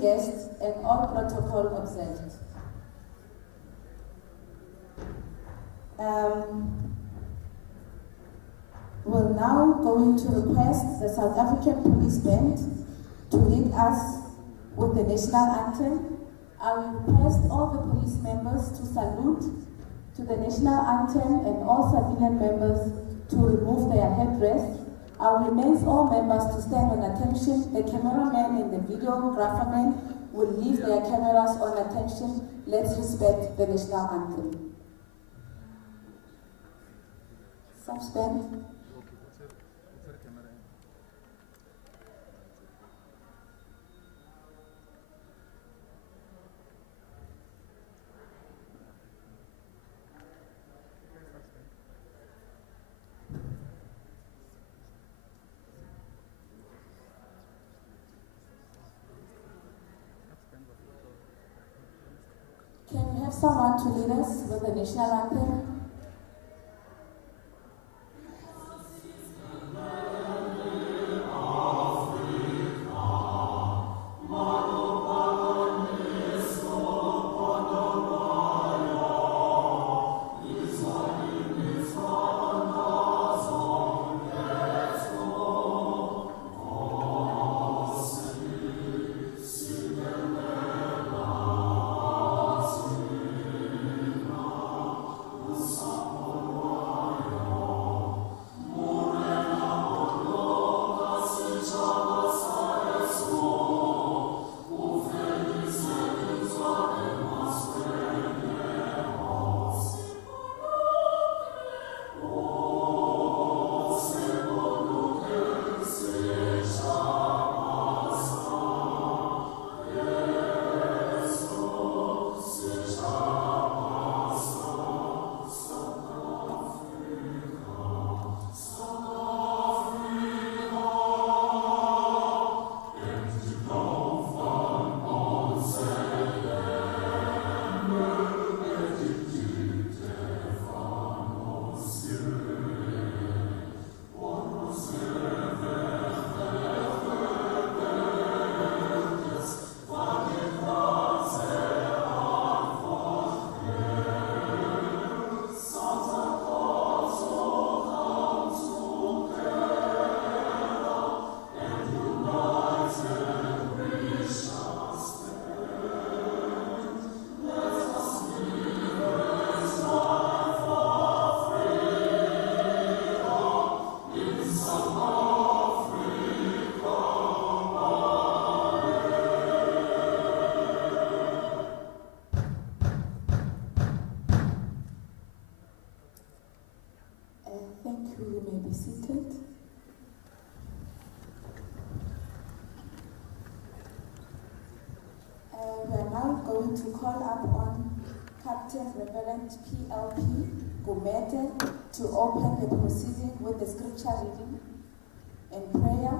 guests, and all protocol observed. We're now going to request the South African Police Band to lead us with the national anthem. I will request all the police members to salute to the national anthem and all civilian members to remove their headdress. I will remind all members to stand on attention. The cameraman and the videographer will leave their cameras on attention. Let's respect the national anthem. SAPS band. Can we have someone to lead us with the national anthem? Thank you. You may be seated. We are now going to call up on Captain Reverend PLP Gumete to open the proceeding with the scripture reading and prayer.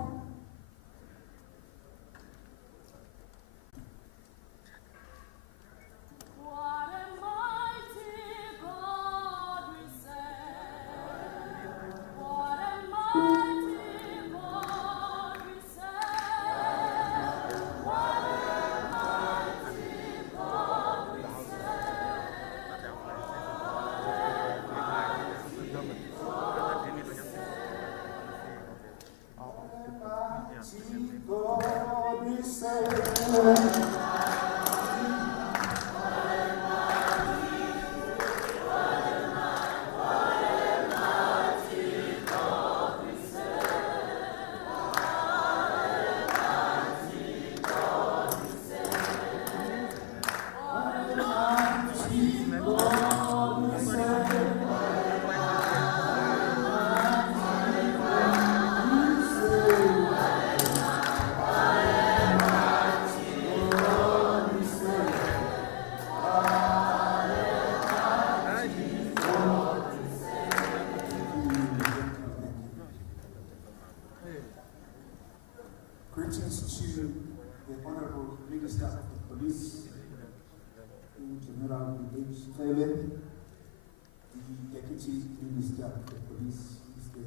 Greetings to the Honorable Minister of the Police, General H. the Deputy Minister of the Police, Mr.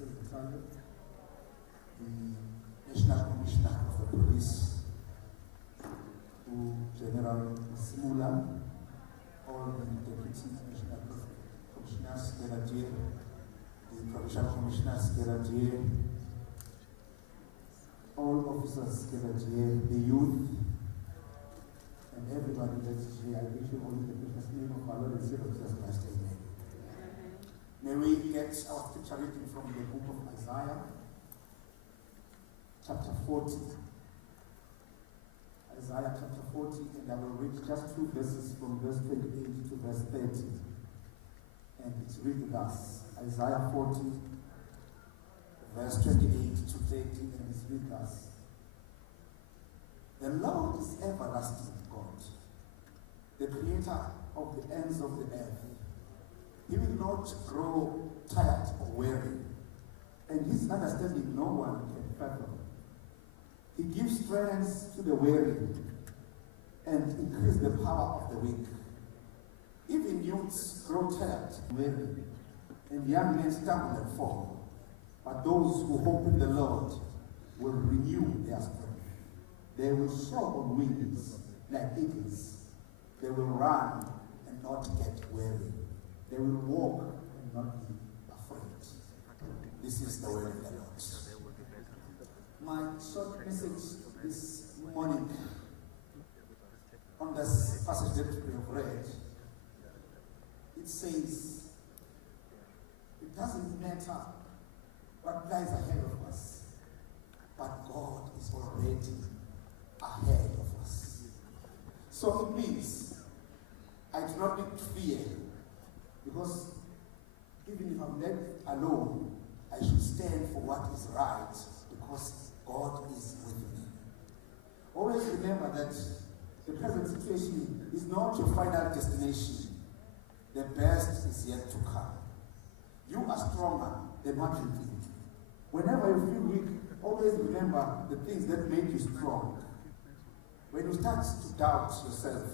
Natal, the National Commissioner of the Police, General Simula, all the Deputy National Commissioners gathered here, the Provincial Commissioners gathered here, all officers gathered here, the youth, and everybody that's here. I wish you all in the precious name of our Lord and Savior Jesus Christ. Amen. May we get our scripture reading from the book of Isaiah, chapter 40. Isaiah chapter 40, and I will read just 2 verses from verse 28 to verse 30. And it's read thus. Isaiah 40, verse 28 to 30, and it's read thus. The Lord is everlasting God, the creator of the ends of the earth. He will not grow tired or weary, and his understanding no one can fathom. He gives strength to the weary and increases the power of the weak. Even youths grow tired and weary, and young men stumble and fall. But those who hope in the Lord will renew their strength. They will soar on wings like eagles. They will run and not get weary. They will walk and not be afraid. This is the word of the Lord. My short message this morning on this passage that we have read, it says, it doesn't matter what lies ahead of us, but God is already ahead of us. So it means I do not need to fear, because even if I'm left alone, I should stand for what is right, because God is with me. Always remember that the present situation is not your final destination. The best is yet to come. You are stronger than what you think. Whenever you feel weak, always remember the things that made you strong. When you start to doubt yourself,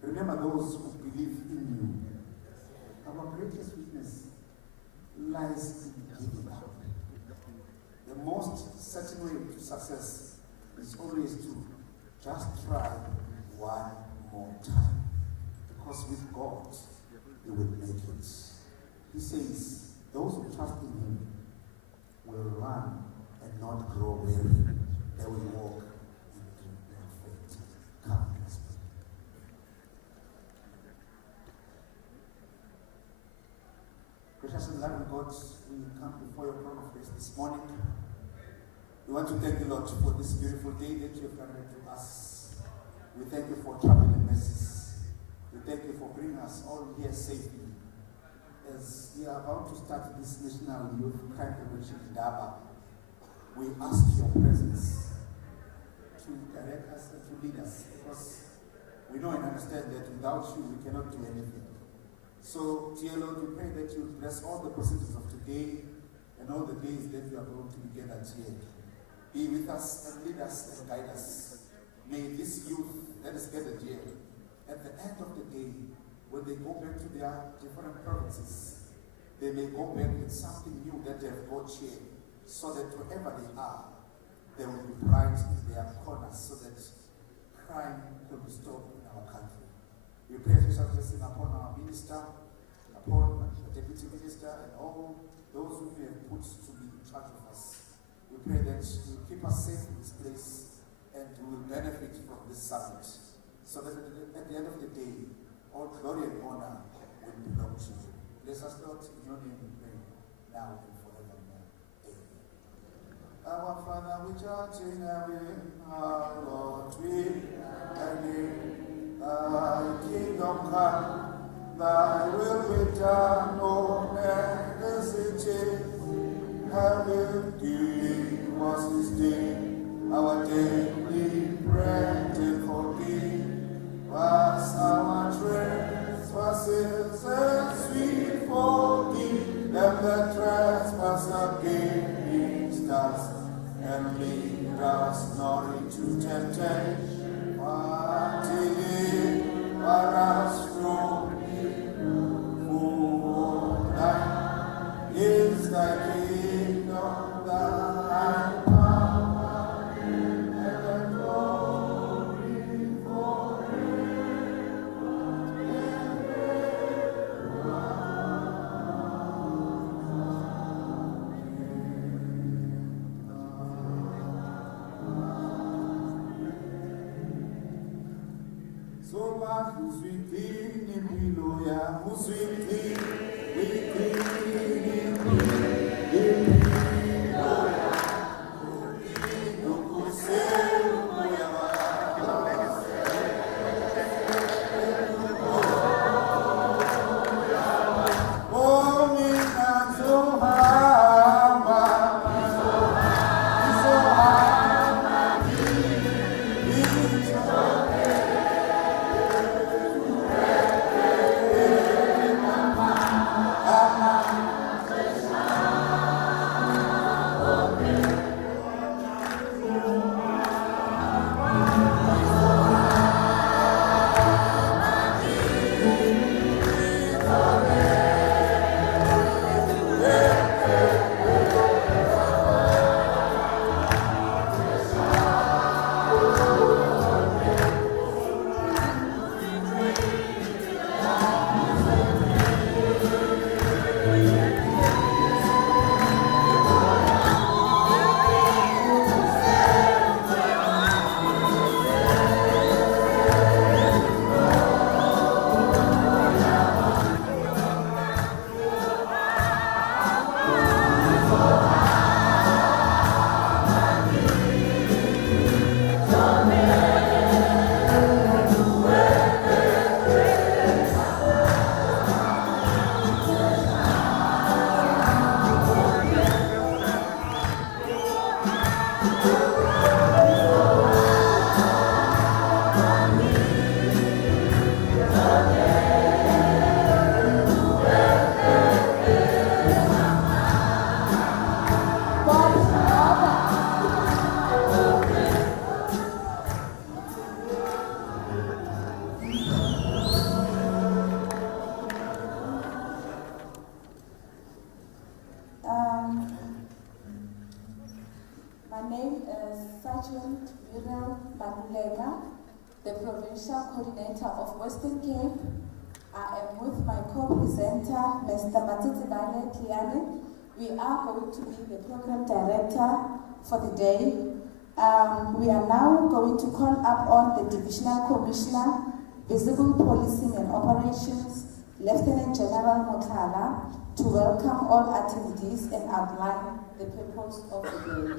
remember those who believe in you. Our greatest weakness lies in giving up. The most certain way to success is always to just try one more time. Because with God, you will make it. He says, those who trust in him will run and not grow weary. They will walk and do their faith. Come, let's pray. Gracious and loving God, we come before your throne of grace this morning. We want to thank you, Lord, for this beautiful day that you have granted to us. We thank you for traveling mercies. We thank you for bringing us all here safely. As we are about to start this national youth crime prevention in Indaba, we ask your presence to direct us and to lead us, because we know and understand that without you we cannot do anything. So, dear Lord, we pray that you bless all the proceedings of today and all the days that we are going to be gathered here. Be with us and lead us and guide us. May this youth that is gathered here, at the end of the day, when they go back to their different provinces, they may go back with something new that they have got here, so that wherever they are, they will be bright in their corners, so that crime will be stopped in our country. We pray special blessing upon our minister, upon the deputy minister, and all those who we have put to be in charge of us. We pray that you will keep us safe in this place, and we will benefit from this summit, so that at the end of the day, all glory and honor will belong to you. Bless us, Lord, in your name we pray, now and forevermore. Amen. Our Father, which art in heaven, hallowed be thy name. Thy kingdom come, thy will be done on earth as it is in heaven. Give us this day our daily bread, and forgive us our trespasses as we forgive them that trespass against us. And lead us not into temptation, The Provincial Coordinator of Western Cape. I am with my co-presenter, Mr. Matitsibane Kliane. We are going to be the Program Director for the day. We are now going to call up on the Divisional Commissioner, Visible Policing and Operations, Lieutenant General Mothala, to welcome all attendees and outline the purpose of the day.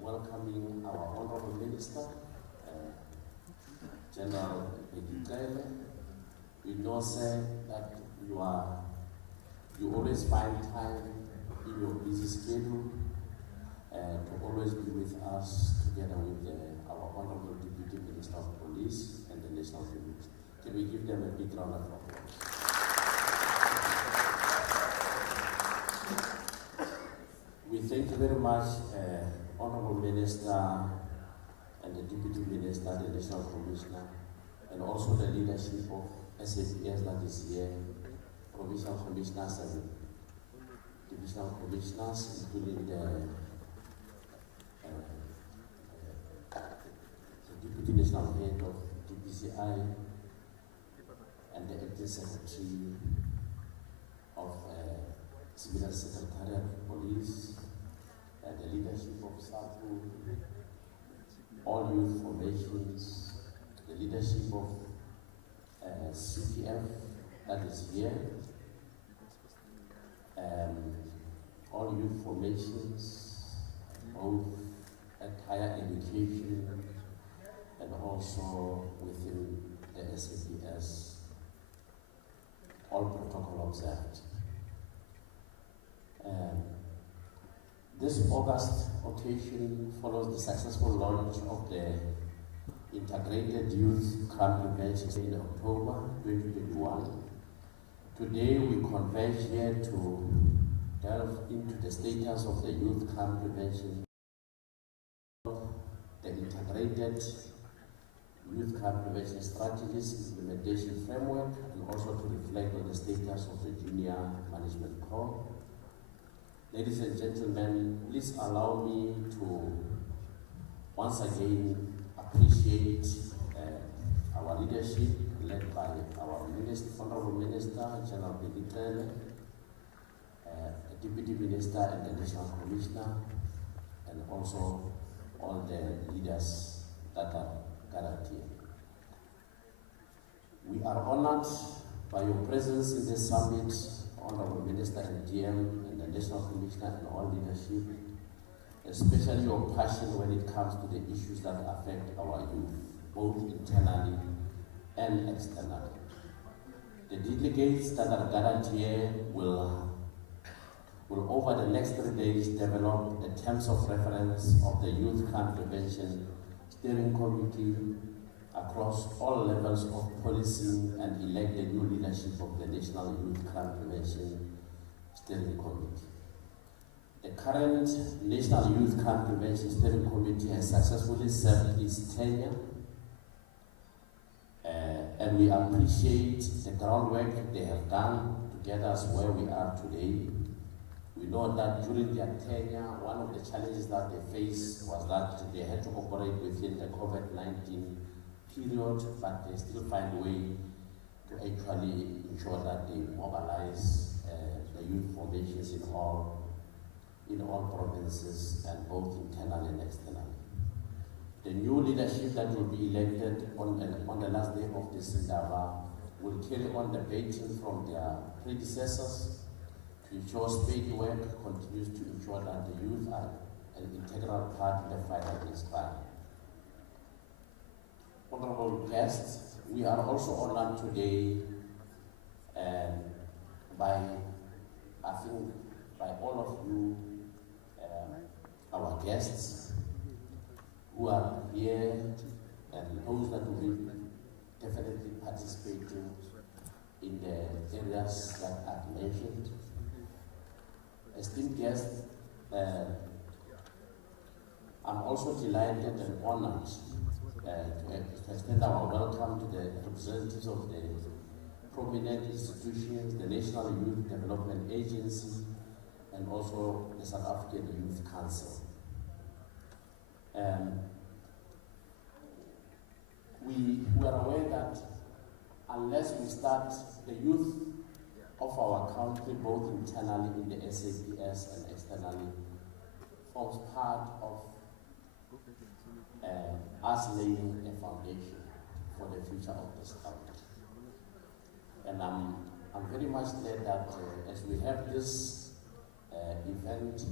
Welcoming our Honorable Minister, General EThekwini. We know, sir, that you always find time in your busy schedule to always be with us together with our Honorable Deputy Minister of Police and the National Police. Can we give them a big round of applause? We thank you very much, Honorable Minister and the Deputy Minister, the National Commissioner, and also the leadership of SAPS that is here, Provincial Commissioners and Divisional Commissioners, including the Deputy National Head of DPCI and the Acting Secretary of Civil Secretariat of Police, and the leadership of SAPS, all youth formations, the leadership of CPF that is here, all youth formations, both at higher education and also within the SAPS, all protocol observed. This August occasion follows the successful launch of the Integrated Youth Crime Prevention in October 2021. Today we converge here to delve into the status of the youth crime prevention, the Integrated Youth Crime Prevention Strategies Implementation Framework, and also to reflect on the status of the Junior Management Corps. Ladies and gentlemen, please allow me to once again appreciate our leadership led by our Honorable Minister, General Pedicele, Deputy Minister and the National Commissioner, and also all the leaders that are gathered here. We are honored by your presence in this summit, Honorable Minister and DM and the National Commissioner and all leadership, especially your passion when it comes to the issues that affect our youth, both internally and externally. The delegates that are gathered here will over the next 3 days develop the terms of reference of the Youth Crime Prevention Steering Committee across all levels of policy and elect the new leadership of the National Youth Crime Prevention Steering Committee. The current National Youth Crime Prevention Steering Committee has successfully served its tenure, and we appreciate the groundwork they have done to get us where we are today. We know that during their tenure, one of the challenges that they faced was that they had to operate within the COVID-19 period, but they still find a way to actually ensure that they mobilize the youth formations in all provinces and both internally and externally. The new leadership that will be elected on the last day of this Indaba will carry on the baton from their predecessors to ensure spade work continues to ensure that the youth are an integral part in the fight against crime. Honorable guests, we are also honored today by all of you, our guests who are here and those that will be definitely participating in the areas that I've mentioned. Esteemed guests, I'm also delighted and honored to extend our welcome to the representatives of the prominent institutions, the National Youth Development Agency, and also the South African Youth Council. We are aware that unless we start the youth of our country, both internally in the SAPS and externally, forms part of us laying a foundation for the future of this country. And I'm very much glad that as we have this event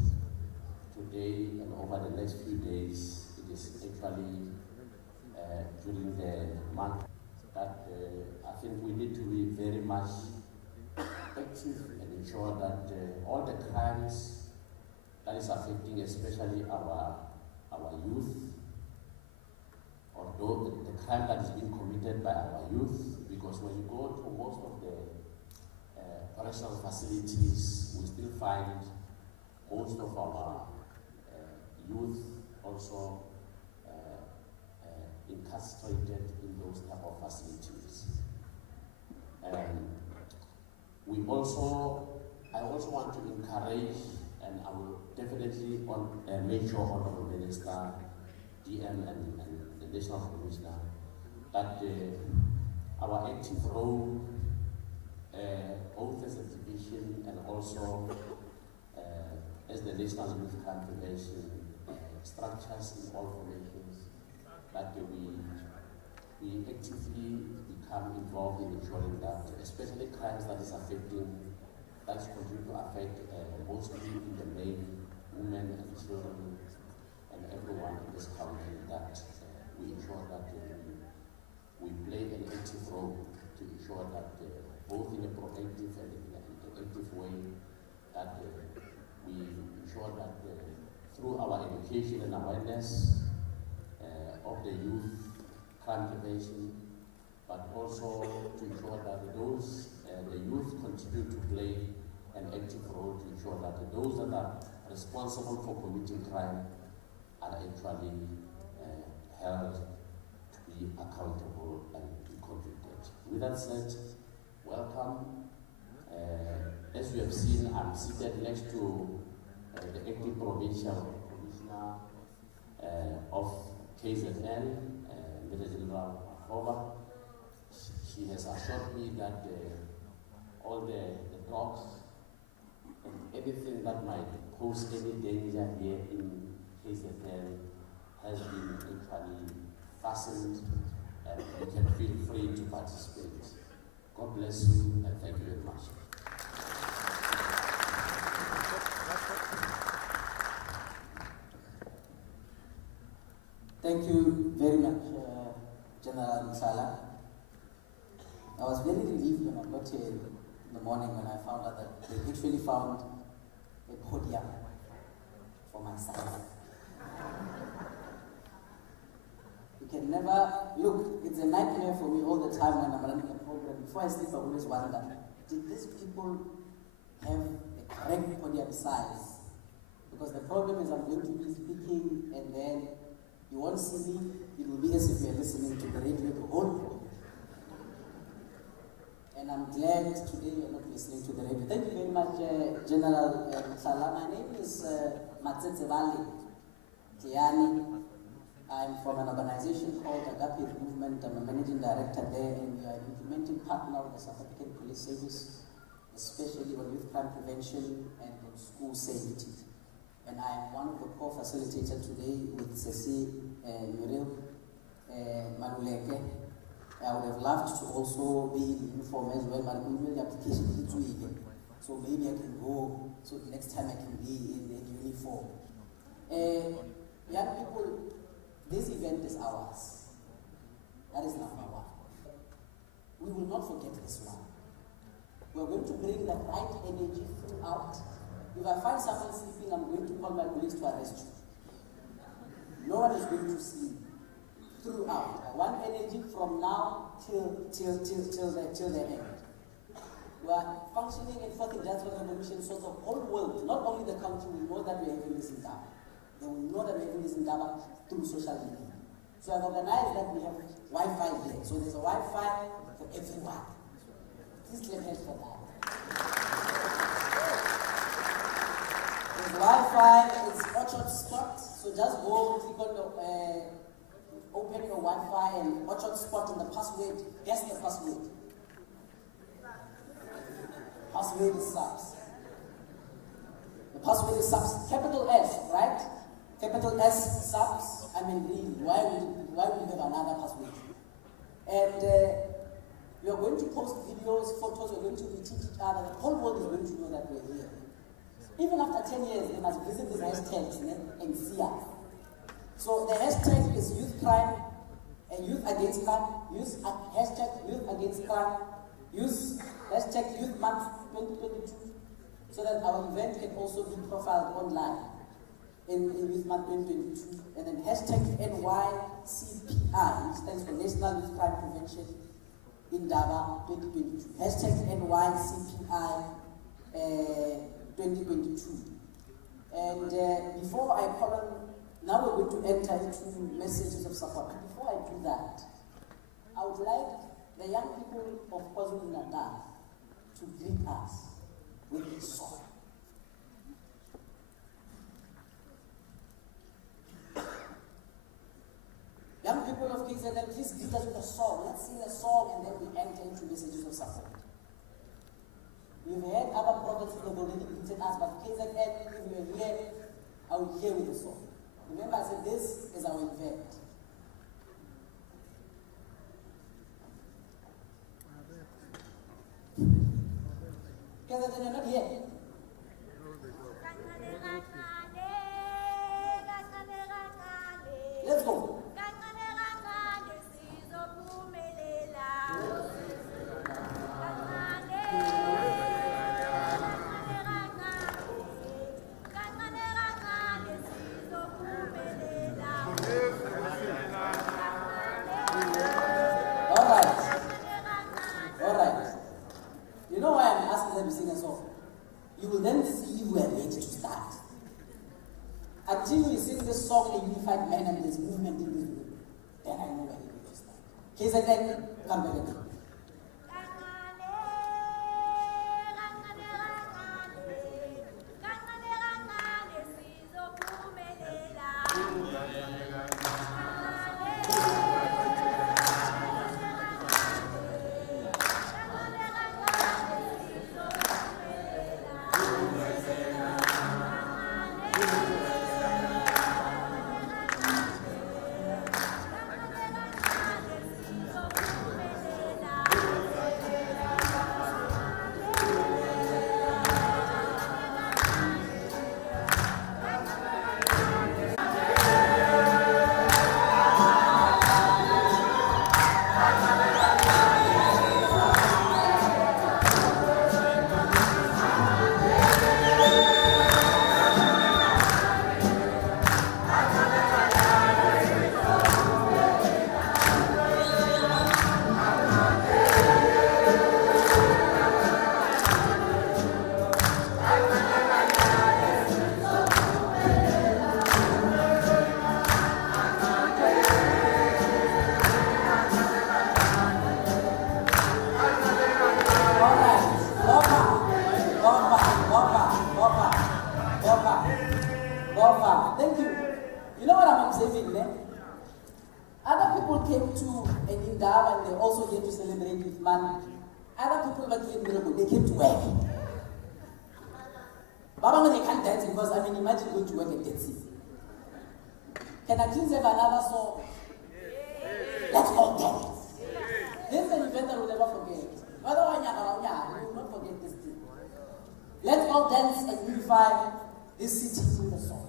today and over the next few days, it is actually during the month that I think we need to be very much active and ensure that all the crimes that is affecting especially our youth, or the crime that is being committed by our youth, because when you go to most of the correctional facilities, we still find most of our youth also incarcerated in those type of facilities. I also want to encourage, and I will definitely make sure Honorable Minister, DM and the National Commissioner, that our active role, both as a division and also National Youth Crime Prevention structures in all formations, that we actively become involved in ensuring that, especially crimes that is continue to affect mostly in the main women and children and everyone in this country, that we ensure that we play an active role to ensure that both in a proactive and in an active way, that we ensure that through our education and awareness of the youth crime prevention, but also to ensure that the youth continue to play an active role to ensure that those that are responsible for committing crime are actually held to be accountable and be convicted. With that said, welcome. As you have seen, I'm seated next to the acting provincial commissioner of KZN, Major General Akova. She has assured me that all the dogs and everything that might pose any danger here in KZN has been actually fastened, and you can feel free to participate. God bless you, and thank you very much. Thank you very much, General Msala. I was very relieved when I got here in the morning when I found out that they actually found a podium for my son. You can never, look, it's a nightmare for me all the time when I'm running a program. Before I sleep, I always wonder, did these people have the correct podium size? Because the problem is I'm going to be speaking and then you won't see me, it will be as if you're listening to the radio the whole program. And I'm glad today you're not listening to the radio. Thank you very much, General Sala. My name is Matsetsevali Tiani. I'm from an organization called Agape Movement. I'm a managing director there, and we are an implementing partner of the South African Police Service, especially on youth crime prevention and on school safety. And I am one of the co-facilitators today with Ceci Muriel Maluleke. I would have loved to also be in uniform as well, but the application is too eager. So maybe I can go, so the next time I can be in uniform. Young people, this event is ours. That is number one. We will not forget this one. We are going to bring the right energy throughout. If I find someone sleeping, I'm going to call my colleagues to arrest you. No one is going to sleep throughout. I want energy from now till the end. We are functioning in fourth industrial revolution, so the whole world, not only the country, will know that we are having this in Indaba. They will know that we are having this in Indaba through social media. So I've organized that we have Wi-Fi here. So there's a Wi-Fi for everyone. Please clap hands for that. There's Wi-Fi, it's Orchard Spot. So just go click on the open your Wi-Fi and Orchard Spot in the password. Guess the password. Password is SAPS. The password is SAPS. Capital S, right? Capital S, SAPS. I mean, really, why would you have another password? And you are going to post videos, photos, you're going to teach each other. The whole world is going to know that we're here. Even after 10 years, they must visit these hashtags and see us. So the hashtag is youth crime and youth against crime. Use hashtag youth against crime. Use hashtag youth month 2022 so that our event can also be profiled online in youth month 2022. And then hashtag NYCPI, which stands for National Youth Crime Prevention Indaba 2022. Hashtag NYCPI 2022. And before I call on, now we're going to enter into messages of support. Before I do that, I would like the young people of KwaZulu Natal to greet us with a song. Young people of KZN, please greet us with a song. Let's sing a song and then we enter into messages of support. We've had other prophets they've already greeted us, but KZN, if you're here, I will hear with the song. Remember, I said this is our event. KZN, you're not here. Let's go. You know why I'm asking them to sing a song? You will then see we are ready to start. Until we sing this song in a unified manner and there's movement in this room, then I know we are ready to start. KZN, come back again. Thank you. You know what I'm observing there? Other people came to an Indaba and they also came to celebrate with man. Other people that came to they came to work. Baba, they can't dance because imagine going to work and dancing. Can I please have another song? Let's all dance. This is an event that we'll never forget. Otherwise, we will not forget this thing. Let's all dance and unify this city with a song.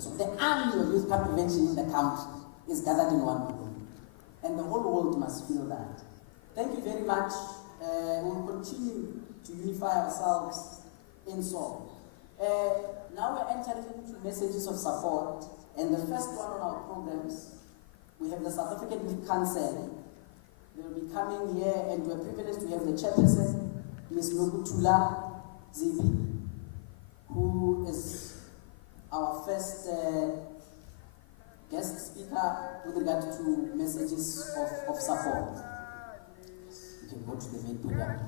So the army of youth crime prevention in the country is gathered in one room. And the whole world must feel that. Thank you very much. We'll continue to unify ourselves in song. Now we're entering into messages of support. And the first one on our programs, we have the South African Youth Council. They will be coming here, and we're privileged to have the chairperson, Ms. Nokutula Zibi, who is our first guest speaker with regard to messages of support. You can go to the main program.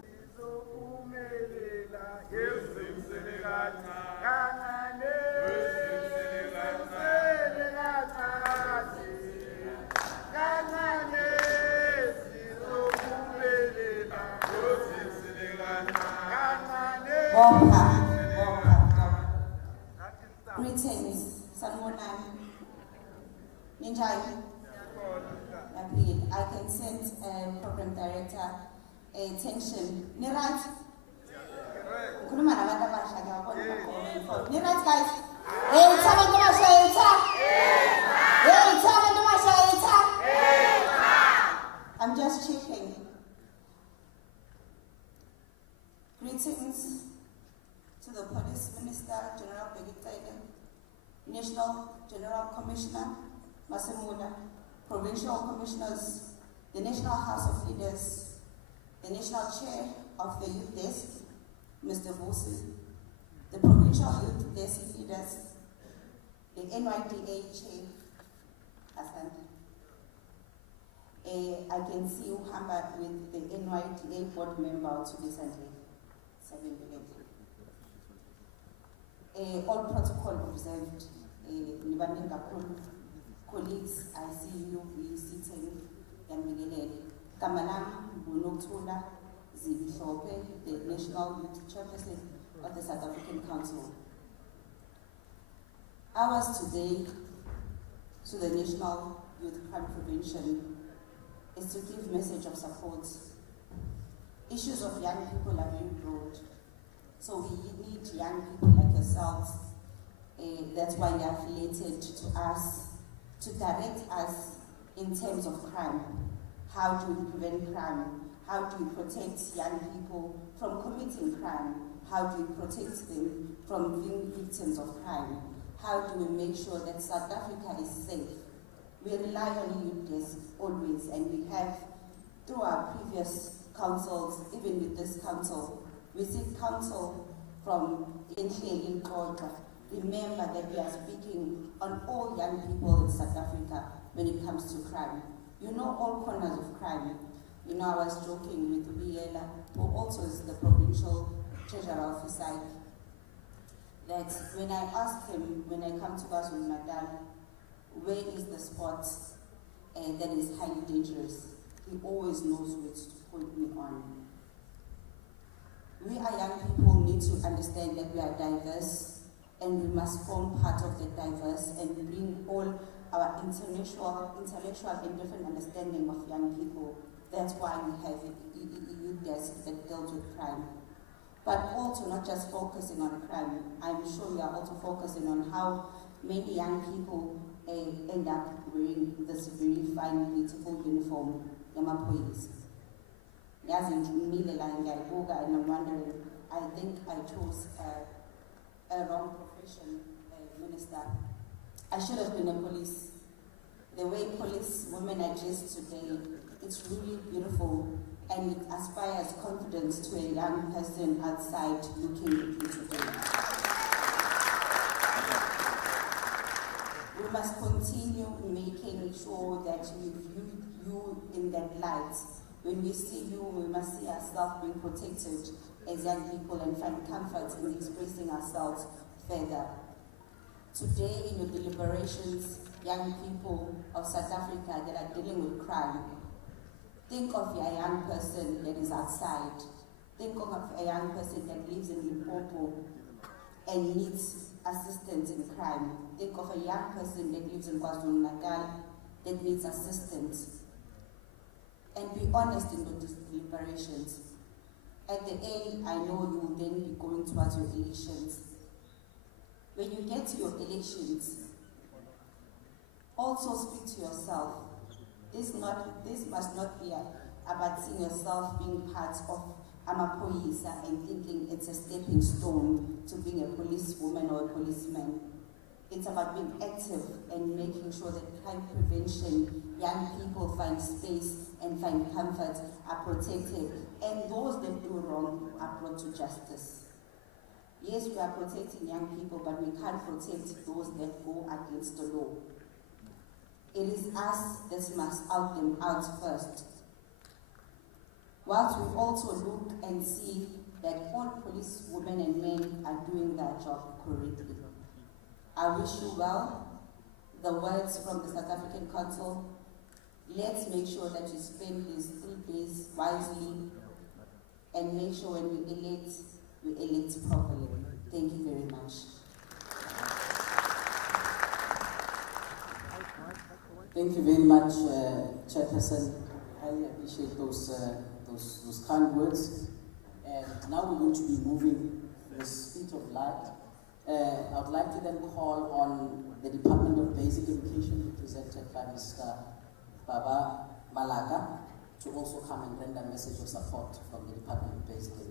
Greetings, Sanmonani. Ninjai. I can send program director attention. Nirat. Nirat, guys. I'm just checking. Greetings to the Police Minister, General Begitaile, National General Commissioner, Masemula, Provincial Commissioners, the National House of Leaders, the National Chair of the Youth Desk, Mr. Bosi, the Provincial Youth Desk Leaders, the NYDA Chair, Asante. I can see Uhamba with the NYDA board member to be sent. All protocol observed. Colleagues, I see you sitting. Kamalam Bunotula Zibisope, the National Youth Chairperson of the South African Council. Ours today to the National Youth Crime Prevention is to give message of support. Issues of young people are very broad. So we need young people like yourselves. That's why you're affiliated to us, to direct us in terms of crime. How do we prevent crime? How do we protect young people from committing crime? How do we protect them from being victims of crime? How do we make sure that South Africa is safe? We rely on Youth Desk always, and we have, through our previous councils, even with this council, we seek counsel from Inhleli Kodwa. Remember that we are speaking on all young people in South Africa when it comes to crime. You know all corners of crime. You know, I was joking with Biela, who also is the provincial treasurer officer, that when I ask him, when I come to KwaZulu Natal, where is the spot that is highly dangerous, he always knows which to point me on. We are young people need to understand that we are diverse, and we must form part of the diverse and bring all our intellectual and different understanding of young people. That's why we have a youth desk that deals with crime. But also not just focusing on crime. I'm sure we are also focusing on how many young people end up wearing this very fine, beautiful uniform, Yamapolis. As in Milela and Gaiboga, and I'm wondering, I think I chose a wrong profession, Minister. I should have been a police. The way police women are dressed today, it's really beautiful, and it inspires confidence to a young person outside looking into today. We must continue making sure that we view you in that light. When we see you, we must see ourselves being protected as young people and find comfort in expressing ourselves further. Today, in your deliberations, young people of South Africa that are dealing with crime, think of a young person that is outside. Think of a young person that lives in Limpopo and needs assistance in crime. Think of a young person that lives in KwaZulu Natal that needs assistance. And be honest in your deliberations. At the end, I know you will then be going towards your elections. When you get to your elections, also speak to yourself. This must not be about seeing yourself being part of Amapoyisa and thinking it's a stepping stone to being a policewoman or a policeman. It's about being active and making sure that crime prevention, young people find space and find comfort, are protected, and those that do wrong are brought to justice. Yes, we are protecting young people, but we can't protect those that go against the law. It is us that must out them out first. Whilst we also look and see that all police women and men are doing their job correctly. I wish you well. The words from the South African Council, let's make sure that we spend these 3 days wisely and make sure when we elect properly. Thank you very much. Thank you very much, Chairperson. I appreciate those kind words. And now we're going to be moving to the speed of light. I would like to then call on the Department of Basic Education, represented by Mr. Baba Malaka, to also come and render a message of support from the Department of Basic Education.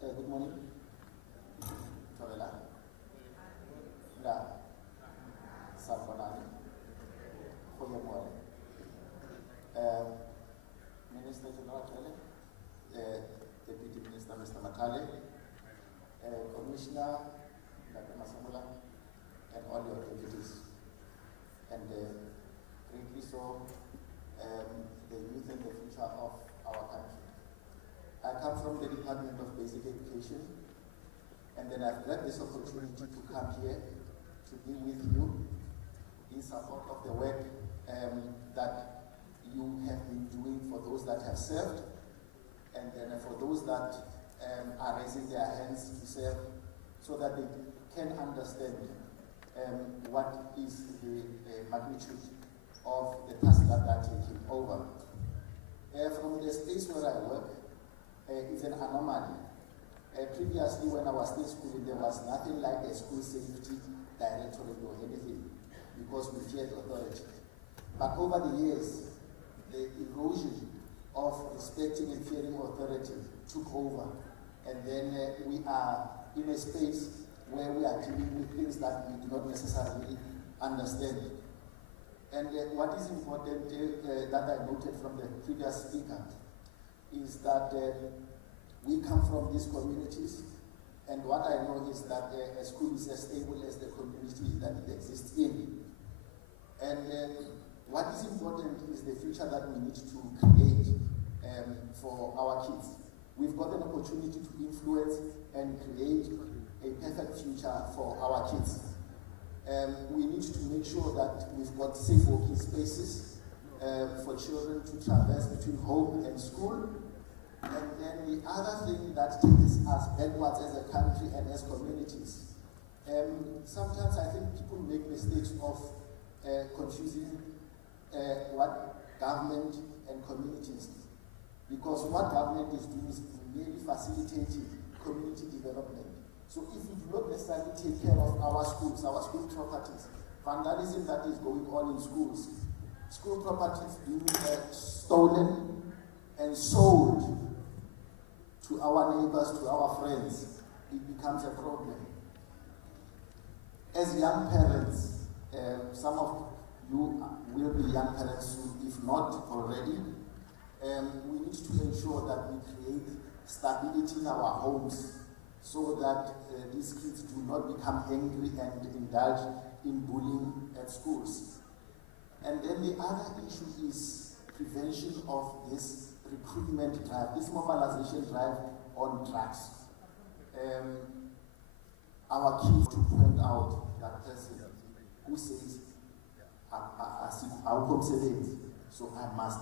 Good morning. Tovela. Da. Sabonani. Khoyemole. Minister General Tele. Deputy Minister Mr. Makale. Commissioner Dr. Masamula, and all your deputies. And greatly so, the youth and the future of our country. I come from the Department of Basic Education, and then I've got this opportunity to come here to be with you in support of the work that you have been doing for those that have served, and then for those that are raising their hands to serve, so that they can understand what is the magnitude of the task that they're taking over. From the space where I work, it's an anomaly. Previously, when I was in school, there was nothing like a school safety directorate or anything, because we feared authority. But over the years, the erosion of respecting and fearing authority took over. And then we are in a space where we are dealing with things that we do not necessarily understand. And what is important that I noted from the previous speaker is that we come from these communities, and what I know is that a school is as stable as the community that it exists in. And what is important is the future that we need to create for our kids. We've got an opportunity to influence and create a perfect future for our kids. We need to make sure that we've got safe walking spaces for children to traverse between home and school. And then the other thing that takes us backwards as a country and as communities, sometimes I think people make mistakes of confusing what? Government and communities. Because what government is doing is merely facilitating community development. So if we do not necessarily take care of our schools, our school properties, vandalism that is going on in schools, school properties being stolen and sold to our neighbors, to our friends, it becomes a problem. As young parents, some of you will be young parents soon, if not already. We need to ensure that we create stability in our homes so that these kids do not become angry and indulge in bullying at schools. And then the other issue is prevention of this recruitment drive, this mobilization drive on drugs. Our kids to point out that person who says, so I must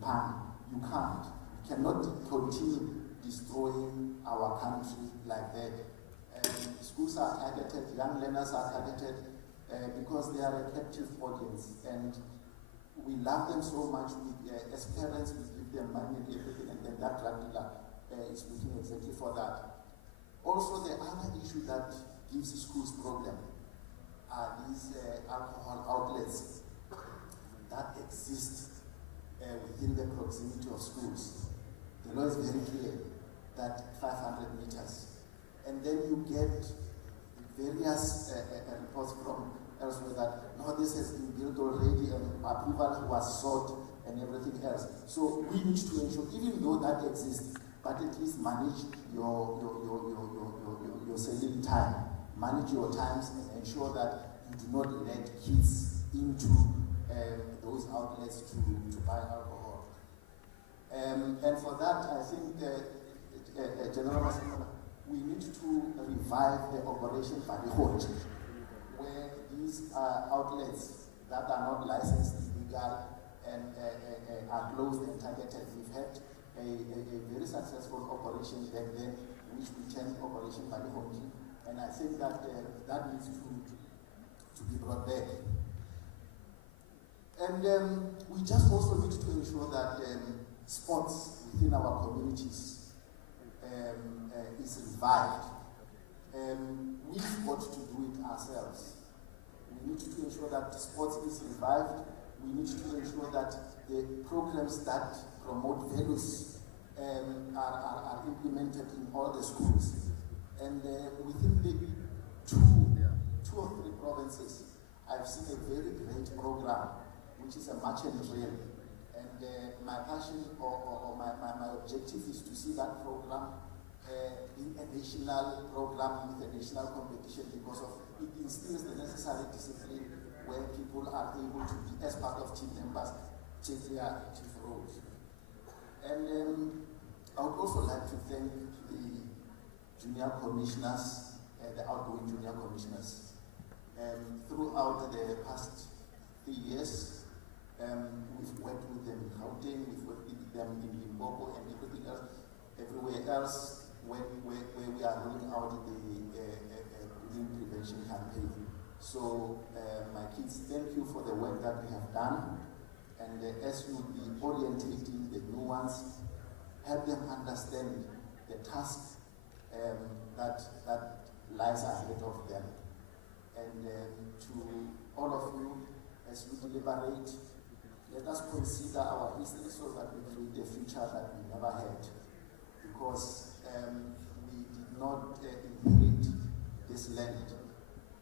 ban. You can't. You cannot continue destroying our country like that. Schools are targeted, young learners are targeted because they are a captive audience, and we love them so much. As parents, we give them money and everything, and then that drug dealer is looking exactly for that. Also, the other issue that gives schools problem are these alcohol outlets that exist within the proximity of schools. The law is very clear that 500 meters. And then you get various reports from elsewhere that, no, this has been built already and approval was sought and everything else. So we need to ensure, even though that exists, but at least manage your selling time. Manage your times and ensure that you do not let kids into those outlets to buy alcohol. And for that, I think, General Masana, we need to revive the Operation Barihot, where these outlets that are not licensed, legal, and are closed and targeted. We've had a very successful operation back then, which we termed Operation Barihot, and I think that that needs to be brought back. And we just also need to ensure that sports within our communities is revived. We've got to do it ourselves. We need to ensure that sports is revived. We need to ensure that the programs that promote values are implemented in all the schools. And within the two or three provinces, I've seen a very great program, which is a march and drill. And my passion or my objective is to see that program being a national program with a national competition, because of it instills the necessary discipline where people are able to be, as part of team members, take their active roles. And I would also like to thank the junior commissioners, the outgoing junior commissioners. Throughout the past 3 years, we've worked with them in Gauteng, we've worked with them in Limpopo and everything else, everywhere else where we are rolling out the bullying prevention campaign. So my kids, thank you for the work that we have done, and as you will be orientating the new ones, help them understand the task that lies ahead of them. And to all of you, as we deliberate, let us consider our history so that we create a future that we never had. Because we did not inherit this land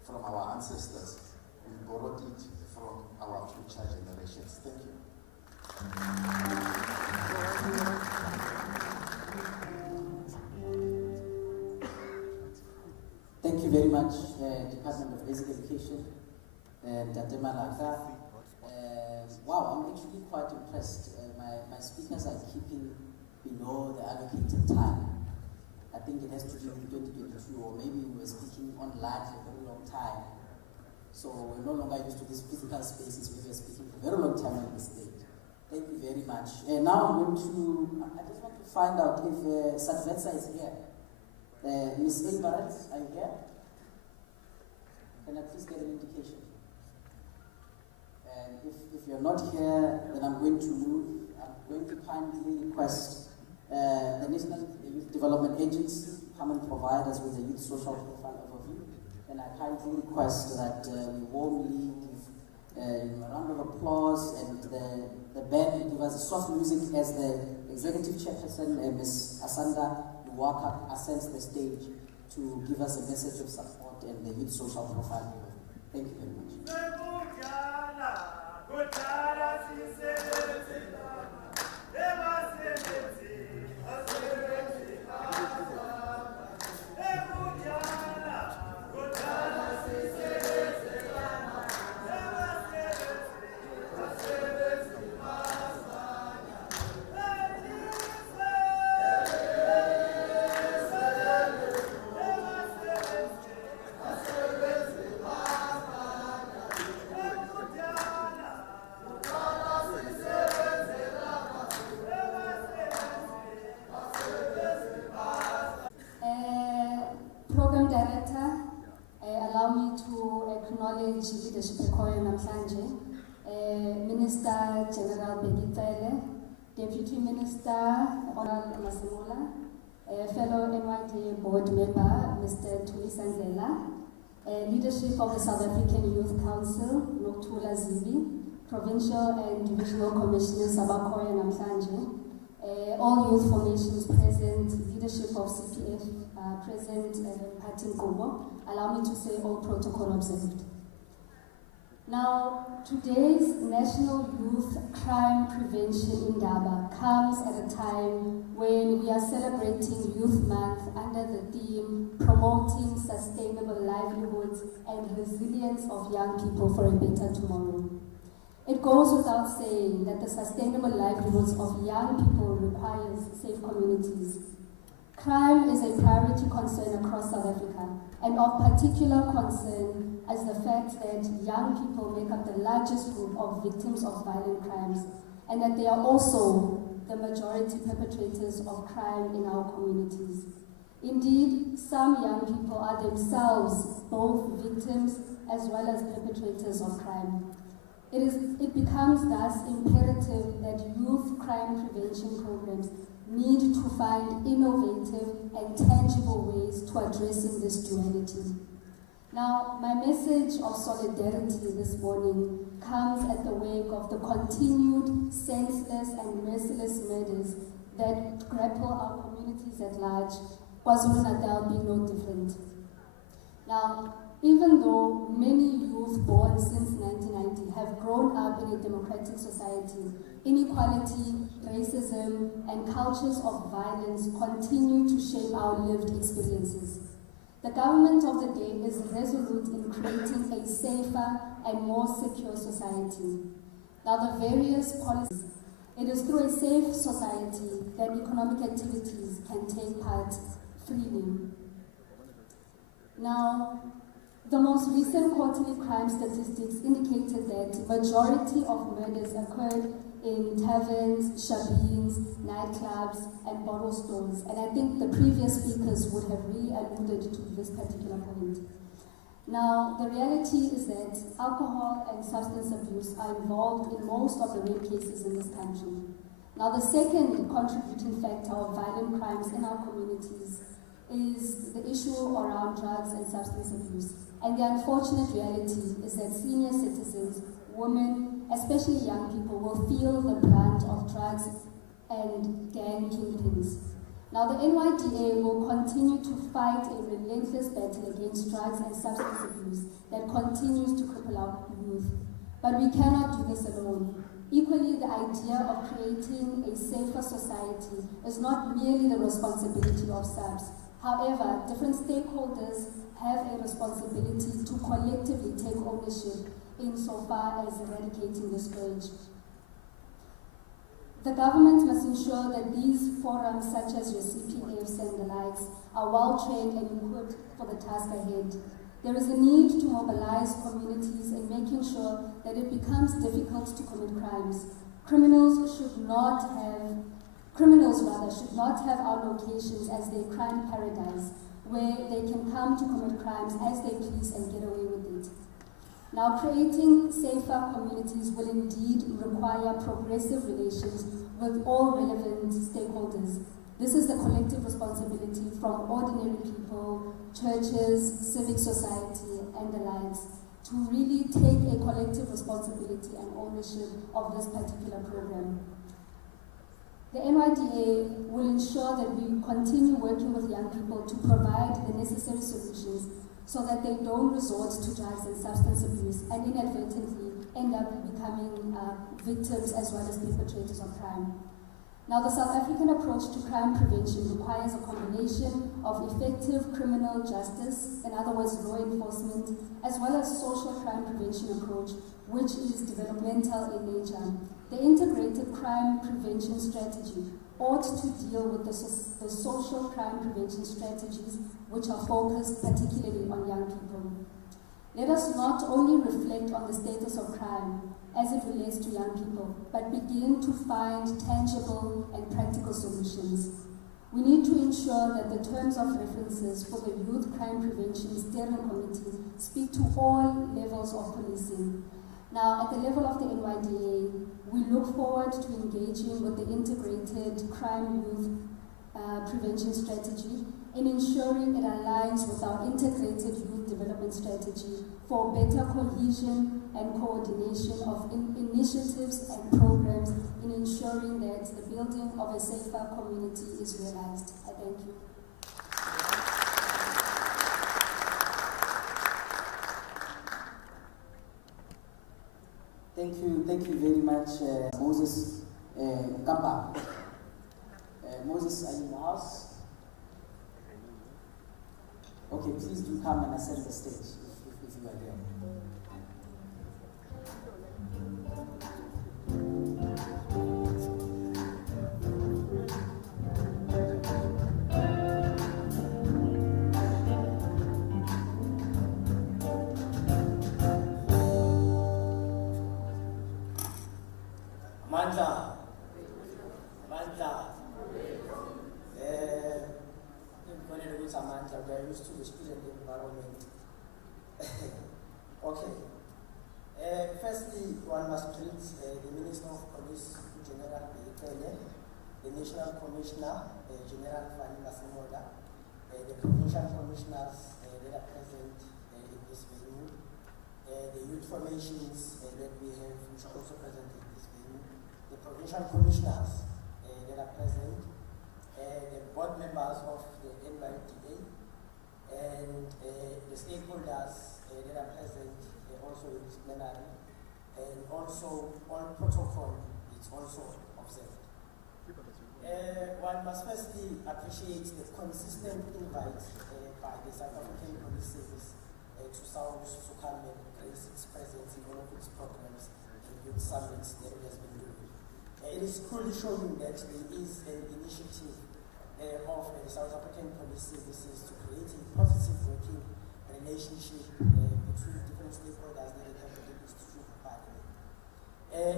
from our ancestors. We borrowed it from our future generations. Thank you. Thank you very much, Department of Basic Education, Dr. Malaka. Wow, I'm actually quite impressed. My speakers are keeping below the allocated time. I think it has to do with 2022, or maybe we were speaking online for a very long time. So we're no longer used to these physical spaces. We were speaking for a very long time on this stage. Thank you very much. Now I'm going to, I just want to find out if Sadvetsa is here. Ms. Ilbarat, are you here? Can I please get an indication? And if you're you're not here, then I'm going to kindly request the National Youth Development Agency come and provide us with a youth social profile overview. And I kindly request that we warmly give a round of applause and the band give us soft music as the Executive Chairperson, Ms. Asanda Luwaka, ascends the stage to give us a message of support and the youth social profile. Thank you very much. Program Director, allow me to acknowledge leadership ekhoyo namhlanje. Minister General Begitele, Deputy Minister Honorable Masimula, fellow NYDA board member Mr. Tulisa Ndlela, leadership of the South African Youth Council, Noktula Zibi, provincial and divisional commissioners abakhoyo namhlanje, all youth formations present, leadership of CPF present, Party Nkomo. Allow me to say all protocol observed. Now, today's National Youth Crime Prevention Indaba comes at a time when we are celebrating Youth Month under the theme Promoting Sustainable Livelihoods and Resilience of Young People for a Better Tomorrow. It goes without saying that the sustainable livelihoods of young people requires safe communities. Crime is a priority concern across South Africa, and of particular concern is the fact that young people make up the largest group of victims of violent crimes, and that they are also the majority perpetrators of crime in our communities. Indeed, some young people are themselves both victims as well as perpetrators of crime. It becomes thus imperative that youth crime prevention programs need to find innovative and tangible ways to addressing this duality. Now, my message of solidarity this morning comes at the wake of the continued senseless and merciless murders that grapple our communities at large, KwaZulu Natal being no different. Now, even though many youth born since 1990 have grown up in a democratic society, inequality, racism, and cultures of violence continue to shape our lived experiences. The government of the day is resolute in creating a safer and more secure society. Now, the various policies, it is through a safe society that economic activities can take part freely. Now, the most recent quarterly crime statistics indicated that majority of murders occurred in taverns, shabeens, nightclubs, and bottle stores. And I think the previous speakers would have really alluded to this particular point. Now, the reality is that alcohol and substance abuse are involved in most of the rape cases in this country. Now, the second contributing factor of violent crimes in our communities is the issue around drugs and substance abuse. And the unfortunate reality is that senior citizens, women, especially young people, will feel the brunt of drugs and gang kingpins. Now, the NYDA will continue to fight a relentless battle against drugs and substance abuse that continues to cripple our youth. But we cannot do this alone. Equally, the idea of creating a safer society is not merely the responsibility of SAPS. However, different stakeholders have a responsibility to collectively take ownership insofar as eradicating the scourge. The government must ensure that these forums, such as your CPFs and the likes, are well trained and equipped for the task ahead. There is a need to mobilize communities in making sure that it becomes difficult to commit crimes. Criminals should not have our locations as their crime paradise, where they can come to commit crimes as they please and get away with it. Now, creating safer communities will indeed require progressive relations with all relevant stakeholders. This is the collective responsibility from ordinary people, churches, civic society, and the likes, to really take a collective responsibility and ownership of this particular program. The NYDA will ensure that we continue working with young people to provide the necessary solutions so that they don't resort to drugs and substance abuse and inadvertently end up becoming victims as well as perpetrators of crime. Now, the South African approach to crime prevention requires a combination of effective criminal justice, in other words, law enforcement, as well as social crime prevention approach, which is developmental in nature. The integrated crime prevention strategy ought to deal with the social crime prevention strategies which are focused particularly on young people. Let us not only reflect on the status of crime as it relates to young people, but begin to find tangible and practical solutions. We need to ensure that the terms of references for the Youth Crime Prevention Steering Committee speak to all levels of policing. Now, at the level of the NYDA, we look forward to engaging with the integrated crime youth prevention strategy in ensuring it aligns with our integrated youth development strategy for better cohesion and coordination of initiatives and programs in ensuring that the building of a safer community is realized. I thank you. Thank you very much, Moses Kamba. Moses, are you in the house? Okay, please do come and ascend the stage if you are there. We are used to the student environment. Okay. Firstly, one must greet the Minister of Police, General eThekwini, the National Commissioner, General Vanilla Simoda, the Provincial Commissioners that are present in this venue, the youth formations that we have, which are also present in this venue, the Provincial Commissioners that are present, the board members of the NYDA, and the stakeholders that are present also in this plenary, and also on protocol is also observed. One must firstly appreciate the consistent invite by the South African Police Service to SAPS to come and grace its presence in all of its programs and youth summits that it has been doing. It is clearly showing that there is an initiative of the South African Police Services to create a positive working relationship between different stakeholders that have the institution of parliament.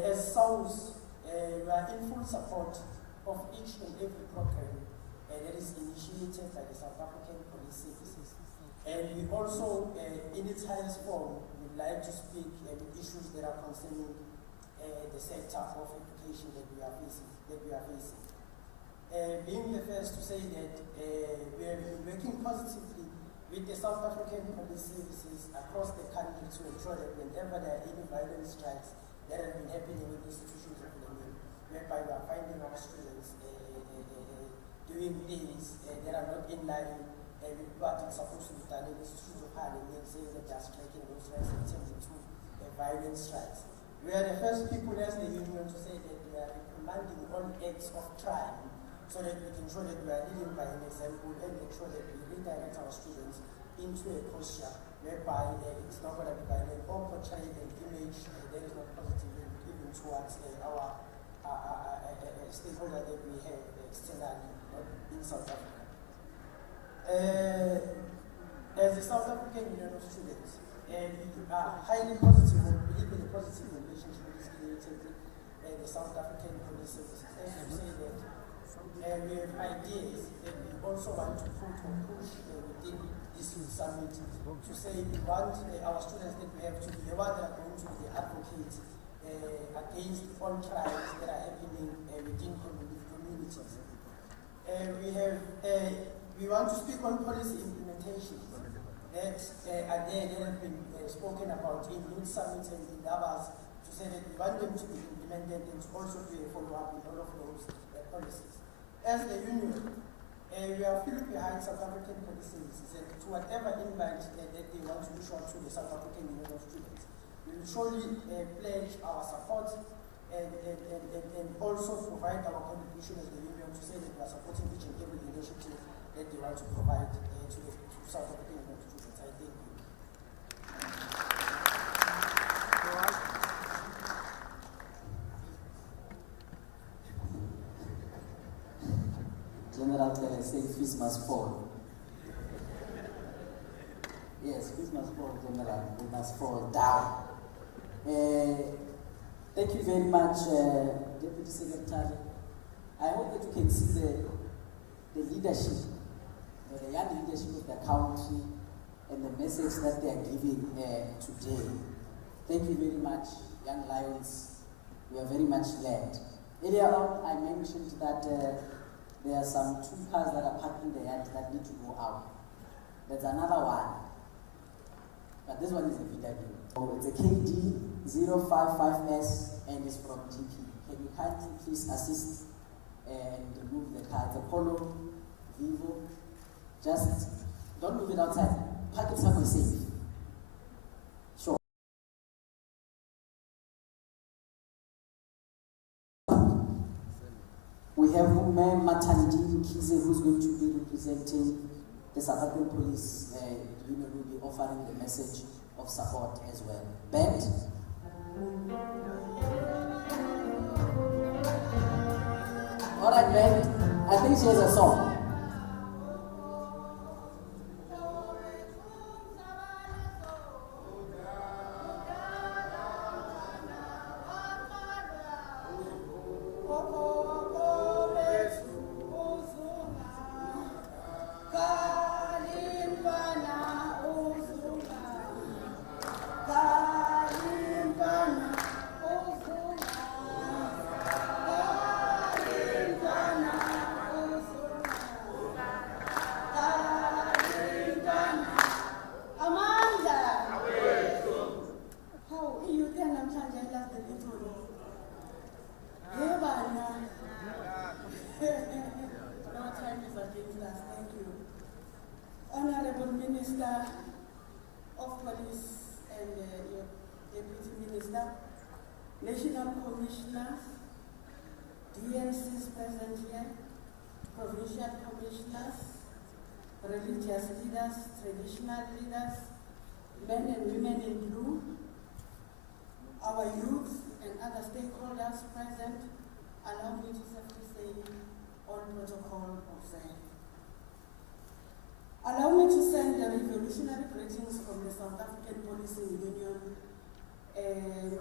As SAPS, we are in full support of each and every program that is initiated by the South African Police Services. And we also, in its highest form, would like to speak issues that are concerning the sector of education that we are facing. Being the first to say that we have been working positively with the South African Police Services across the country to ensure that whenever there are any violent strikes that have been happening with institutions of learning, whereby we are finding our students doing things that are not in line with what is supposed to be done in institutions of higher learning, saying that they are striking those strikes and turning into violent strikes. We are the first people as the union to say that we are reprimanding all acts of crime so that we can show that we are leading by an example and make sure that we redirect our students into a posture whereby it's not going to be violent or portray an image that is not positive even towards our stakeholder that we have externally in South Africa. As a South African Union of Students, we are highly positive and believe in a positive relationship that is created with the South African Police Services. As you say that we have ideas that we also want to put or push within the this youth summit to say we want our students that we have to be the ones that are going to be the advocates against all crimes that are happening within communities. We want to speak on policy implementation that are there that have been spoken about in youth summits and Indabas, to say that we want them to be implemented and to also do a follow-up in all of those policies. As the union, we are fully behind South African policy services and to whatever invite that they want to issue to the South African Union of Students. We will surely pledge our support and also provide our contribution as the union to say that we are supporting each and every initiative that they want to provide to the South African Union of Students. I thank you. General Pele says fees must fall. Yes, fees must fall, General. We must fall down. Thank you very much, Deputy Secretary. I hope that you can see the leadership, the young leadership of the country and the message that they are giving today. Thank you very much, young lions. We are very much glad. Earlier on, I mentioned that there are some 2 cars that are parked in the yard that need to go out. There's another one, but this one is a VW. So it's a KD 055S and it's from GP. Can you kindly please assist and remove the car? It's a Polo, Vivo. Just don't move it outside. Park it somewhere safe. Sure. We have Ume Matandi Kize, who's going to be representing the South African Police Union, will be offering the message of support as well. Band. All right, band. I think she has a song. Honorable Minister of Police and your Deputy Minister, National Commissioners, DNCs present here, Provincial Commissioners, religious leaders, traditional leaders, men and women in blue, our youth and other stakeholders present, allow me to simply say all protocol observed. Allow me to send the revolutionary greetings from the South African Policing Union and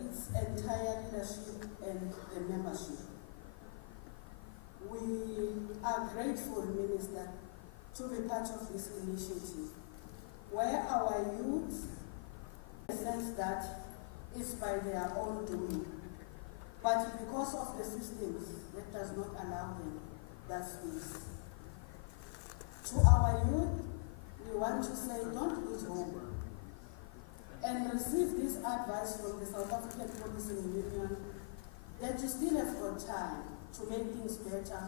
its entire leadership and the membership. We are grateful, Minister, to be part of this initiative, where our youth sense that it's by their own doing, but because of the systems that does not allow them that space. To our youth, we want to say, don't lose hope, and receive this advice from the South African Policing Union that you still have got time to make things better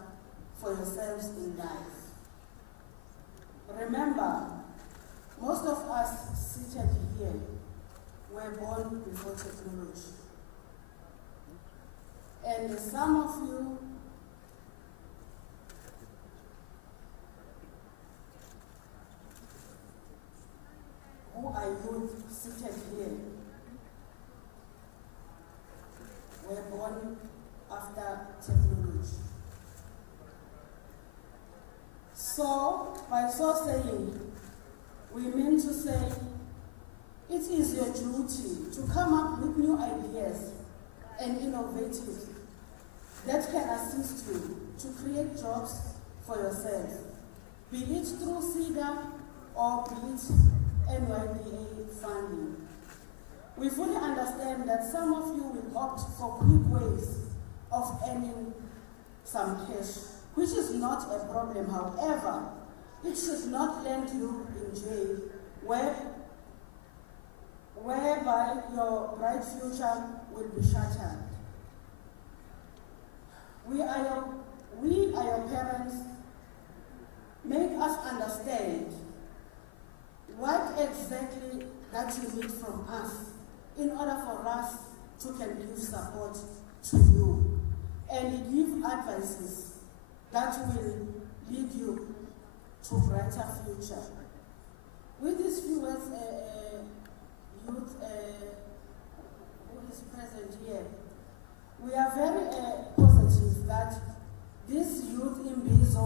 for yourselves in life. Remember, most of us seated here were born before technology. And some of you who are youth seated here were born after technology. So, by so saying, we mean to say it is your duty to come up with new ideas and innovatives that can assist you to create jobs for yourself, be it through CEDA or be it NYDA funding. We fully understand that some of you will opt for quick ways of earning some cash, which is not a problem. However, it should not land you in jail, whereby your bright future will be shattered. We are your parents. Make us understand what exactly that you need from us in order for us to can give support to you and give advices that will lead you to brighter future. With these few words, youth who is present here, we are very positive that this youth in Bizo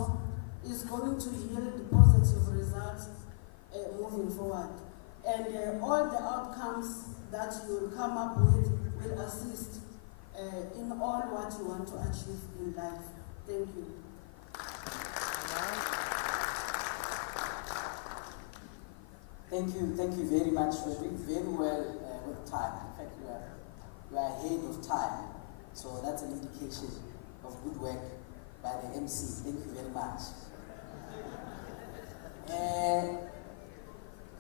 is going to yield positive results moving forward. And all the outcomes that you will come up with will assist in all what you want to achieve in life. Thank you. Thank you very much. We're doing very well with time. In fact, we are ahead of time. So that's an indication of good work by the MC. Thank you very much.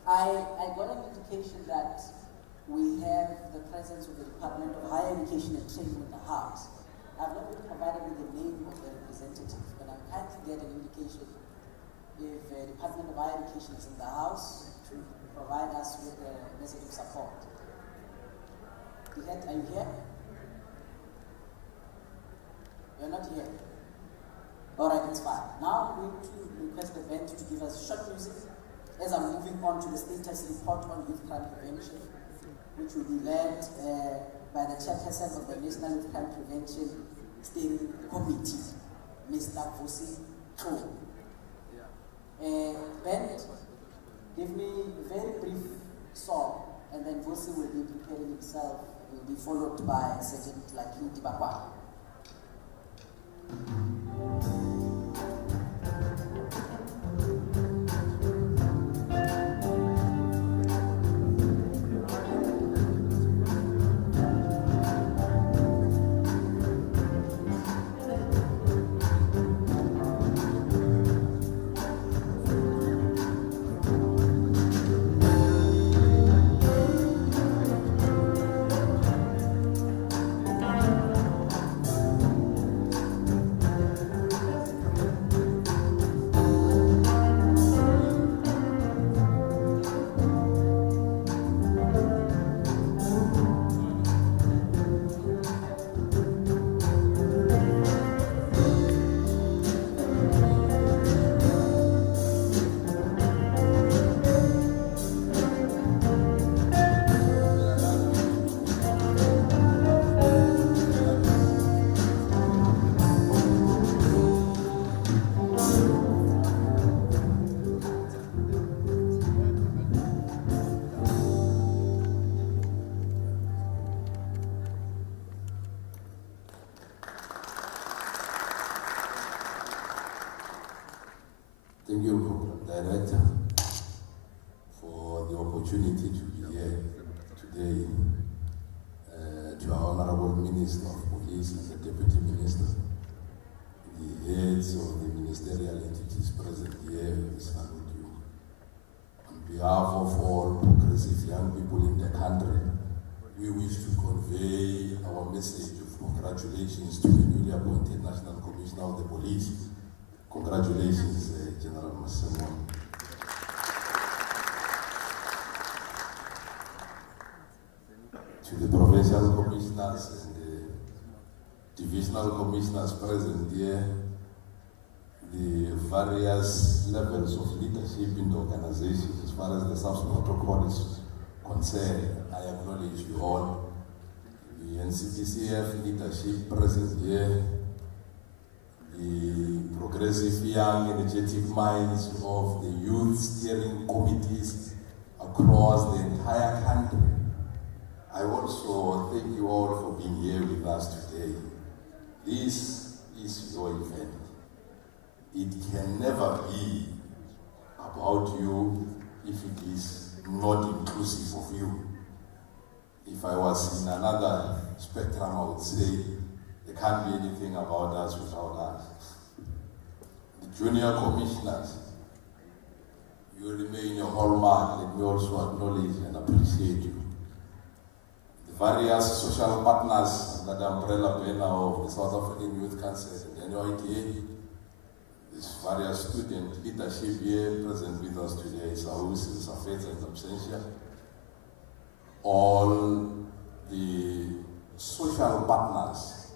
I got an indication that we have the presence of the Department of Higher Education and Training in the house. I've not been provided with the name of the representative, but I'm trying to get an indication if the Department of Higher Education is in the house to provide us with a message of support. Are you here? You're not here. All right, it's fine. Now I'm going to request the band to give us short music as I'm moving on to the status report on youth crime prevention, which will be led by the chairperson of the National Youth Crime Prevention Steering Committee, Mr. Vusi Cho. Band, give me a very brief song, and then Vusi will be preparing himself. Will be followed by Sergeant Indaba. Thank you, Director, for the opportunity to be here today. To our Honorable Minister of Police and the Deputy Minister, the heads of the ministerial entities present here, we salute you. On behalf of all progressive young people in the country, we wish to convey our message of congratulations to the newly appointed National Commissioner of the Police. Congratulations, General Massimo. To the provincial commissioners and the divisional commissioners present here, the various levels of leadership in the organization, as far as the SAPS protocol is concerned, I acknowledge you all. The NCPCF leadership present here, the progressive young energetic minds of the youth steering committees across the entire country. I also thank you all for being here with us today. This is your event. It be about you if it is not inclusive of you. If I was in another spectrum, I would say there can't be anything about us without us. The junior commissioners, you remain a hallmark. Let me also acknowledge and appreciate you. The various social partners under the umbrella banner of the South African Youth Council and the NYTA, these various student leadership here present with us today, Saus, Safets and Absentia, all the social partners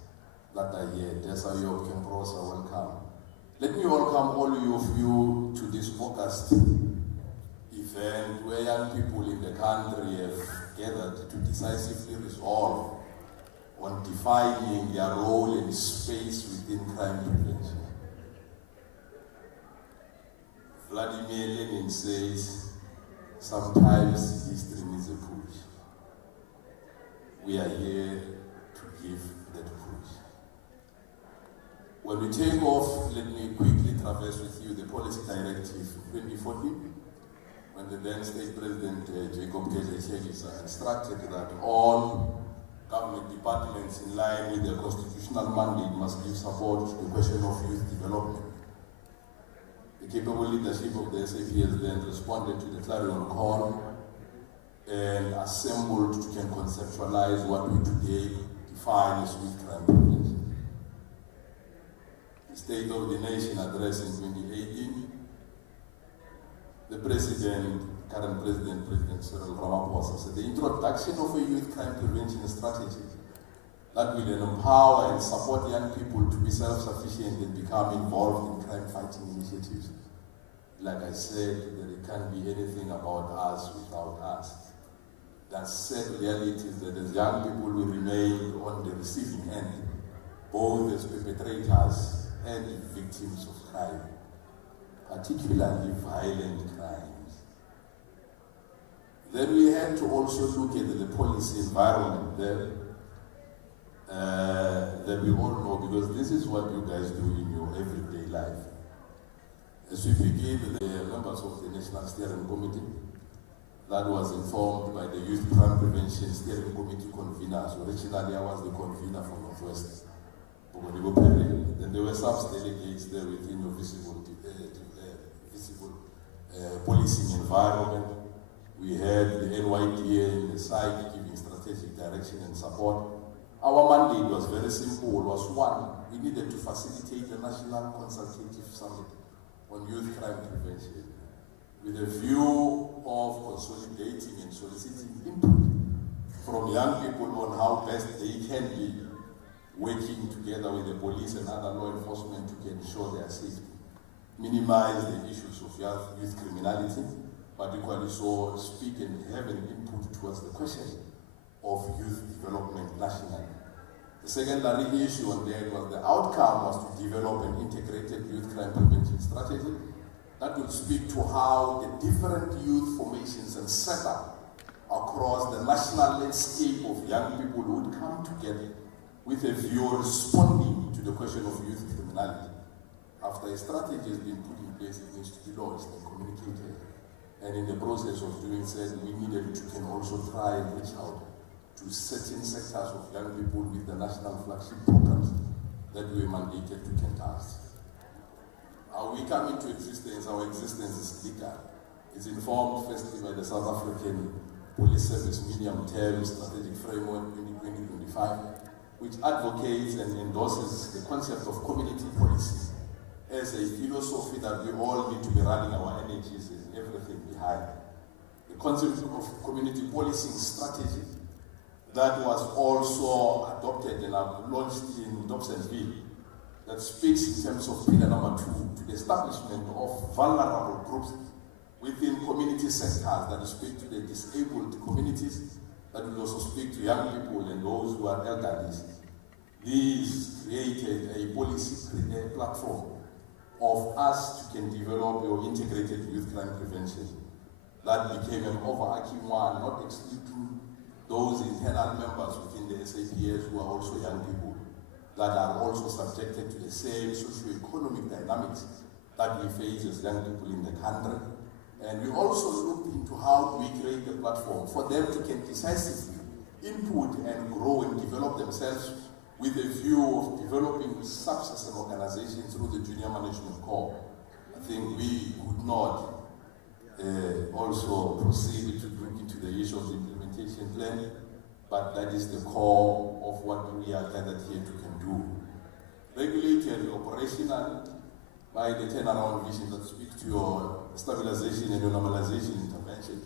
that are here, Desayo, Kemprosa, welcome. Let me welcome all of you to this August event where young people in the country have gathered to decisively resolve on defining their role and space within crime prevention. Vladimir Lenin says, sometimes history needs a push. We are here to give that push. When we take off, let me quickly traverse with you the policy directive 2014, when the then State President Jacob KZN instructed that all government departments in line with their constitutional mandate must give support to the question of youth development. The capable leadership of the SAPS then responded to the clarion call and assembled to can conceptualize what we today define as youth crime prevention. The State of the Nation address in 2018, the current President Cyril Ramaphosa said the introduction of a youth crime prevention strategy that will empower and support young people to be self-sufficient and become involved in crime-fighting initiatives. Like I said, there can't be anything about us without us. That sad reality is that as young people we remain on the receiving end, both as perpetrators and victims of crime, particularly violent crimes. Then we had to also look at the policy environment there that we all know, because this is what you guys do in your everyday life. As we begin, the members of the National Steering Committee that was informed by the Youth Crime Prevention Steering Committee conveners. Originally, I was the convener from Northwest. Then there were SAPS delegates there within your visible policing environment. We had the NYTA in the side giving strategic direction and support. Our mandate was very simple. It was one, we needed to facilitate the National Consultative Summit on Youth Crime Prevention with a view of consolidating and soliciting input from young people on how best they can be working together with the police and other law enforcement to ensure their safety, minimize the issues of youth criminality, but equally so speak and have an input towards the question of youth development nationally. The secondary issue on that was the outcome was to develop an integrated youth crime prevention strategy that will speak to how the different youth formations and setup across the national landscape of young people would come together with a view of responding to the question of youth criminality. After a strategy has been put in place, it needs to be launched and communicated. And in the process of doing so, we needed to can also try and reach out to certain sectors of young people with the national flagship programs that we were mandated to can task. How we come into existence, our existence is legal. It's informed firstly by the South African Police Service medium-term strategic framework 2020-2025, which advocates and endorses the concept of community policing as a philosophy that we all need to be running our energies and everything behind. The concept of community policing strategy that was also adopted and launched in Dobsonville, that speaks in terms of pillar number 2 to the establishment of vulnerable groups within community sectors that speak to the disabled communities, that will also speak to young people and those who are elderly. These created a policy platform of us to can develop your integrated youth crime prevention. That became an overarching one, not excluding those internal members within the SAPS who are also young people that are also subjected to the same socio-economic dynamics that we face as young people in the country. And we also looked into how do we create a platform for them to can decisively input and grow and develop themselves with a view of developing SAPS as an organization through the Junior Management Corps. I think we could not also proceed to look into the issue of the implementation plan, but that is the core of what we are gathered here to can do. Regulatory, operational, by the turnaround vision that speaks to your stabilization and your normalization intervention.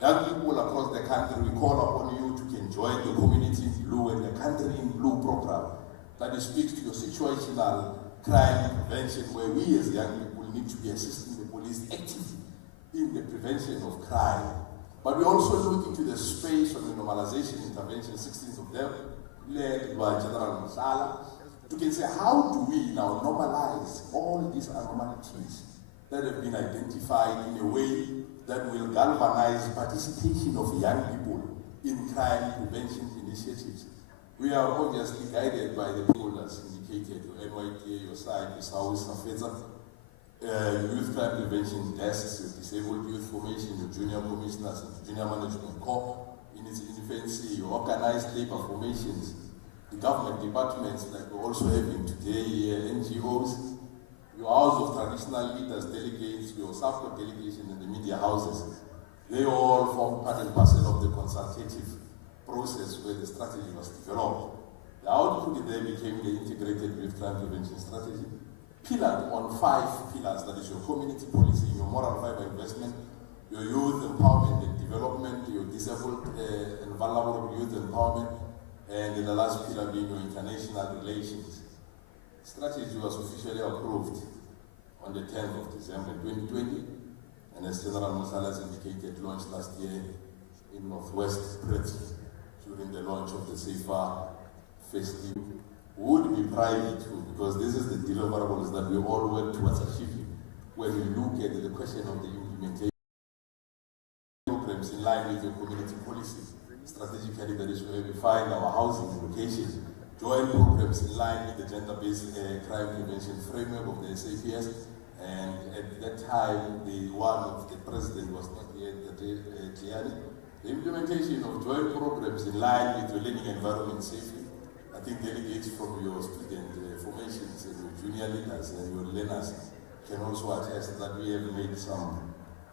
Young people across the country, we call upon you to can join the Community in Blue and the Country in Blue program that speaks to your situational crime prevention, where we as young people need to be assisting the police actively in the prevention of crime. But we also look into the space of the normalization intervention, 16 of them, led by General Masala. You can say, how do we now normalize all these anomalies that have been identified in a way that will galvanize participation of young people in crime prevention initiatives? We are obviously guided by the people as indicated, your NYK, your SAID, your South, SAFETA, youth crime prevention desks, your disabled youth formation, your junior commissioners, and junior management corps in its infancy, your organized labor formations, the government departments like we're also having today, NGOs, your house of traditional leaders, delegates, your SAPCO delegation, and the media houses. They all form part and parcel of the consultative process where the strategy was developed. The output there became the integrated youth crime prevention strategy, pillared on 5 pillars, that is your community policing, your moral fiber investment, your youth empowerment and development, your disabled and vulnerable youth empowerment, and in the last pillar being your international relations. Strategy was officially approved on the 10th of December 2020, and as General Masala has indicated, launched last year in Northwest Perth during the launch of the SAFA Festival. Would be private too, because this is the deliverables that we all work towards achieving, when we look at the question of the implementation programs in line with your community policy. Strategically, that is where we find our housing location, joint programs in line with the gender-based crime prevention framework of the SAPS, and at that time, the one of the president was not yet clearly. The implementation of joint programs in line with your learning environment safety. I think delegates from your student formations and your junior leaders and your learners can also attest that we have made some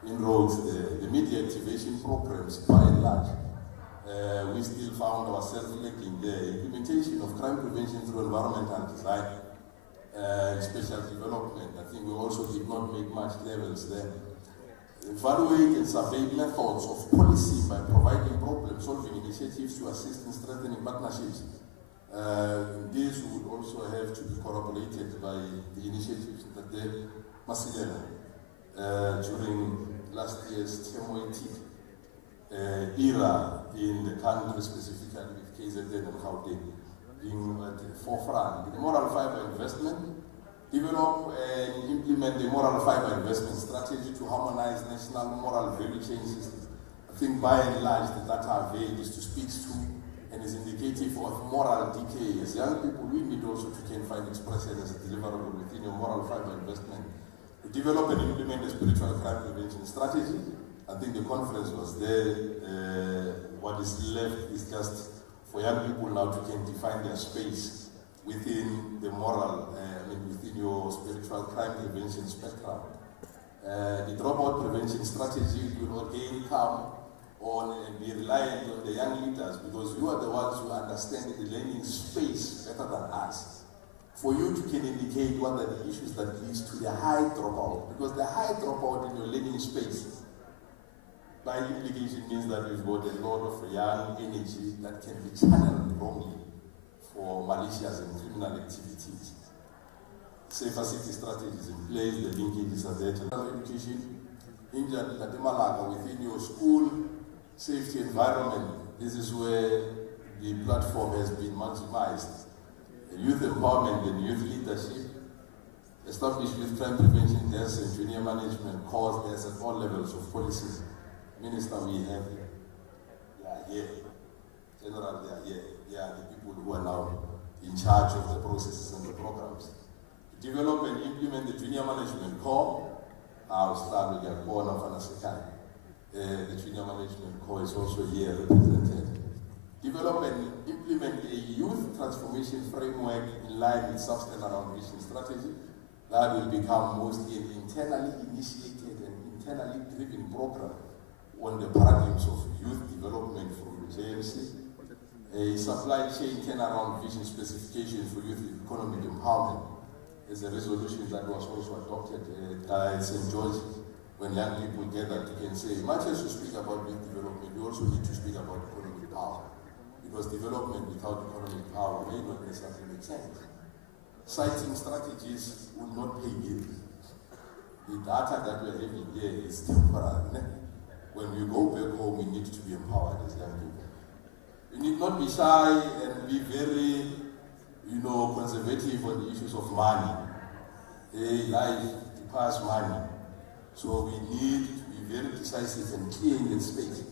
inroads. The media activation programs, by and large, we still found ourselves lacking the implementation of crime prevention through environmental design and special development. I think we also did not make much levels there. Evaluate and survey methods of policy by providing problem-solving initiatives to assist in strengthening partnerships. This would also have to be corroborated by the initiatives that they Masilela during last year's thermoetic era in the country, specifically with KZN and Gauteng being at the forefront. The moral fiber investment, develop and implement the moral fiber investment strategy to harmonize national moral value chain systems. I think by and large the data available is to speak to and is indicative of moral decay. As young people, we need also to can find expression as a deliverable within your moral fiber investment. To develop and implement a spiritual crime prevention strategy. I think the conference was there. What is left is just for young people now to can define their space within the moral, within your spiritual crime prevention spectrum. The dropout prevention strategy will again come on and be reliant on the young leaders, because you are the ones who understand the learning space better than us. For you to can indicate what are the issues that leads to the high dropout, because the high dropout in your learning space by implication means that we've got a lot of young energy that can be channeled wrongly for malicious and criminal activities. Safer city strategies in place, the linkages are there to education, injured within your school, safety environment. This is where the platform has been maximized. Youth empowerment and youth leadership, establish youth crime prevention desks and junior management course desks at all levels of policy. Minister, we have here. They are here. General, they are here. They are the people who are now in charge of the processes and the programs. To develop and implement the Junior Management Corps. I'll start with Yakona Fanasekai. The Junior Management Corps is also here represented. Develop and implement a youth transformation framework in line with SAPS turnaround vision strategy that will become mostly an internally initiated and internally driven program on the paradigms of youth development from the JMC, a supply chain turnaround vision specification for youth economic empowerment is a resolution that was also adopted by St. George when young people gather. You can say, much as you speak about youth development, you also need to speak about economic power. Because development without economic power may not necessarily make sense. Citing strategies will not pay bills. The data that we are having here is temporary. When we go back home, we need to be empowered as young people. We need not be shy and be very, conservative on the issues of money. Life requires money. So we need to be very decisive and clear in that space.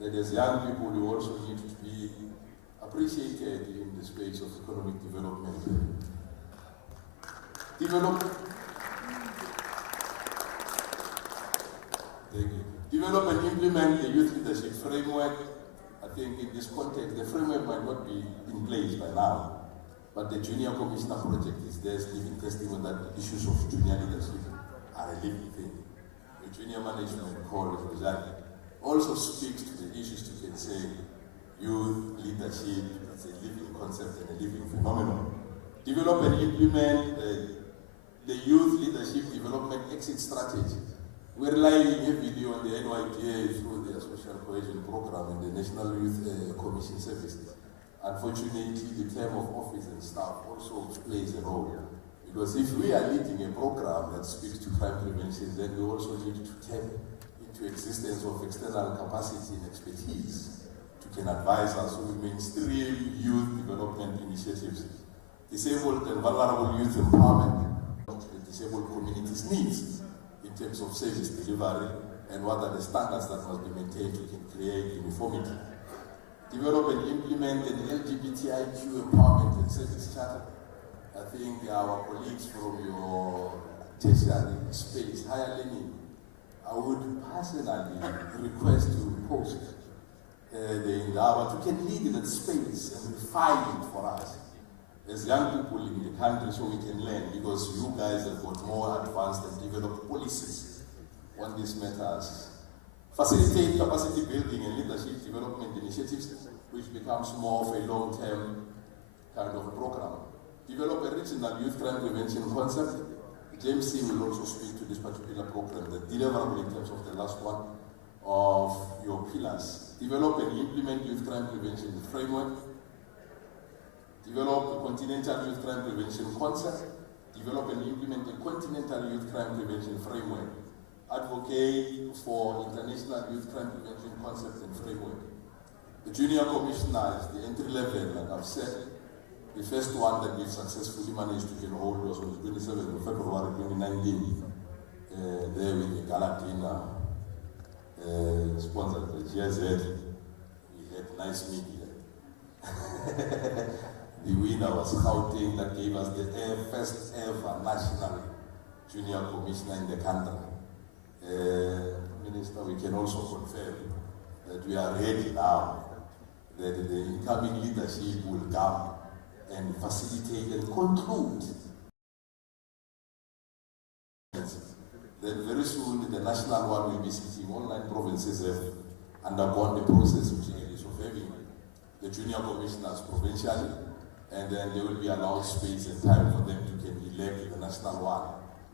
That as young people, we also need to be appreciated in the space of economic development. Develop and implement the youth leadership framework. I think in this context, the framework might not be in place by now, but the Junior Commissioner project is there, living testimony that the issues of junior leadership are a living thing. The Junior Management Corps also speaks to the issues, you can say, youth leadership. It's a living concept and a living phenomenon. Develop and implement the youth leadership development exit strategy. We're relying heavily on the NYDA through their social cohesion program and the National Youth Commission Services. Unfortunately, the term of office and staff also plays a role. Because if we are leading a program that speaks to crime prevention, then we also need to tap into existence of external capacity and expertise to can advise us with mainstream youth development initiatives, disabled and vulnerable youth empowerment, the disabled communities' needs in terms of service delivery, and what are the standards that must be maintained to create uniformity. Develop and implement an LGBTIQ empowerment and service charter. I think our colleagues from your tertiary space, higher learning, I would personally request to post the Indaba to can lead that space and refine it for us as young people in the country so we can learn, because you guys have got more advanced and developed policies on these matters. Facilitate capacity building and leadership development initiatives, which becomes more of a long-term kind of program. Develop a regional youth crime prevention concept. JMC will also speak to this particular program, the deliverable in terms of the last one of your pillars. Develop and implement youth crime prevention framework. Develop a continental youth crime prevention concept. Develop and implement a continental youth crime prevention framework. Advocate for international youth crime prevention concept and framework. The Junior Commissioner is the entry level, like I've said. The first one that we've successfully managed to get hold was on the 27th of February 2019, there with the gala dinner, sponsored by KZN. We had a nice meeting. The winner was Gauteng, that gave us the first ever national junior commissioner in the country. Minister, we can also confirm that we are ready now, that the incoming leadership will come and facilitate and conclude that very soon the national one will be sitting. All 9 provinces have undergone the process of having the junior commissioners provincially, and then they will be allowed space and time for them to can elect the national one,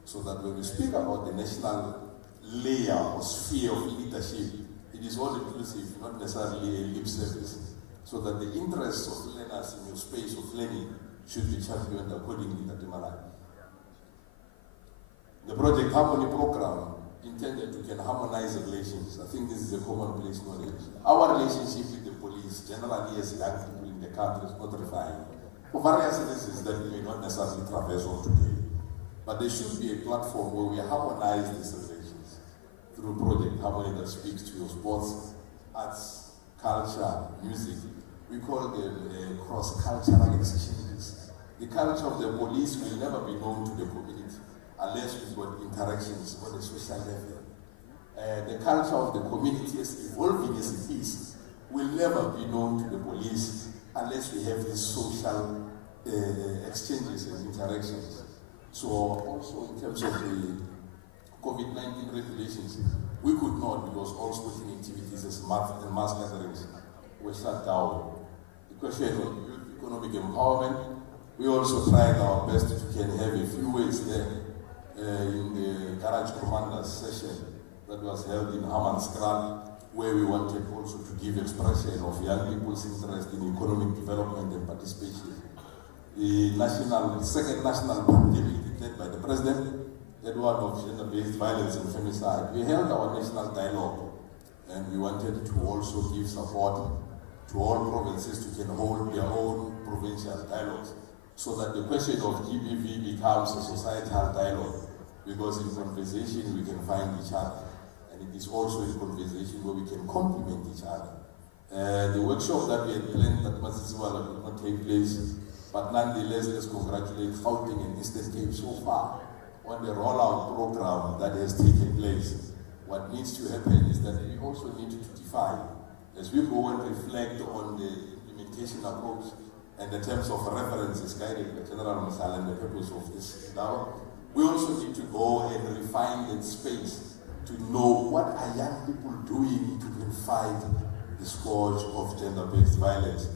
so that when we speak about the national layer or sphere of leadership, it is all inclusive, not necessarily a lip service, so that the interests of learners in your space of learning should be championed accordingly. The Project Harmony program intended to can harmonize relations. I think this is a commonplace knowledge. Our relationship with the police, generally as young people in the country, is not refined for various reasons that we may not necessarily traverse on today. But there should be a platform where we harmonize these relations through Project Harmony that speaks to your sports, arts, culture, music. We call them cross-cultural exchanges. The culture of the police will never be known to the community. unless we've got interactions on a social level. The culture of the community, as evolving as it is, will never be known to the police unless we have these social exchanges and interactions. So also in terms of the COVID-19 regulations, we could not, because all sporting activities as mass gatherings were shut down. The question of youth economic empowerment, we also tried our best to can have a few ways there in the Garage Commanders session that was held in Hammanskraal, where we wanted also to give expression of young people's interest in economic development and participation. The second national pandemic declared by the President, that one of gender-based violence and femicide, we held our national dialogue, and we wanted to also give support to all provinces to can hold their own provincial dialogues, so that the question of GBV becomes a societal dialogue, because in conversation we can find each other, and it is also in conversation where we can complement each other. The workshop that we had planned at Masisiwala did not take place, but nonetheless, let's congratulate Gauteng and Eastern Cape so far on the rollout program that has taken place. What needs to happen is that we also need to define, as we go and reflect on the implementation approach and the terms of references guided by General Masala and the purpose of this dialogue, we also need to go and refine that space to know what are young people doing to fight the scourge of gender-based violence,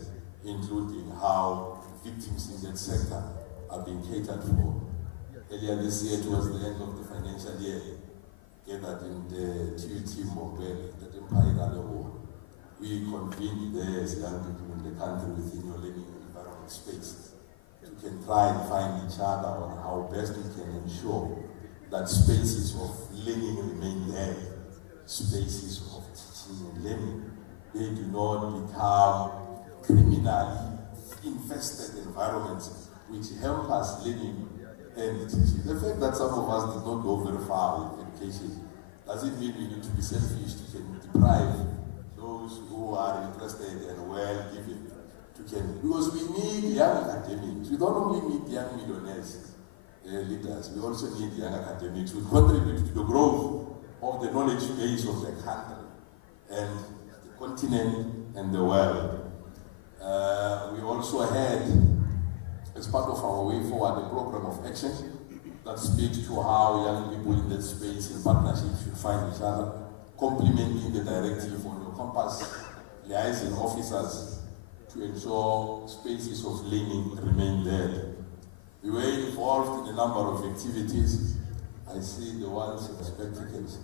including how victims in that sector are being catered for. Earlier this year, towards the end of the financial year, gathered in the TUT Mobile, the Empire level, we convened there as young people in the country within your learning environment space. We can try and find each other on how best we can ensure that spaces of learning remain there, spaces of teaching and learning. They do not become criminally infested environments which help us learning and teaching. The fact that some of us did not go very far with education doesn't mean we need to be selfish to deprive those who are interested and well given to can. Because we need young academics. We don't only need young millionaires, leaders, we also need young academics who contribute to the growth of the knowledge base of the country and the continent and the world. We also had, as part of our way forward, a program of action that speaks to how young people in that space in partnership should find each other, complementing the directive on your compass, liaison officers to ensure spaces of learning remain there. We were involved in a number of activities. I see the ones in the spectacles.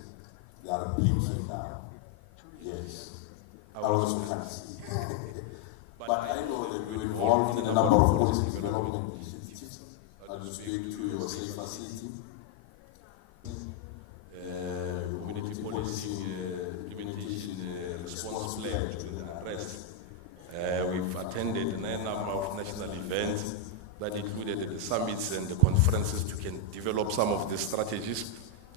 They are blinking now. Yes. I also can't see. But I know that you're involved in a number of policy development initiatives. I'll just speak to your safer city, community policy implementation response plan to the arrest. We've attended a number of national events that included the summits and the conferences to can develop some of the strategies,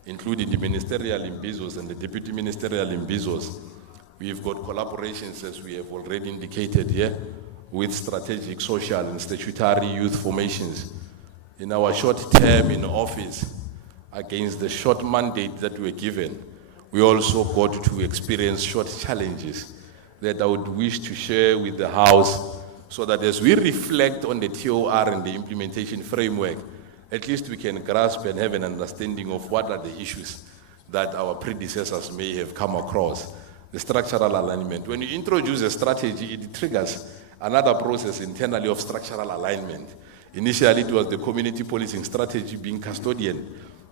including the ministerial imbizos and the deputy ministerial imbizos. We've got collaborations, as we have already indicated here, with strategic, social, and statutory youth formations. In our short term in office, against the short mandate that we were given, we also got to experience short challenges that I would wish to share with the House, so that as we reflect on the TOR and the implementation framework, at least we can grasp and have an understanding of what are the issues that our predecessors may have come across. The structural alignment. When you introduce a strategy, it triggers another process internally of structural alignment. Initially, it was the community policing strategy being custodian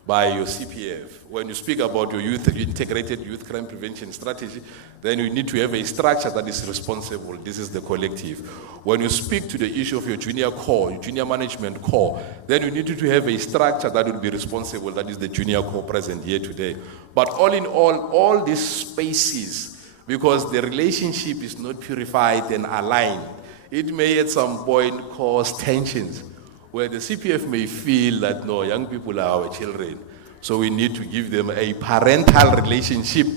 by your CPF. When you speak about your integrated youth crime prevention strategy, then you need to have a structure that is responsible. This is the collective. When you speak to the issue of your junior corps, your junior management corps, then you need to have a structure that will be responsible. That is the junior corps present here today. But all in all these spaces, because the relationship is not purified and aligned, it may at some point cause tensions where the CPF may feel that, no, young people are our children, so we need to give them a parental relationship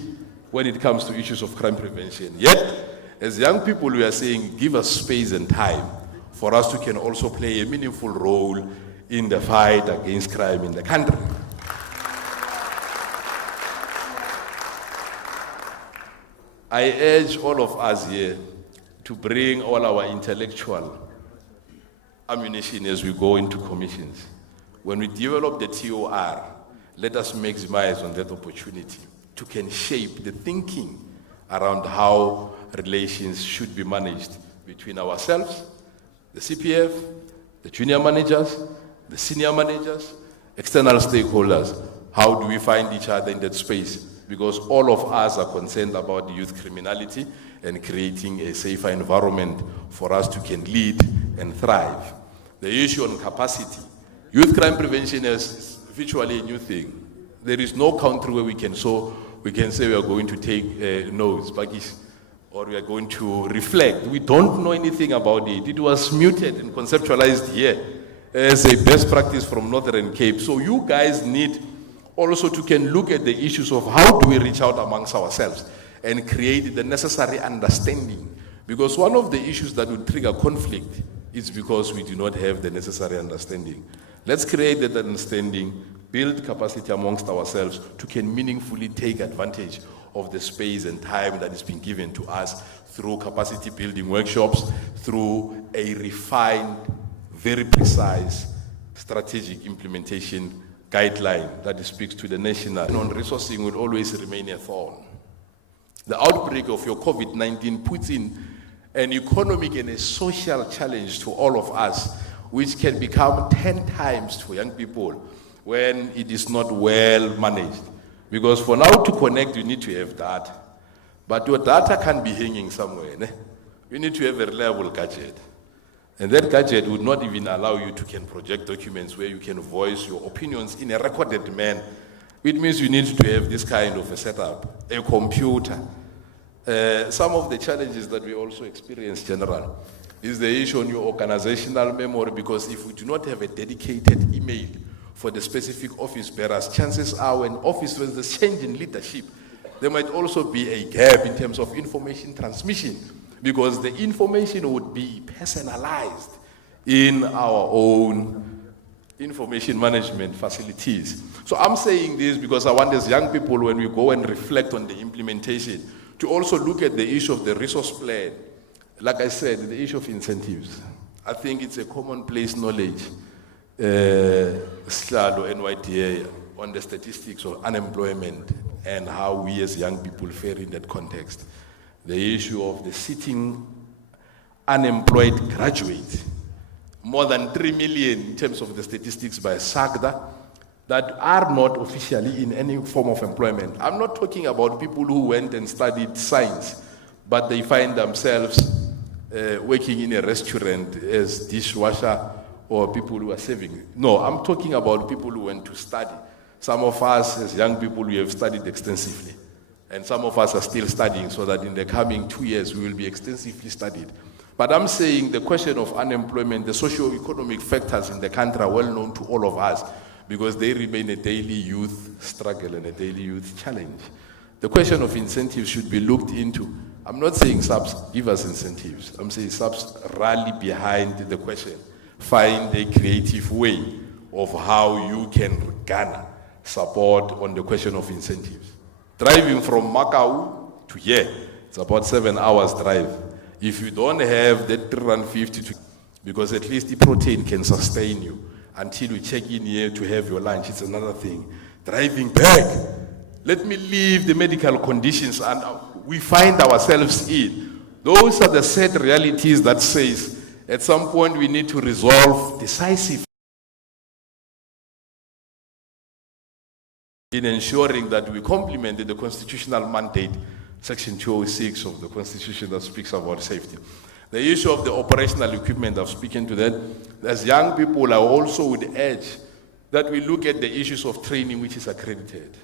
when it comes to issues of crime prevention. Yet, as young people, we are saying, give us space and time for us to can also play a meaningful role in the fight against crime in the country. I urge all of us here to bring all our intellectual ammunition as we go into commissions. When we develop the TOR, let us maximize on that opportunity to can shape the thinking around how relations should be managed between ourselves, the CPF, the junior managers, the senior managers, external stakeholders. How do we find each other in that space? Because all of us are concerned about youth criminality and creating a safer environment for us to can lead and thrive. The issue on capacity. Youth crime prevention is virtually a new thing. There is no country where we can say we are going to take notes, or we are going to reflect. We don't know anything about it. It was muted and conceptualized here as a best practice from Northern Cape. So you guys need also to can look at the issues of how do we reach out amongst ourselves and create the necessary understanding. Because one of the issues that would trigger conflict is because we do not have the necessary understanding. Let's create that understanding, build capacity amongst ourselves to can meaningfully take advantage of the space and time that is being given to us through capacity building workshops, through a refined, very precise strategic implementation guideline that speaks to the national. Non-resourcing will always remain a thorn. The outbreak of your COVID-19 puts in an economic and a social challenge to all of us, which can become 10 times to young people when it is not well managed. Because for now to connect, you need to have data. But your data can be hanging somewhere. You need to have a reliable gadget. And that gadget would not even allow you to can project documents where you can voice your opinions in a recorded manner. It means you need to have this kind of a setup, a computer. Some of the challenges that we also experience, General, is the issue on your organizational memory, because if we do not have a dedicated email for the specific office bearers, chances are when office was the change in leadership, there might also be a gap in terms of information transmission, because the information would be personalized in our own information management facilities. So I'm saying this because I want as young people, when we go and reflect on the implementation, to also look at the issue of the resource plan. Like I said, the issue of incentives. I think it's a commonplace knowledge, SLAD or NYDA, on the statistics of unemployment and how we as young people fare in that context. The issue of the sitting unemployed graduate, more than 3 million in terms of the statistics by SAGDA, that are not officially in any form of employment. I'm not talking about people who went and studied science, but they find themselves working in a restaurant as dishwasher or people who are serving. No, I'm talking about people who went to study. Some of us as young people, we have studied extensively. And some of us are still studying, so that in the coming 2 years, we will be extensively studied. But I'm saying the question of unemployment, the socio-economic factors in the country are well known to all of us, because they remain a daily youth struggle and a daily youth challenge. The question of incentives should be looked into. I'm not saying SAPS give us incentives. I'm saying SAPS rally behind the question. Find a creative way of how you can garner support on the question of incentives. Driving from Macau to here, it's about 7 hours drive. If you don't have that 350, because at least the protein can sustain you until you check in here to have your lunch, it's another thing. Driving back, let me leave the medical conditions and we find ourselves in. Those are the sad realities that says at some point we need to resolve decisively in ensuring that we complement the constitutional mandate, Section 206 of the Constitution that speaks about safety. The issue of the operational equipment, I've spoken to that. As young people, I also would urge that we look at the issues of training which is accredited.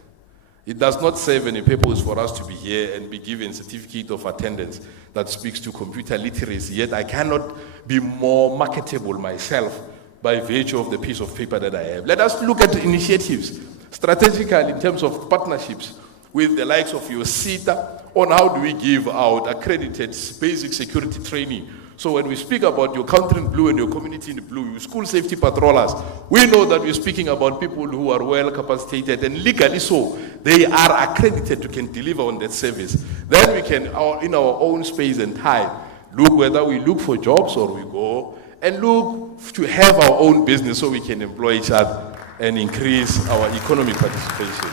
It does not serve any purpose for us to be here and be given certificate of attendance that speaks to computer literacy, yet I cannot be more marketable myself by virtue of the piece of paper that I have. Let us look at initiatives, strategically in terms of partnerships with the likes of your CETA on how do we give out accredited basic security training. So when we speak about your country in blue and your community in blue, your school safety patrollers, we know that we're speaking about people who are well capacitated and legally so. They are accredited to can deliver on that service. Then we can, in our own space and time, look whether we look for jobs or we go and look to have our own business so we can employ each other and increase our economic participation.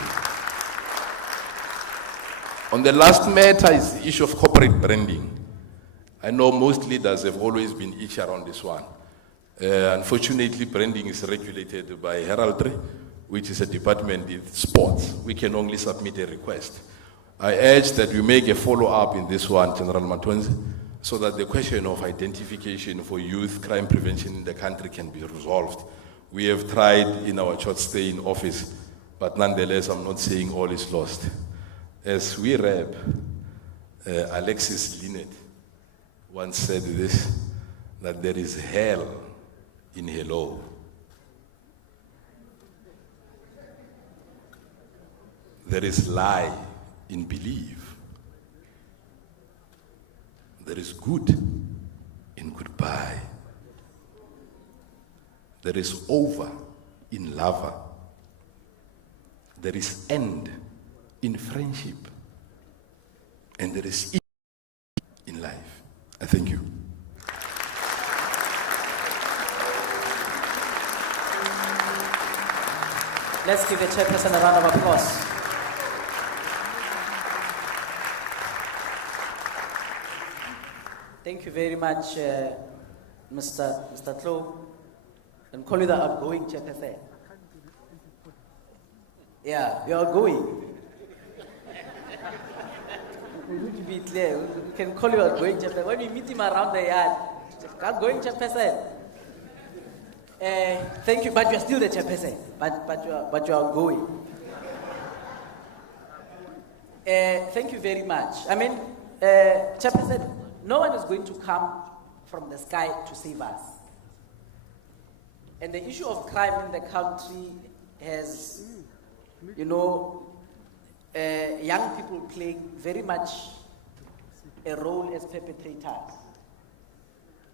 On the last matter is the issue of corporate branding. I know most leaders have always been itchy around this one. Unfortunately, branding is regulated by heraldry, which is a department in sports. We can only submit a request. I urge that we make a follow-up in this one, General Matonzi, so that the question of identification for youth crime prevention in the country can be resolved. We have tried in our short stay in office, but nonetheless, I'm not saying all is lost. As we wrap, Alexis Linet once said this, that there is hell in hello. There is lie in believe. There is good in goodbye. There is over in lover. There is end in friendship. And there is in life. I thank you. Let's give the chairperson a round of applause. Thank you very much, Mr. Klo. And call you the outgoing chairperson. Yeah, you're outgoing. We need to be clear. We can call you outgoing chairperson. When we meet him around the yard, outgoing chairperson. Thank you, but you're still the chairperson. But you're outgoing. Thank you very much. I mean, chairperson, no one is going to come from the sky to save us. And the issue of crime in the country has, young people playing very much a role as perpetrators,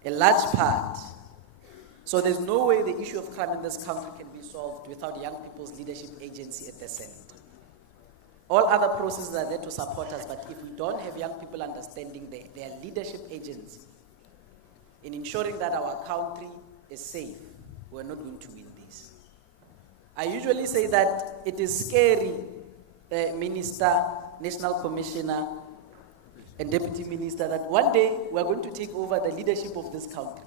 a large part. So there's no way the issue of crime in this country can be solved without young people's leadership agency at the center. All other processes are there to support us, but if we don't have young people understanding their leadership agency in ensuring that our country is safe, we're not going to win this. I usually say that it is scary, Minister, National Commissioner, and Deputy Minister, that one day we're going to take over the leadership of this country.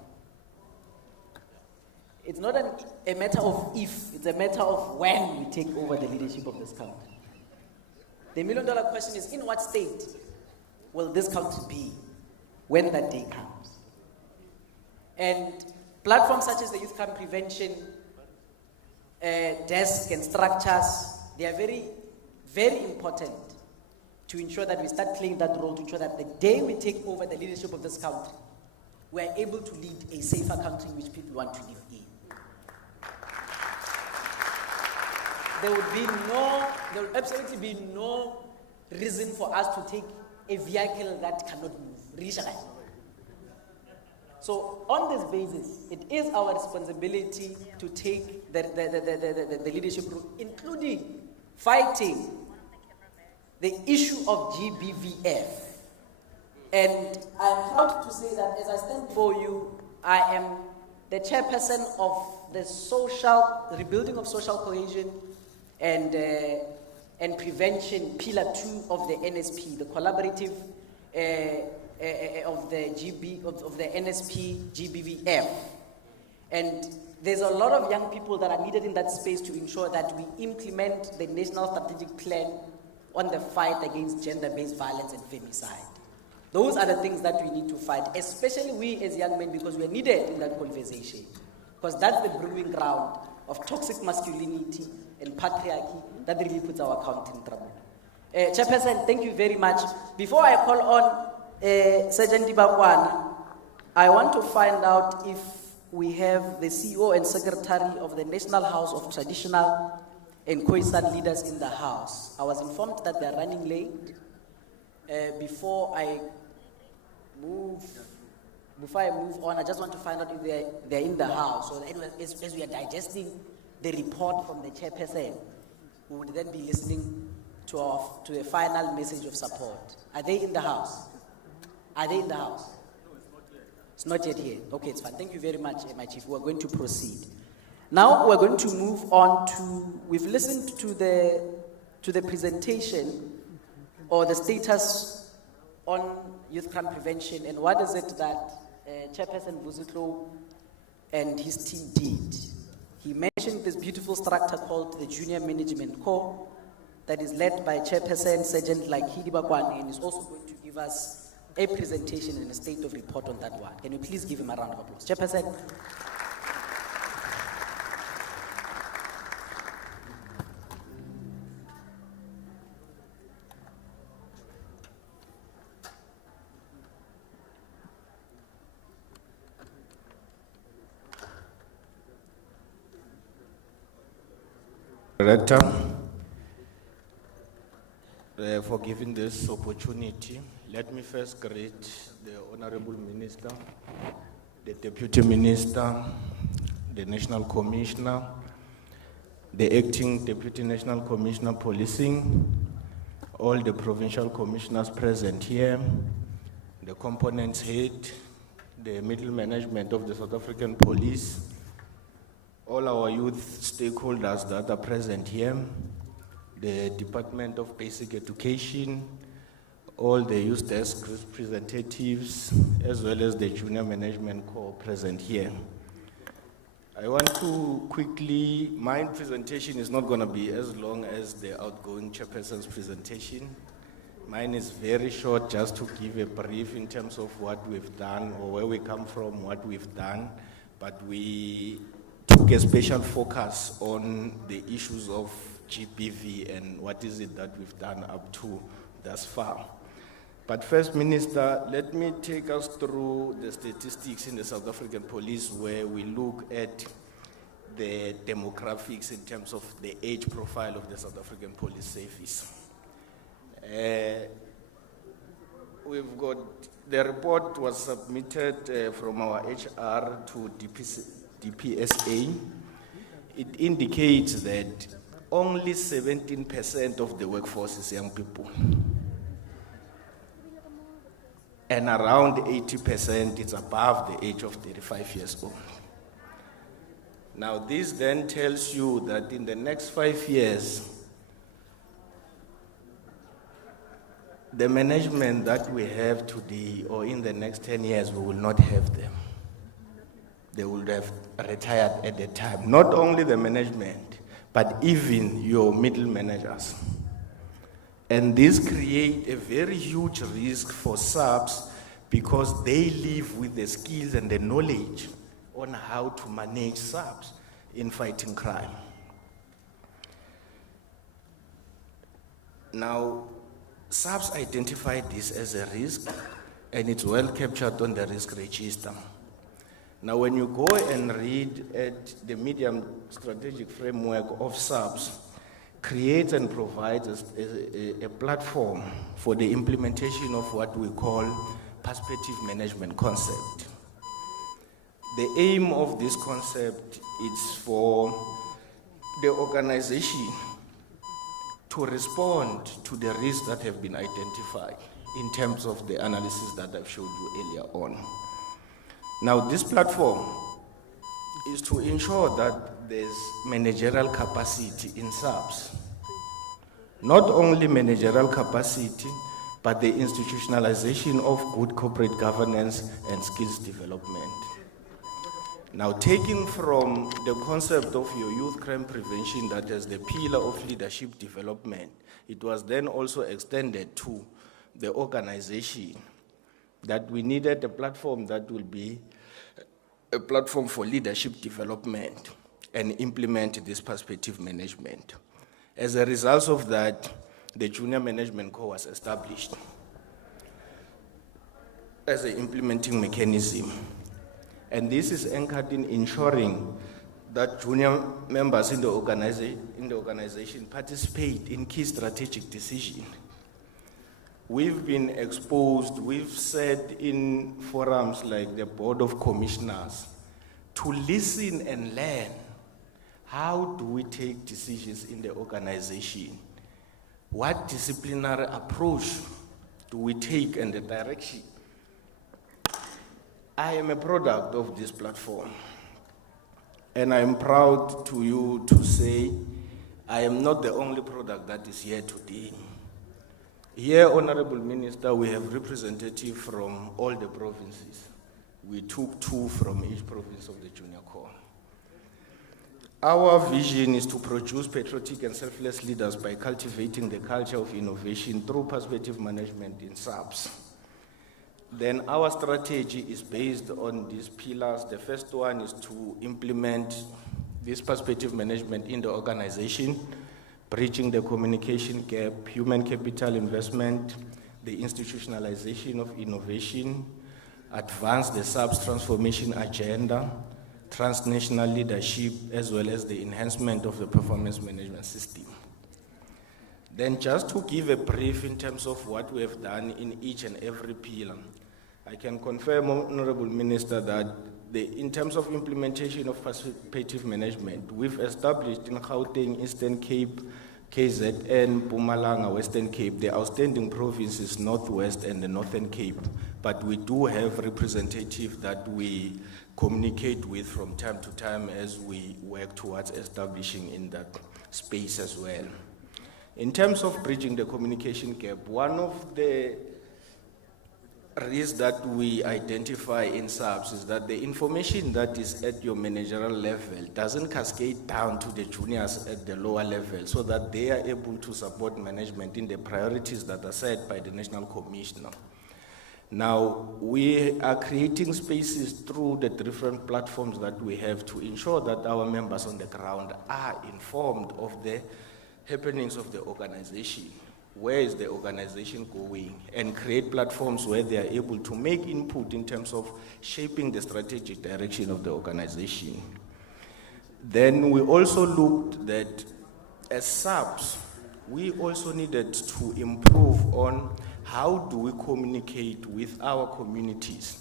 It's not a matter of if, it's a matter of when we take over the leadership of this country. The million-dollar question is, in what state will this country be when that day comes? And platforms such as the Youth Crime Prevention Desk and structures, they are very, very important to ensure that we start playing that role, to ensure that the day we take over the leadership of this country, we are able to lead a safer country in which people want to live in. There will absolutely be no reason for us to take a vehicle that cannot move. So on this basis, it is our responsibility to take the leadership role, including fighting the issue of GBVF. And I'm proud to say that as I stand before you, I am the chairperson of the rebuilding of social cohesion and prevention, pillar 2 of the NSP, the collaborative of the NSP GBVF. And there's a lot of young people that are needed in that space to ensure that we implement the national strategic plan on the fight against gender-based violence and femicide. Those are the things that we need to fight, especially we as young men, because we are needed in that conversation. Because that's the brewing ground of toxic masculinity and patriarchy that really puts our country in trouble. Chairperson, thank you very much. Before I call on Sergeant Indaba, I want to find out if we have the CEO and Secretary of the National House of Traditional and KwaZulu leaders in the house. I was informed that they are running late. Before I move on, I just want to find out if they're in the house. So that as we are digesting the report from the chairperson, we would then be listening to a final message of support. Are they in the house? Are they in the house? It's not yet here. Okay, it's fine. Thank you very much, my chief. We're going to proceed. Now we're going to move on to, we've listened to the presentation or the status on youth crime prevention and what is it that Chairperson Vuzutlo and his team did. He mentioned this beautiful structure called the Junior Management Corps that is led by Chairperson Sergeant like Indaba and is also going to give us a presentation and a state of report on that one. Can you please give him a round of applause? Chairperson. Director, for giving this opportunity. Let me first greet the Honorable Minister, the Deputy Minister, the National Commissioner, the Acting Deputy National Commissioner Policing, all the provincial commissioners present here, the components head, the middle management of the South African Police, all our youth stakeholders that are present here, the Department of Basic Education, all the youth desk representatives, as well as the Junior Management Corps present here. I want to quickly, my presentation is not going to be as long as the outgoing chairperson's presentation. Mine is very short, just to give a brief in terms of what we've done or where we come from, what we've done, but we took a special focus on the issues of GBV and what is it that we've done up to thus far. But first, Minister, let me take us through the statistics in the South African Police where we look at the demographics in terms of the age profile of the South African Police Service. We've got, the report was submitted from our HR to DPSA. It indicates that only 17% of the workforce is young people. And around 80% is above the age of 35 years old. Now this then tells you that in the next 5 years, the management that we have today or in the next 10 years, we will not have them. They would have retired at the time. Not only the management, but even your middle managers. And this creates a very huge risk for SAPS because they live with the skills and the knowledge on how to manage SAPS in fighting crime. Now, SAPS identified this as a risk and it's well captured on the risk register. Now, when you go and read at the medium strategic framework of SAPS, creates and provides a platform for the implementation of what we call perspective management concept. The aim of this concept is for the organization to respond to the risks that have been identified in terms of the analysis that I've showed you earlier on. Now, this platform is to ensure that there's managerial capacity in SAPS. Not only managerial capacity, but the institutionalization of good corporate governance and skills development. Now, taking from the concept of your youth crime prevention that is the pillar of leadership development, it was then also extended to the organization that we needed a platform that will be a platform for leadership development and implement this perspective management. As a result of that, the Junior Management Corps was established as an implementing mechanism. And this is anchored in ensuring that junior members in the organization participate in key strategic decisions. We've been exposed, we've said in forums like the Board of Commissioners, to listen and learn. How do we take decisions in the organization? what disciplinary approach do we take and the direction? I am a product of this platform, and I am proud to you to say I am not the only product that is here today. Here, Honorable Minister, we have representatives from all the provinces. We took 2 from each province of the Junior Corps. Our vision is to produce patriotic and selfless leaders by cultivating the culture of innovation through perspective management in SAPS. Then our strategy is based on these pillars. The first one is to implement this perspective management in the organization, bridging the communication gap, human capital investment, the institutionalization of innovation, advance the SAPS transformation agenda, transnational leadership, as well as the enhancement of the performance management system. Then just to give a brief in terms of what we have done in each and every pillar, I can confirm, Honorable Minister, that in terms of implementation of perspective management, we've established in Gauteng, Eastern Cape, KZN, Mpumalanga, Western Cape, the outstanding provinces, Northwest and the Northern Cape. But we do have representatives that we communicate with from time to time as we work towards establishing in that space as well. In terms of bridging the communication gap, one of the risks that we identify in SAPS is that the information that is at your managerial level doesn't cascade down to the juniors at the lower level so that they are able to support management in the priorities that are set by the National Commissioner. Now, we are creating spaces through the different platforms that we have to ensure that our members on the ground are informed of the happenings of the organization. Where is the organization going, and create platforms where they are able to make input in terms of shaping the strategic direction of the organization. Then we also looked that as SAPS, we also needed to improve on how do we communicate with our communities.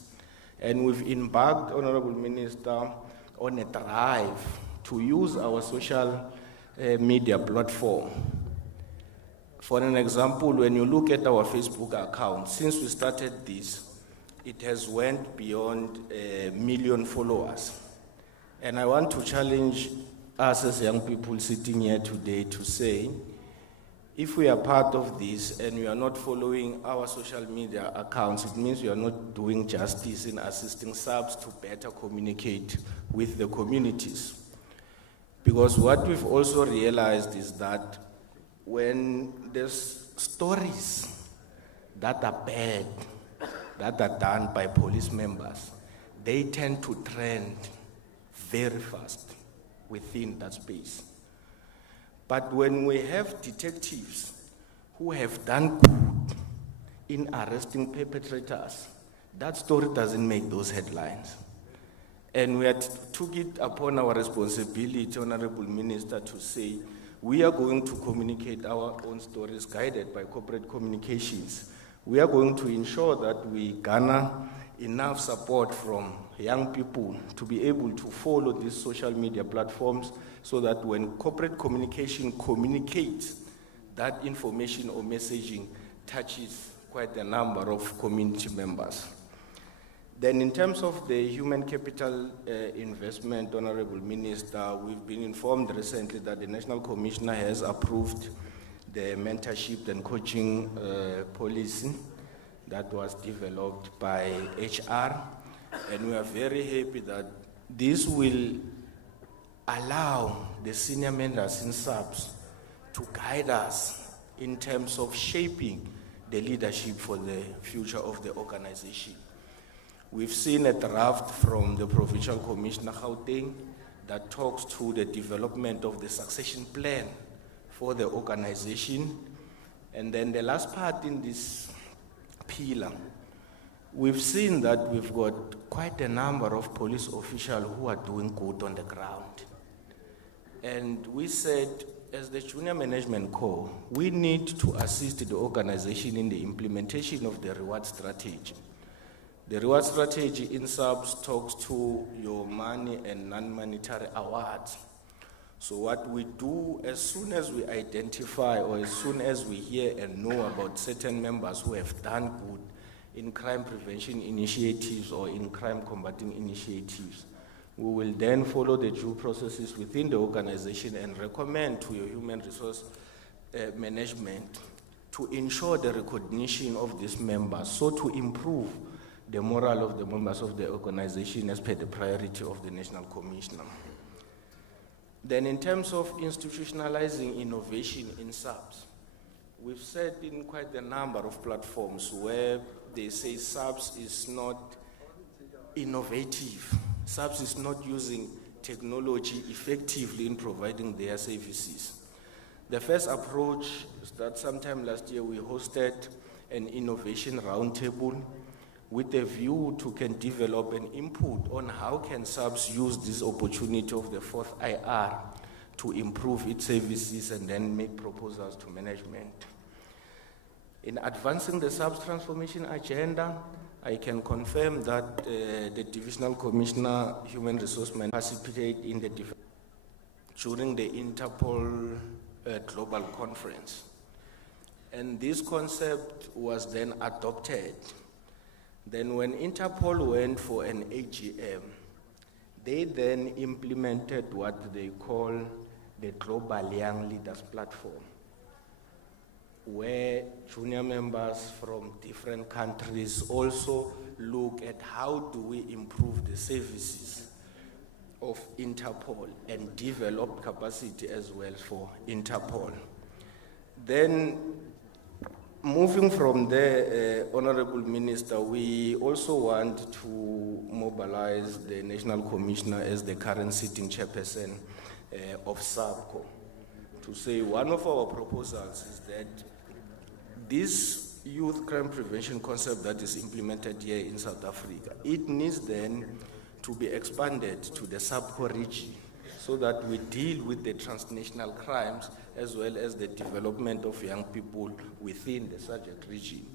And we've embarked, Honorable Minister, on a drive to use our social media platform. For an example, when you look at our Facebook account, since we started this, it has went beyond 1 million followers. And I want to challenge us as young people sitting here today to say, if we are part of this and we are not following our social media accounts, it means we are not doing justice in assisting SAPS to better communicate with the communities. Because what we've also realized is that when there's stories that are bad, that are done by police members, they tend to trend very fast within that space. But when we have detectives who have done good in arresting perpetrators, that story doesn't make those headlines. And we took it upon our responsibility, Honorable Minister, to say, we are going to communicate our own stories guided by corporate communications. We are going to ensure that we garner enough support from young people to be able to follow these social media platforms so that when corporate communication communicates, that information or messaging touches quite a number of community members. Then in terms of the human capital investment, Honorable Minister, we've been informed recently that the National Commissioner has approved the mentorship and coaching policy that was developed by HR. And we are very happy that this will allow the senior members in SAPS to guide us in terms of shaping the leadership for the future of the organization. We've seen a draft from the Provincial Commissioner Gauteng that talks to the development of the succession plan for the organization. And then the last part in this pillar, we've seen that we've got quite a number of police officials who are doing good on the ground. And we said, as the Junior Management Corps, we need to assist the organization in the implementation of the reward strategy. The reward strategy in SAPS talks to your money and non-monetary awards. So what we do, as soon as we identify or as soon as we hear and know about certain members who have done good in crime prevention initiatives or in crime combating initiatives, we will then follow the due processes within the organization and recommend to your human resource management to ensure the recognition of these members, so to improve the morale of the members of the organization as per the priority of the National Commissioner. Then in terms of institutionalizing innovation in SAPS, we've said in quite a number of platforms where they say SAPS is not innovative. SAPS is not using technology effectively in providing their services. The first approach is that sometime last year we hosted an innovation roundtable with a view to can develop an input on how can SAPS use this opportunity of the fourth IR to improve its services and then make proposals to management. In advancing the SAPS transformation agenda, I can confirm that the Divisional Commissioner Human Resource Management participated in the during the Interpol Global Conference. And this concept was then adopted. Then when Interpol went for an AGM, they then implemented what they call the Global Young Leaders Platform, where junior members from different countries also look at how do we improve the services of Interpol and develop capacity as well for Interpol. Then moving from there, Honorable Minister, we also want to mobilize the National Commissioner as the current sitting chairperson of SAPCO to say one of our proposals is that this youth crime prevention concept that is implemented here in South Africa, it needs then to be expanded to the SAPCO region so that we deal with the transnational crimes as well as the development of young people within the subject region.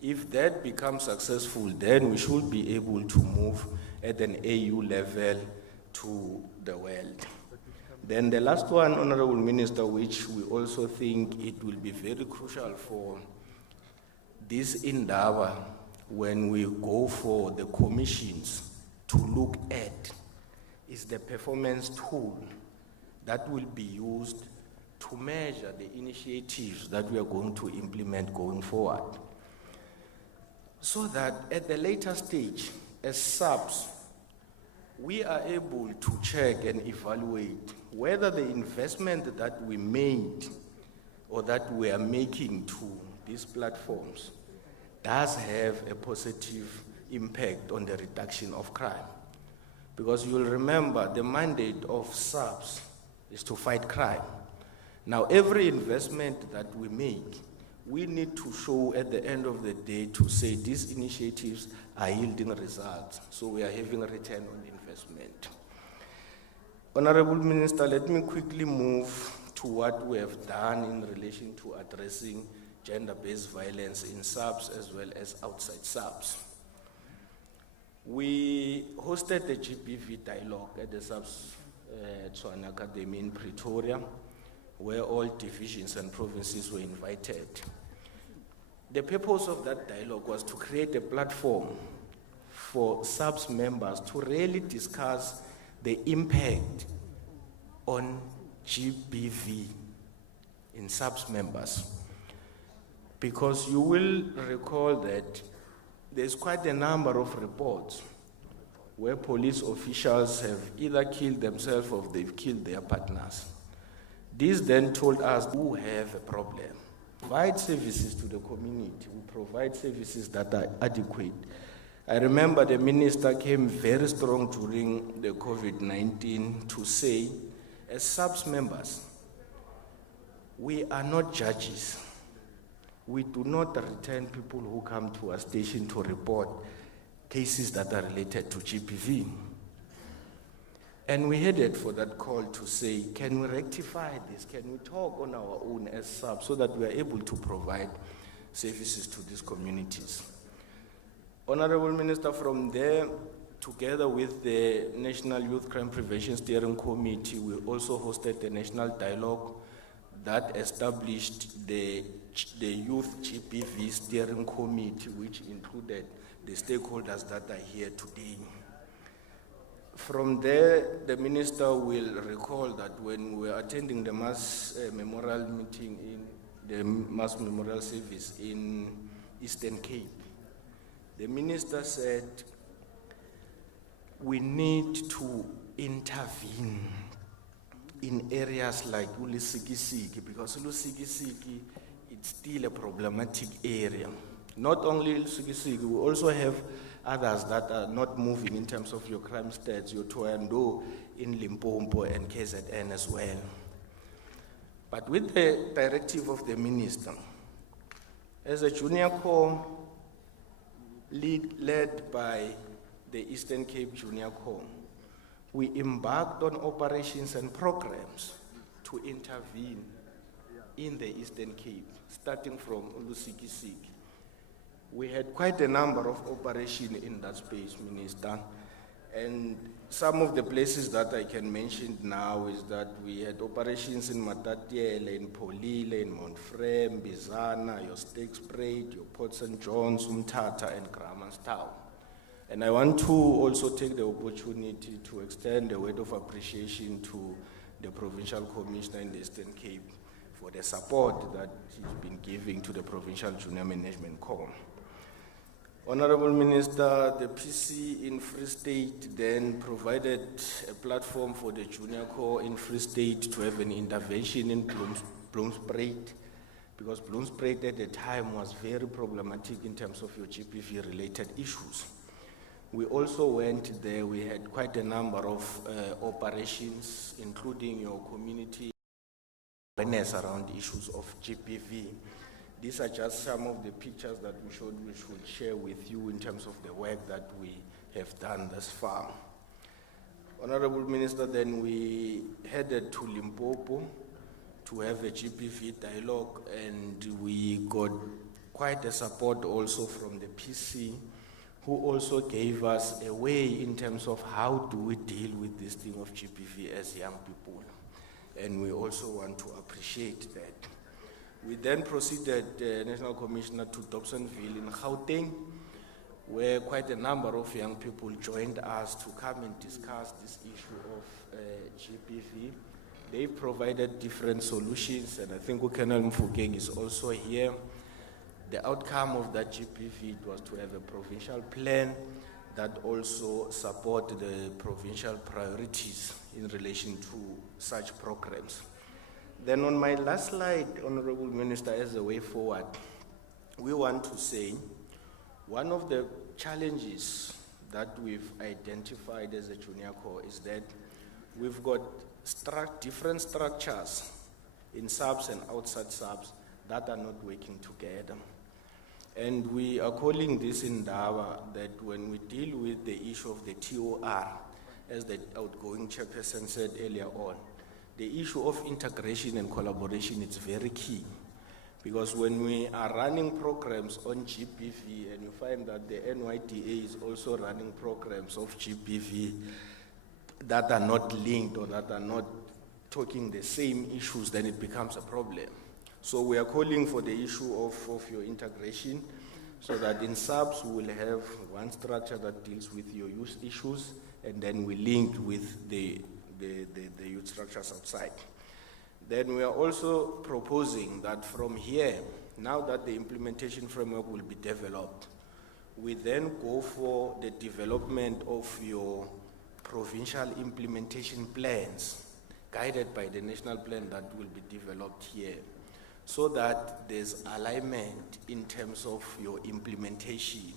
If that becomes successful, then we should be able to move at an AU level to the world. Then the last one, Honorable Minister, which we also think it will be very crucial for this Indaba when we go for the commissions to look at, is the performance tool that will be used to measure the initiatives that we are going to implement going forward. So that at the later stage, as SAPS, we are able to check and evaluate whether the investment that we made or that we are making to these platforms does have a positive impact on the reduction of crime. Because you'll remember the mandate of SAPS is to fight crime. Now, every investment that we make, we need to show at the end of the day to say these initiatives are yielding results. So we are having a return on investment. Honorable Minister, let me quickly move to what we have done in relation to addressing gender-based violence in SAPS as well as outside SAPS. We hosted the GBV dialogue at the SAPS Tshwane Academy in Pretoria, where all divisions and provinces were invited. The purpose of that dialogue was to create a platform for SAPS members to really discuss the impact on GBV in SAPS members. Because you will recall that there's quite a number of reports where police officials have either killed themselves or they've killed their partners. This then told us who have a problem. Provide services to the community. We provide services that are adequate. I remember the minister came very strong during the COVID-19 to say, as SAPS members, we are not judges. We do not return people who come to our station to report cases that are related to GBV. And we headed for that call to say, can we rectify this? Can we talk on our own as SAPS so that we are able to provide services to these communities? Honorable Minister, from there, together with the National Youth Crime Prevention Steering Committee, we also hosted the national dialogue that established the Youth GBV Steering Committee, which included the stakeholders that are here today. From there, the minister will recall that when we were attending the mass memorial meeting in the mass memorial service in Eastern Cape, the minister said we need to intervene in areas like Ulisikisiki, because Ulisikisiki, it's still a problematic area. Not only Ulisikisiki, we also have others that are not moving in terms of your crime stats, your Toyando in Limpopo and KZN as well. But with the directive of the minister, as a junior corps led by the Eastern Cape Junior Corps, we embarked on operations and programs to intervene in the Eastern Cape, starting from Ulusikisiki. We had quite a number of operations in that space, Minister, and some of the places that I can mention now is that we had operations in Matatiele, in Polile, in Montfrem, Bizana, your Steaksbraid, your Port St. John's, Umtata, and Grahamstown. And I want to also take the opportunity to extend a word of appreciation to the Provincial Commissioner in the Eastern Cape for the support that he's been giving to the Provincial Junior Management Corps. Honorable Minister, the PC in Free State then provided a platform for the Junior Corps in Free State to have an intervention in Bloomsbraid, because Bloomsbraid at the time was very problematic in terms of your GBV-related issues. We also went there, we had quite a number of operations, including your community awareness around issues of GBV. These are just some of the pictures that we should share with you in terms of the work that we have done thus far. Honorable Minister, then we headed to Limpopo to have a GBV dialogue, and we got quite a support also from the PC, who also gave us a way in terms of how do we deal with this thing of GBV as young people. And we also want to appreciate that. We then proceeded, National Commissioner, to Dobsonville in Gauteng, where quite a number of young people joined us to come and discuss this issue of GBV. They provided different solutions, and I think Ukenal Mfukeng is also here. The outcome of that GBV was to have a provincial plan that also support the provincial priorities in relation to such programs. Then on my last slide, Honorable Minister, as a way forward, we want to say one of the challenges that we've identified as a junior corps is that we've got different structures in SAPS and outside SAPS that are not working together. And we are calling this Indaba, that when we deal with the issue of the TOR, as the outgoing chairperson said earlier on, the issue of integration and collaboration is very key. Because when we are running programs on GBV and you find that the NYDA is also running programs of GBV that are not linked or that are not talking the same issues, then it becomes a problem. So we are calling for the issue of your integration, so that in SAPS we will have one structure that deals with your youth issues, and then we link with the youth structures outside. Then we are also proposing that from here, now that the implementation framework will be developed, we then go for the development of your provincial implementation plans, guided by the national plan that will be developed here, so that there's alignment in terms of your implementation.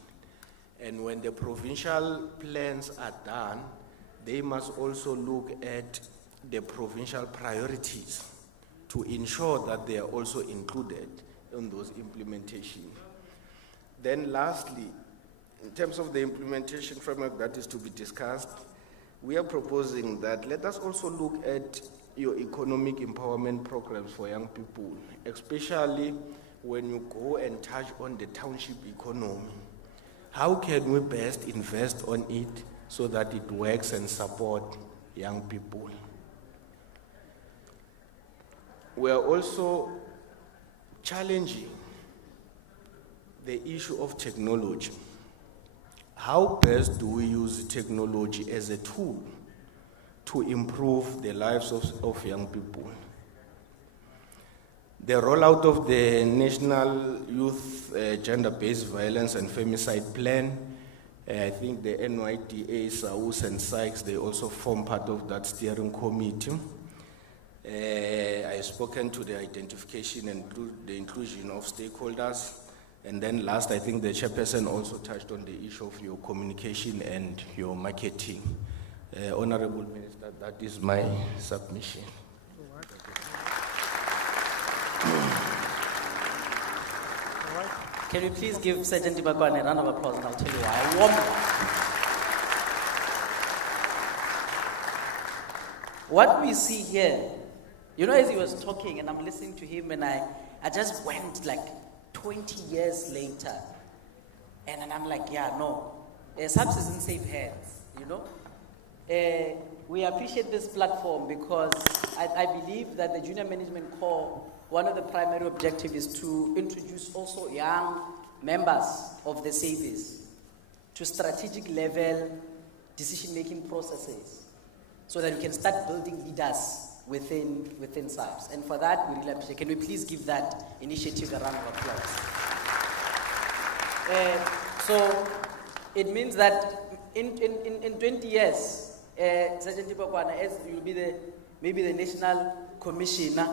And when the provincial plans are done, they must also look at the provincial priorities to ensure that they are also included in those implementation. Then lastly, in terms of the implementation framework that is to be discussed, we are proposing that let us also look at your economic empowerment programs for young people, especially when you go and touch on the township economy. How can we best invest on it so that it works and support young people. We are also challenging the issue of technology. How best do we use technology as a tool to improve the lives of young people? The rollout of the National Youth Gender-Based Violence and Femicide Plan, I think the NYDA, SAUS and SAPS, they also form part of that steering committee. I've spoken to the identification and the inclusion of stakeholders. And then last, I think the chairperson also touched on the issue of your communication and your marketing. Honorable Minister, that is my submission. Can we please give Sergeant Indaba a round of applause, and I'll tell you why. Warm. What we see here, you know, as he was talking and I'm listening to him, and I just went like 20 years later, and then I'm like, yeah, no, SAPS is in safe hands, you know. We appreciate this platform because I believe that the Junior Management Corps, one of the primary objectives is to introduce also young members of the SAPS to strategic level decision-making processes so that we can start building leaders within SAPS. And for that, we really appreciate. Can we please give that initiative a round of applause? So it means that in 20 years, Sergeant Indaba, as you will be maybe the national commissioner,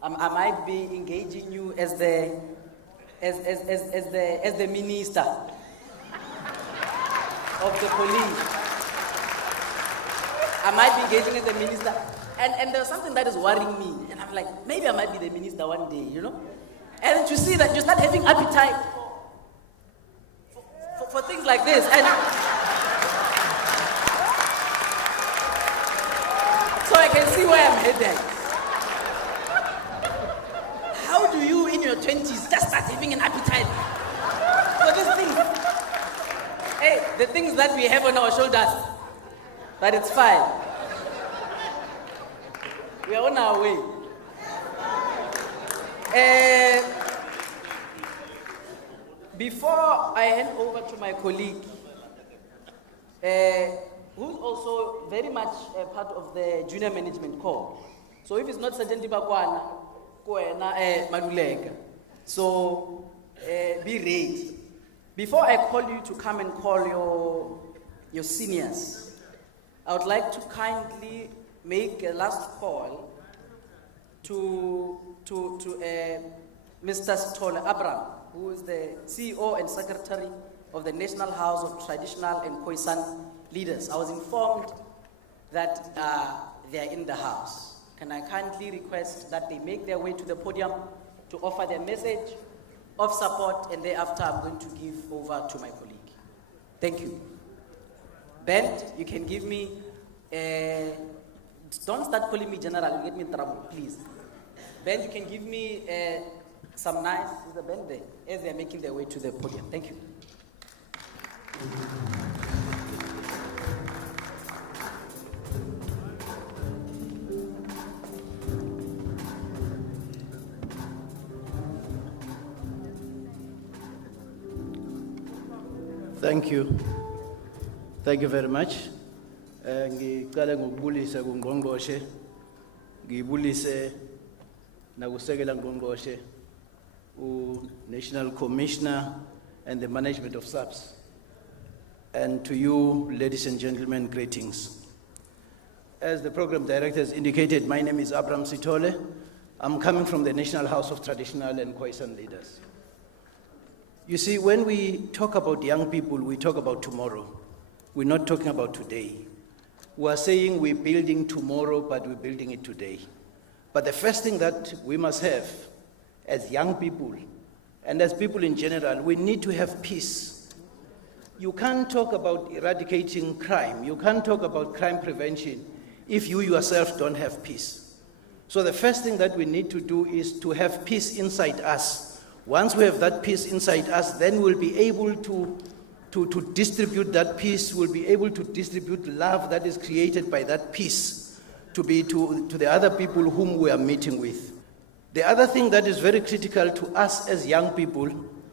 I might be engaging you as the minister of the police. I might be engaging as the minister. And there's something that is worrying me. And I'm like, maybe I might be the minister one day, you know? And to see that you start having appetite for things like this. And so I can see where I'm headed. How do you, in your 20s, just start having an appetite for these things? Hey, the things that we have on our shoulders, but it's fine. We are on our way. Before I hand over to my colleague, who's also very much a part of the Junior Management Corps. So if it's not Sergeant Indaba, Madulega. So be ready. Before I call you to come and call your seniors, I would like to kindly make a last call to Mr. Sithole Abraham, who is the CEO and Secretary of the National House of Traditional and KwaZulu Leaders. I was informed that they are in the house. Can I kindly request that they make their way to the podium to offer their message of support, and thereafter I'm going to give over to my colleague. Thank you. Ben, you can give me don't start calling me general, you'll get me in trouble, please. Ben, you can give me some nice, is the Ben there, as they're making their way to the podium. Thank you. Thank you. Thank you very much. Ngicela ngokubulisa kuNgqongqoshe, ngibulise nakusekela ngqongqoshe, National Commissioner and the management of SAPS. And to you, ladies and gentlemen, greetings. As the program director has indicated, my name is Abraham Sithole. I'm coming from the National House of Traditional and KwaZulu Leaders. You see, when we talk about young people, we talk about tomorrow. We're not talking about today. We are saying we're building tomorrow, but we're building it today. But the first thing that we must have as young people, and as people in general, we need to have peace. You can't talk about eradicating crime. You can't talk about crime prevention if you yourself don't have peace. So the first thing that we need to do is to have peace inside us. Once we have that peace inside us, then we'll be able to to distribute that peace, will be able to distribute love that is created by that peace to the other people whom we are meeting with. The other thing that is very critical to us as young people,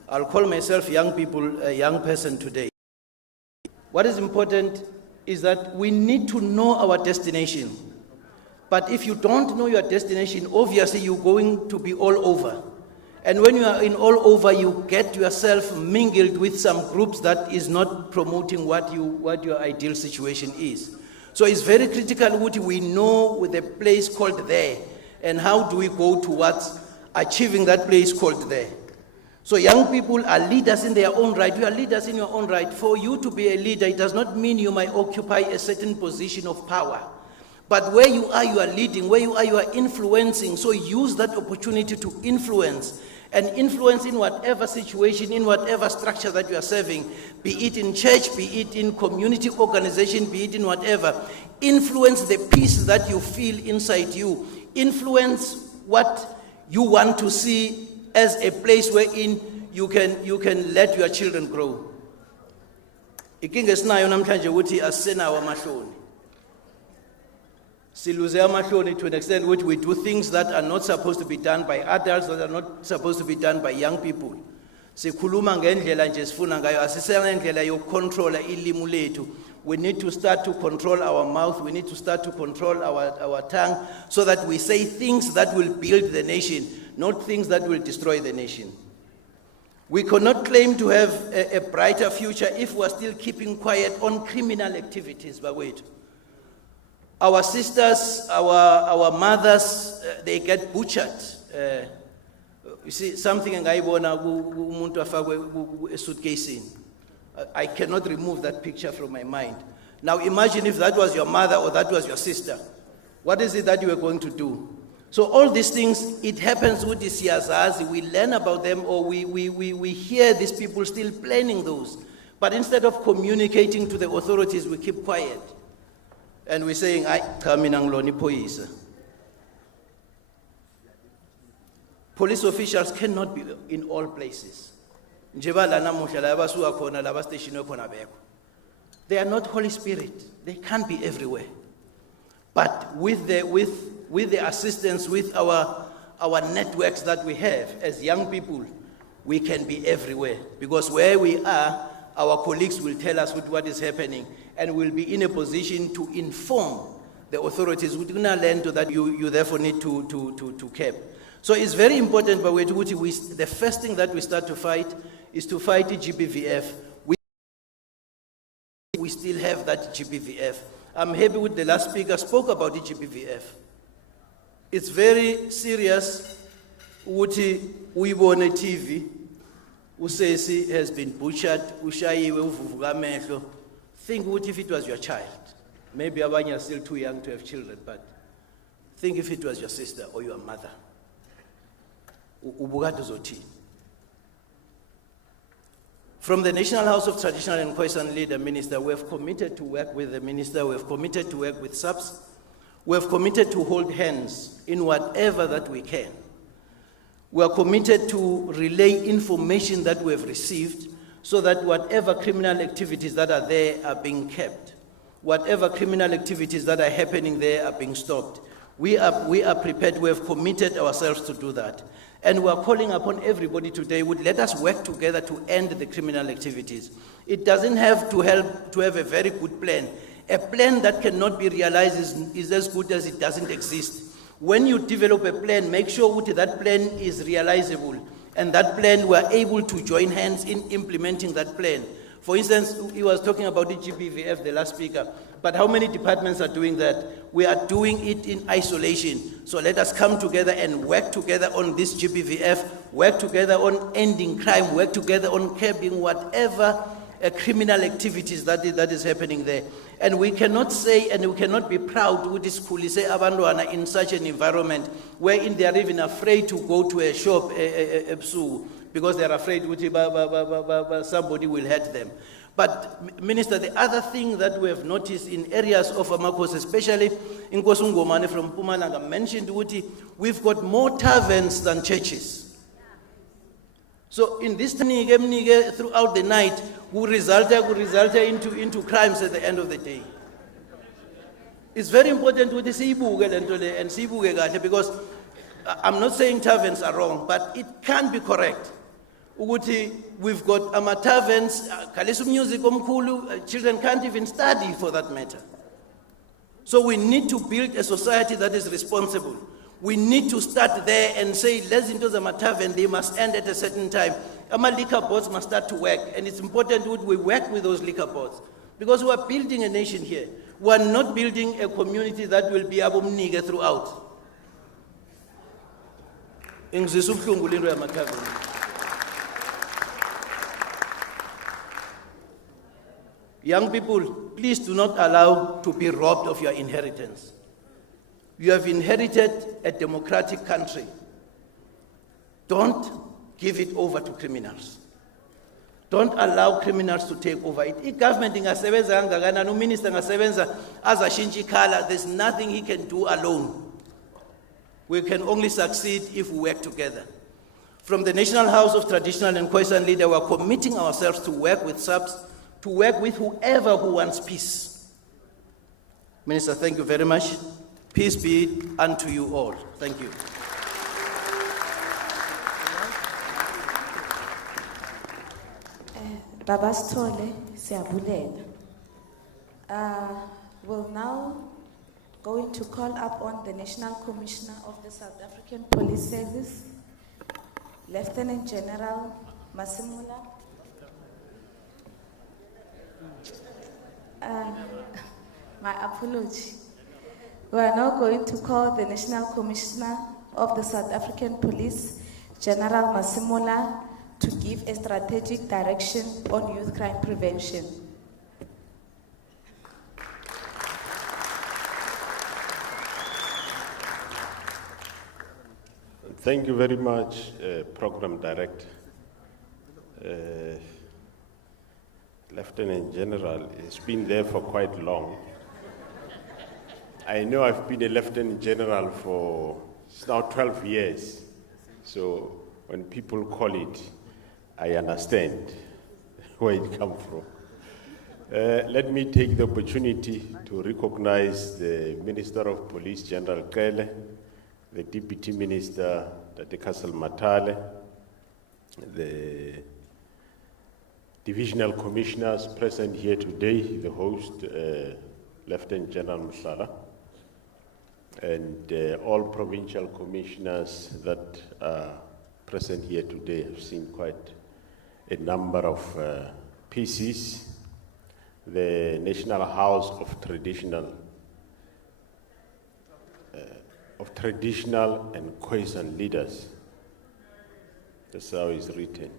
I'll call myself young people, a young person today. What is important is that we need to know our destination. But if you don't know your destination, obviously you're going to be all over. And when you are in all over, you get yourself mingled with some groups that is not promoting what your ideal situation is. So it's very critical what we know the place called there, and how do we go towards achieving that place called there. So young people are leaders in their own right. You are leaders in your own right. For you to be a leader, it does not mean you might occupy a certain position of power. But where you are leading. Where you are influencing. So use that opportunity to influence. And influence in whatever situation, in whatever structure that you are serving, be it in church, be it in community organization, be it in whatever. Influence the peace that you feel inside you. Influence what you want to see as a place wherein you can let your children grow. Ikinga esinayo namhlanje ukuthi asisenawo amahloni. Siluze amahloni to an extent which we do things that are not supposed to be done by adults, that are not supposed to be done by young people. Sikhuluma ngendlela nje sifuna ngayo, asisena ngendlela yokucontrola ilimu lethu. We need to start to control our mouth, we need to start to control our tongue, so that we say things that will build the nation, not things that will destroy the nation. We cannot claim to have a brighter future if we are still keeping quiet on criminal activities, but wait. Our sisters, our mothers, they get butchered. You see, something engayibona umuntu afakwe esuitcase. I cannot remove that picture from my mind. Now imagine if that was your mother or that was your sister. What is it that you are going to do? So all these things, it happens with the siyazazi. We learn about them, or we hear these people still planning those. But instead of communicating to the authorities, we keep quiet. And we're saying, police officials cannot be in all places. They are not Holy Spirit. They can't be everywhere. But with the assistance, with our networks that we have as young people, we can be everywhere. Because where we are, our colleagues will tell us what is happening, and we'll be in a position to inform the authorities. We do not learn to that you therefore need to keep. So it's very important, but the first thing that we start to fight is to fight the GBVF. We still have that GBVF. I'm happy with the last speaker spoke about the GBVF. It's very serious. We on a TV. Usesi has been butchered. Think what if it was your child? Maybe abanye are still too young to have children, but think if it was your sister or your mother. From the National House of Traditional and KZN Leader Minister, we have committed to work with the minister, we have committed to work with SAPS, we have committed to hold hands in whatever that we can. We are committed to relay information that we have received, so that whatever criminal activities that are there are being kept. Whatever criminal activities that are happening there are being stopped. We are prepared, we have committed ourselves to do that. And we are calling upon everybody today, let us work together to end the criminal activities. It doesn't have to help to have a very good plan. A plan that cannot be realized is as good as it doesn't exist. When you develop a plan, make sure that plan is realizable. And that plan, we are able to join hands in implementing that plan. For instance, he was talking about the GBVF, the last speaker. But how many departments are doing that? We are doing it in isolation. So let us come together and work together on this GBVF, work together on ending crime, work together on curbing whatever criminal activities that is happening there. And we cannot say, and we cannot be proud with this school, say abantwana in such an environment wherein they are even afraid to go to a shop, because they are afraid somebody will hurt them. But Minister, the other thing that we have noticed in areas of Amakos, especially in Kosungomane from Pumalanga, mentioned we've got more taverns than churches. So in this throughout the night, will result into crimes at the end of the day. It's very important to siyibuke le nto le and siyibuke kahle, because I'm not saying taverns are wrong, but it can be correct. Ukuthi we've got taverns, kalisa music omkhulu, children can't even study for that matter. So we need to build a society that is responsible. We need to start there and say, let's into the tavern, they must end at a certain time. Liquor boards must start to work, and it's important that we work with those liquor boards, because we are building a nation here. We are not building a community that will be abomnike throughout. Young people, please do not allow to be robbed of your inheritance. You have inherited a democratic country. Don't give it over to criminals. Don't allow criminals to take over it. If government ingasebenza kangakanani, uminister ingasebenza azashintsha ikhala, there's nothing he can do alone. We can only succeed if we work together. From the National House of Traditional and KZN Leader, we are committing ourselves to work with SAPS, to work with whoever who wants peace. Minister, thank you very much. Peace be unto you all. Thank you. Baba Sithole, siyabulela. We'll now going to call up on the National Commissioner of the South African Police Service, Lieutenant General Masimula. My apology. We are now going to call the National Commissioner of the South African Police, General Masimula, to give a strategic direction on youth crime prevention. Thank you very much, Program Director. Lieutenant General has been there for quite long. I know I've been a Lieutenant General for now 12 years. So when people call it, I understand where it comes from. Let me take the opportunity to recognize the Minister of Police, General Kele, the Deputy Minister, Dr. Castle Matale, the Divisional Commissioners present here today, the host, Lieutenant General Musala, and all provincial commissioners that are present here today. I've seen quite a number of PCs, the National House of Traditional and KZN leaders. That's how it's written.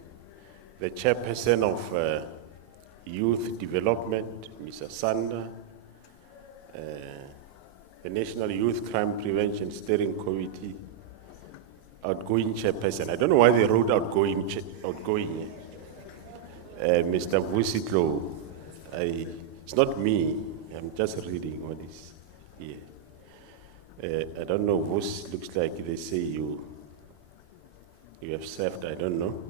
The chairperson of Youth Development, Mr. Sanda, the National Youth Crime Prevention Steering Committee, outgoing chairperson. I don't know why they wrote outgoing. Mr. Vusitlo, it's not me. I'm just reading what is here. I don't know. Vus looks like they say you have served. I don't know.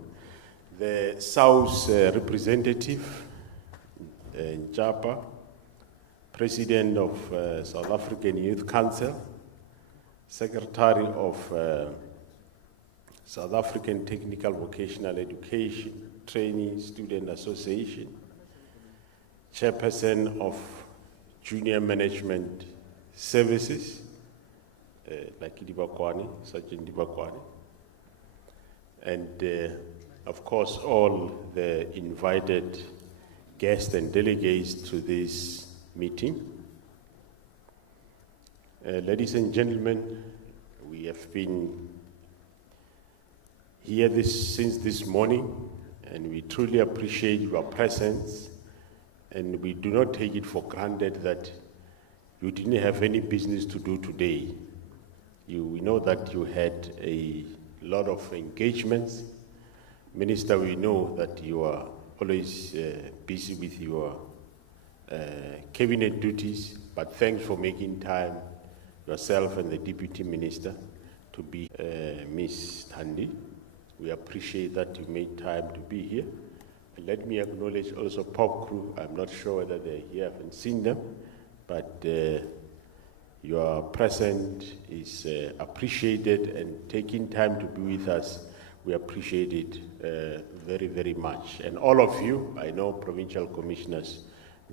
The South representative, Njapa, President of South African Youth Council, Secretary of South African Technical Vocational Education Training Student Association, Chairperson of Junior Management Services, like Idibakwani, Sergeant Idibakwani, and of course all the invited guests and delegates to this meeting. Ladies and gentlemen, we have been here since this morning, and we truly appreciate your presence, and we do not take it for granted that you didn't have any business to do today. We know that you had a lot of engagements. Minister, we know that you are always busy with your cabinet duties, but thanks for making time, yourself and the Deputy Minister, to be Ms. Thandi. We appreciate that you made time to be here. And let me acknowledge also Pop Crew. I'm not sure whether they're here. I haven't seen them, but your presence is appreciated, and taking time to be with us, we appreciate it very, very much. And all of you, I know provincial commissioners,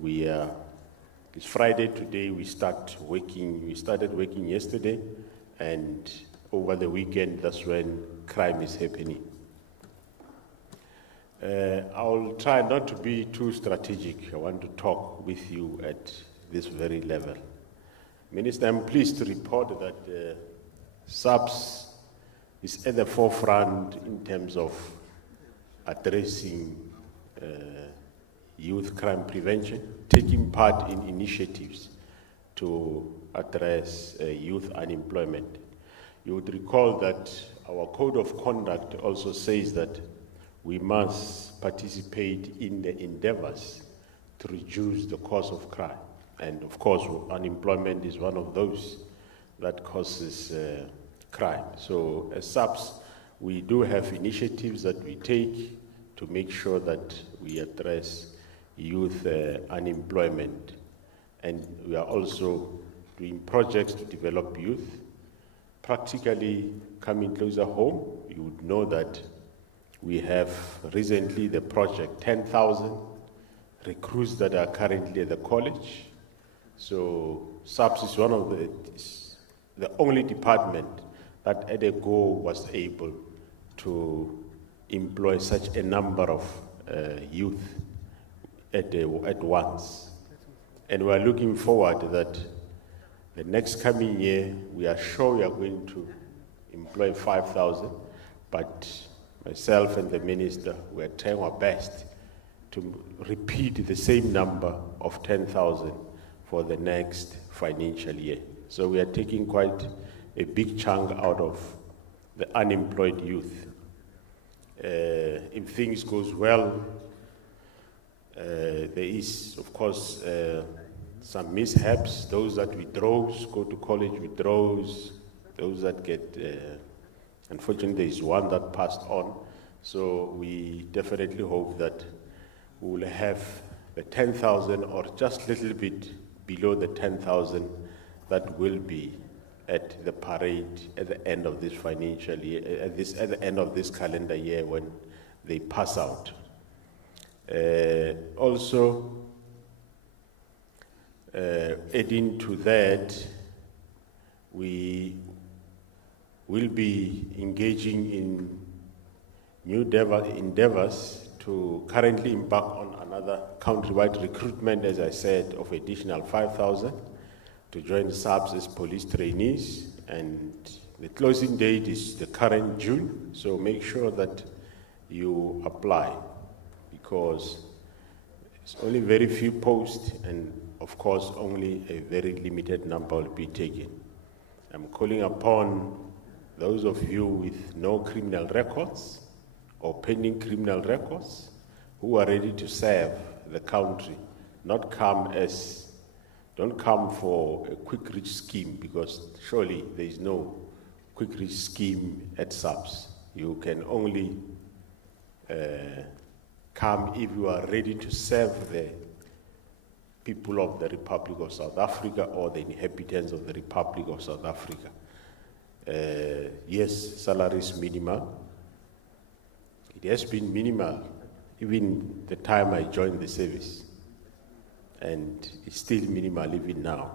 it's Friday today, we started working yesterday, and over the weekend, that's when crime is happening. I'll try not to be too strategic. I want to talk with you at this very level. Minister, I'm pleased to report that SAPS is at the forefront in terms of addressing youth crime prevention, taking part in initiatives to address youth unemployment. You would recall that our code of conduct also says that we must participate in the endeavors to reduce the cause of crime. And of course, unemployment is one of those that causes crime. So as SAPS, we do have initiatives that we take to make sure that we address youth unemployment. And we are also doing projects to develop youth. Practically coming closer home, you would know that we have recently the project 10,000 recruits that are currently at the college. So SAPS is one of the only department that at a go was able to employ such a number of youth at once. And we are looking forward that the next coming year, we are sure we are going to employ 5,000, but myself and the minister, we are trying our best to repeat the same number of 10,000 for the next financial year. So we are taking quite a big chunk out of the unemployed youth. If things goes well, there is, of course, some mishaps. Those that withdraws, go to college withdraws, those that get, unfortunately there is one that passed on. So we definitely hope that we will have the 10,000 or just a little bit below the 10,000 that will be at the parade at the end of this financial year, at the end of this calendar year when they pass out. Also, adding to that, we will be engaging in new endeavors to currently embark on another countrywide recruitment, as I said, of additional 5,000 to join SAPS as police trainees. And the closing date is the current June, so make sure that you apply, because it's only very few posts, and of course only a very limited number will be taken. I'm calling upon those of you with no criminal records or pending criminal records who are ready to serve the country, don't come for a quick rich scheme, because surely there is no quick rich scheme at SAPS. You can only come if you are ready to serve the people of the Republic of South Africa or the inhabitants of the Republic of South Africa. Yes, salary is minimal. It has been minimal even the time I joined the service, and it's still minimal even now,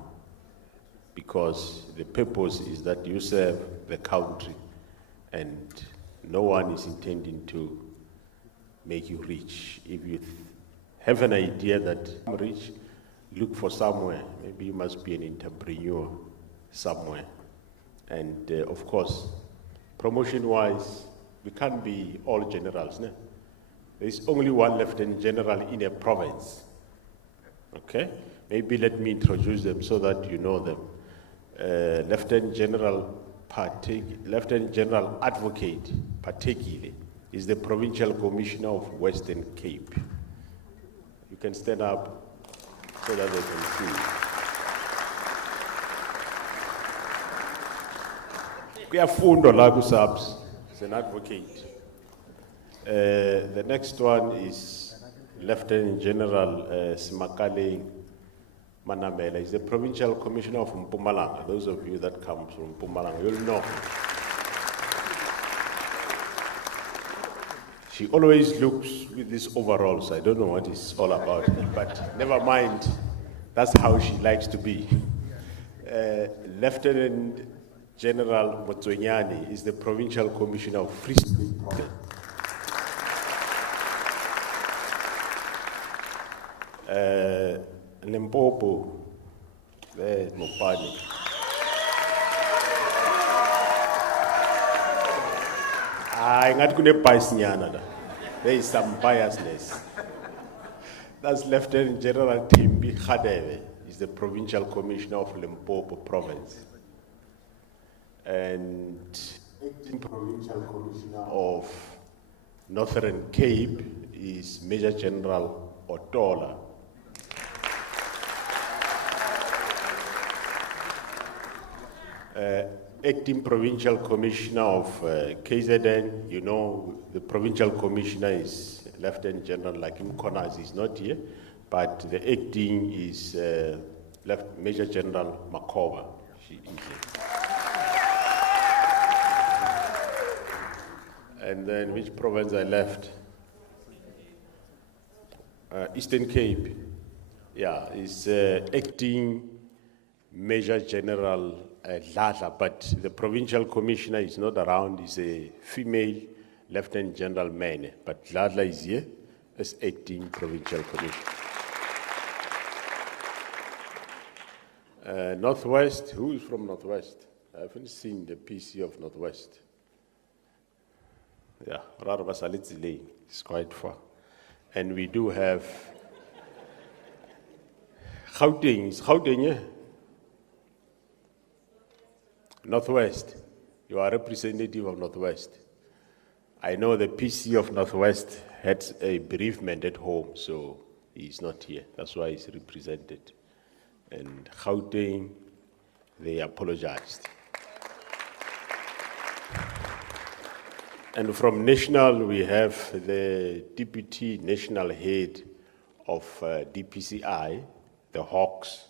because the purpose is that you serve the country, and no one is intending to make you rich. If you have an idea that I'm rich, look for somewhere. Maybe you must be an entrepreneur somewhere. And of course, promotion-wise, we can't be all generals. No? There's only one lieutenant general in a province. Okay? Maybe let me introduce them so that you know them. Lieutenant General Advocate Patekile is the Provincial Commissioner of Western Cape. You can stand up so that they can see. Kuyafundwa la ku SAPS, is an advocate. The next one is Lieutenant General Simakale Manamela. He's the Provincial Commissioner of Mpumalanga. Those of you that come from Mpumalanga, you'll know. She always looks with these overalls. I don't know what it's all about, but never mind. That's how she likes to be. Lieutenant General Motswenyane is the Provincial Commissioner of Free State Province. Limpopo, there, Mopani. There is some biasness. That's Lieutenant General Timbi Khadebe. He's the Provincial Commissioner of Limpopo Province. And acting Provincial Commissioner of Northern Cape is Major General Otola. Acting Provincial Commissioner of KZN, you know, the Provincial Commissioner is Lieutenant General Lakim Konas, is not here, but the acting is Major General Makova. She is here. And then which province I left? Eastern Cape. Yeah, is acting Major General Lala, but the Provincial Commissioner is not around. Is a female Lieutenant General Mane, but Lala is here as acting Provincial Commissioner. Northwest, who is from Northwest? I haven't seen the PC of Northwest. Yeah, it's quite far. And we do have Gauteng. Is Gauteng here? Northwest. You are representative of Northwest. I know the PC of Northwest had a bereavement at home, so he's not here. That's why he's represented. And Gauteng, they apologized. And from national, we have the Deputy National Head of DPCI, the Hawks,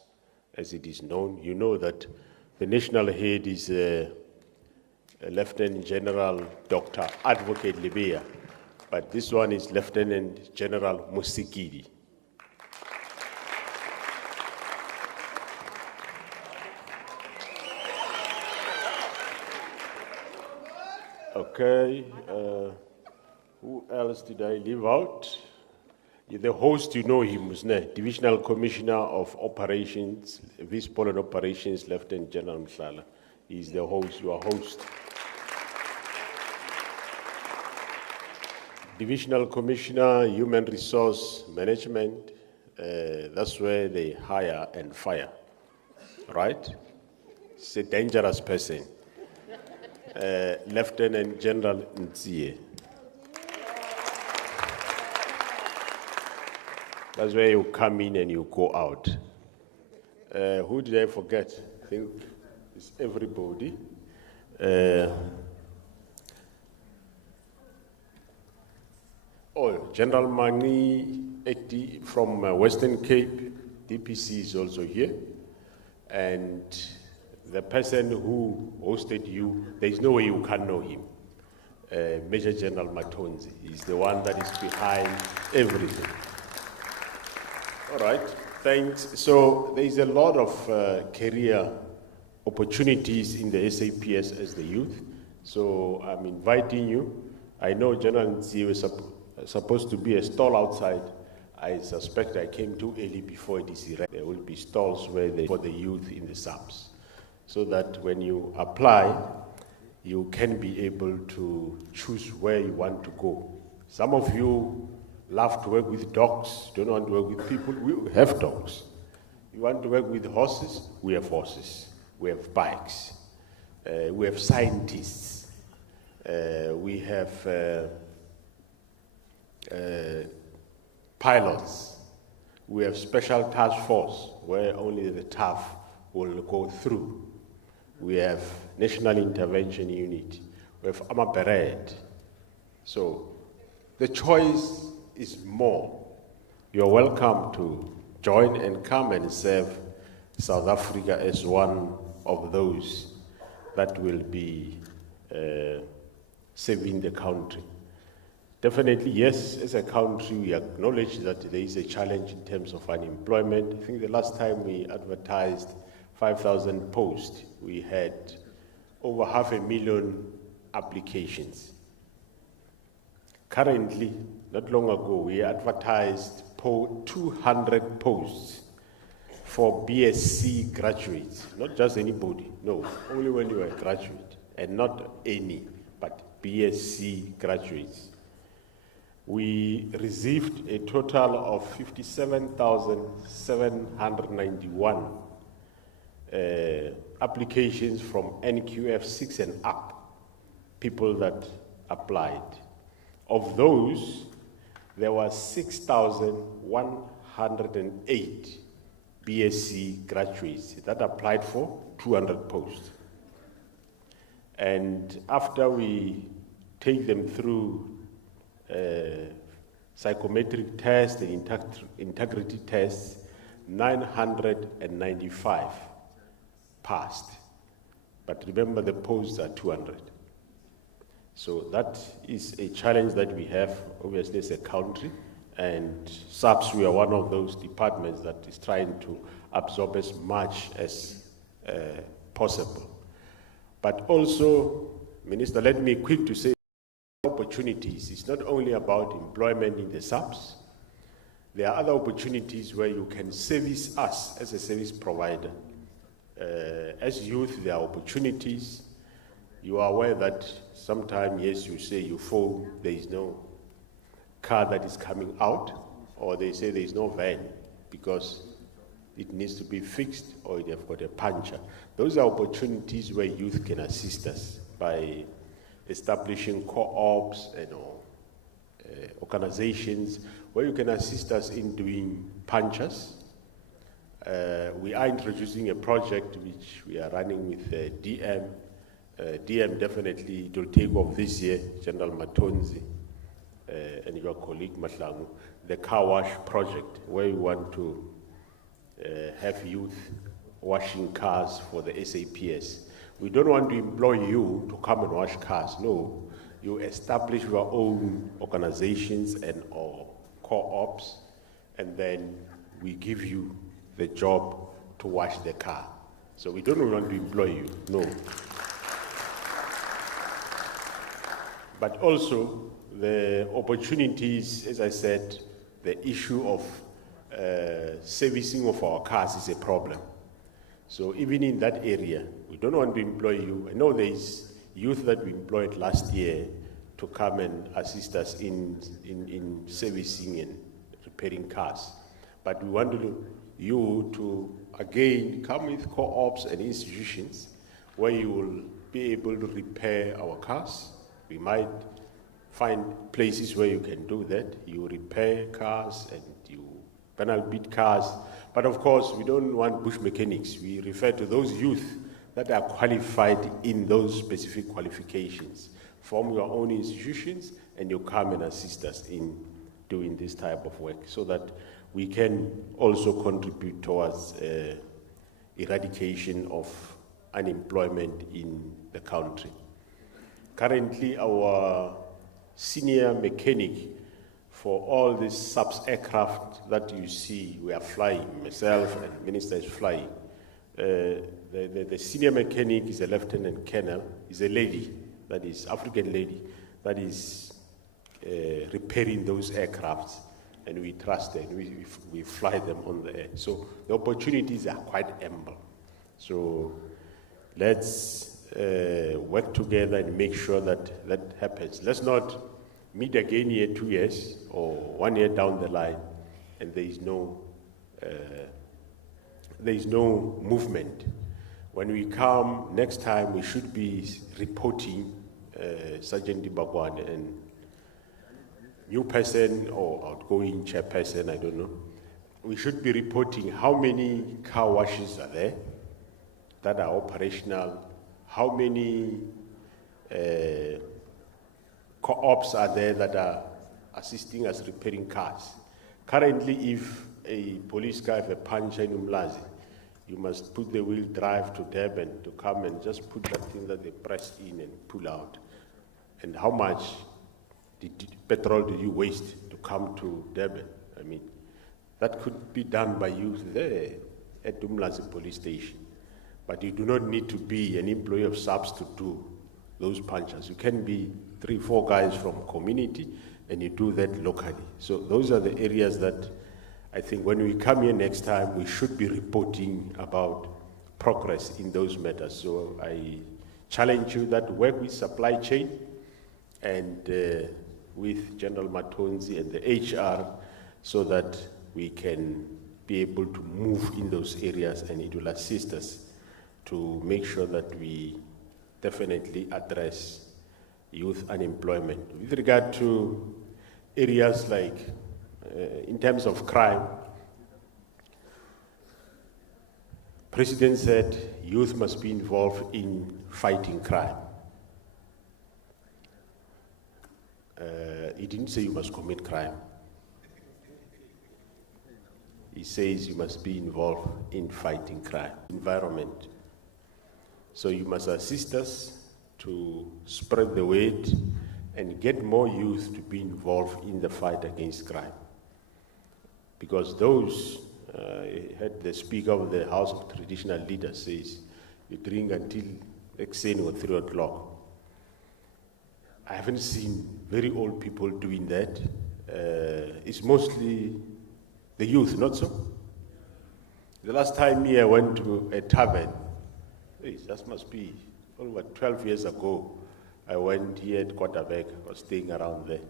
as it is known. You know that the national head is Lieutenant General Dr. Advocate Libya, but this one is Lieutenant General Musikidi. Okay, who else did I leave out? The host, you know him, Divisional Commissioner of Operations, Vice Poland Operations, Lieutenant General Mhlala. He's the host, your host. Divisional Commissioner, Human Resource Management, that's where they hire and fire, right? It's a dangerous person. Lieutenant General Ntsiye. That's where you come in and you go out. Who did I forget? I think it's everybody. General Mani from Western Cape, DPC is also here. And the person who hosted you, there's no way you can know him. Major General Matonzi is the one that is behind everything. All right, thanks. So there is a lot of career opportunities in the SAPS as the youth. So I'm inviting you. I know General Ntsiye was supposed to be a stall outside. I suspect I came too early before it is erect. There will be stalls for the youth in the SAPS, so that when you apply, you can be able to choose where you want to go. Some of you love to work with dogs, don't want to work with people. We have dogs. You want to work with horses? We have horses. We have bikes. We have scientists. We have pilots. We have special task force where only the tough will go through. We have National Intervention Unit. We have Armor Parade. So the choice is more. You're welcome to join and come and serve South Africa as one of those that will be serving the country. Definitely, yes, as a country, we acknowledge that there is a challenge in terms of unemployment. I think the last time we advertised 5,000 posts, we had over 500,000 applications. Currently, not long ago, we advertised 200 posts for BSc graduates. Not just anybody, no, only when you are a graduate, and not any, but BSc graduates. We received a total of 57,791 applications from NQF 6 and up, people that applied. Of those, there were 6,108 BSc graduates that applied for 200 posts. And after we take them through psychometric tests and integrity tests, 995 passed. But remember, the posts are 200. So that is a challenge that we have, obviously, as a country. And SAPS, we are one of those departments that is trying to absorb as much as possible. But also, Minister, let me quick to say, opportunities. It's not only about employment in the SAPS. There are other opportunities where you can service us as a service provider. As youth, there are opportunities. You are aware that sometimes, yes, you say you phone, there is no car that is coming out, or they say there is no van because it needs to be fixed or they've got a puncture. Those are opportunities where youth can assist us by establishing co-ops and organizations where you can assist us in doing punctures. We are introducing a project which we are running with DM. DM definitely, it will take off this year, General Matonzi and your colleague Mahlangu, the car wash project, where we want to have youth washing cars for the SAPS. We don't want to employ you to come and wash cars. No, you establish your own organizations and or co-ops, and then we give you the job to wash the car. So we don't want to employ you, no. But also the opportunities, as I said, the issue of servicing of our cars is a problem. So even in that area, we don't want to employ you. I know there is youth that we employed last year to come and assist us in servicing and repairing cars. But we want you to, again, come with co-ops and institutions where you will be able to repair our cars. We might find places where you can do that. You repair cars and you panel beat cars. But of course, we don't want bush mechanics. We refer to those youth that are qualified in those specific qualifications. Form your own institutions and you come and assist us in doing this type of work so that we can also contribute towards eradication of unemployment in the country. Currently, our senior mechanic for all these SAPS aircraft that you see, we are flying, myself and Minister is flying. The senior mechanic is a lieutenant colonel, is a lady, that is African lady, that is repairing those aircrafts, and we trust them, we fly them on the air. So the opportunities are quite ample. So let's work together and make sure that that happens. Let's not meet again here 2 years or 1 year down the line and there is no movement. When we come next time, we should be reporting Sergeant Dibakwane and new person or outgoing chairperson, I don't know. We should be reporting how many car washes are there that are operational, how many co-ops are there that are assisting us repairing cars. Currently, if a police car have a puncture in Umlazi, you must put the wheel drive to Durban to come and just put that thing that they press in and pull out. And how much petrol do you waste to come to Durban? I mean, that could be done by youth there at Umlazi police station. But you do not need to be an employee of SAPS to do those punctures. You can be 3-4 guys from community and you do that locally. So those are the areas that I think when we come here next time, we should be reporting about progress in those matters. So I challenge you that work with supply chain and with General Matonzi and the HR so that we can be able to move in those areas, and it will assist us to make sure that we definitely address youth unemployment. With regard to areas like in terms of crime, President said youth must be involved in fighting crime. He didn't say you must commit crime. He says you must be involved in fighting crime. Environment. So you must assist us to spread the word and get more youth to be involved in the fight against crime. Because those, I heard the speaker of the House of Traditional Leaders says, you drink until KZN or 3 o'clock. I haven't seen very old people doing that. It's mostly the youth, not so? The last time I went to a tavern, that must be over 12 years ago. I went here at Quarterback, I was staying around there.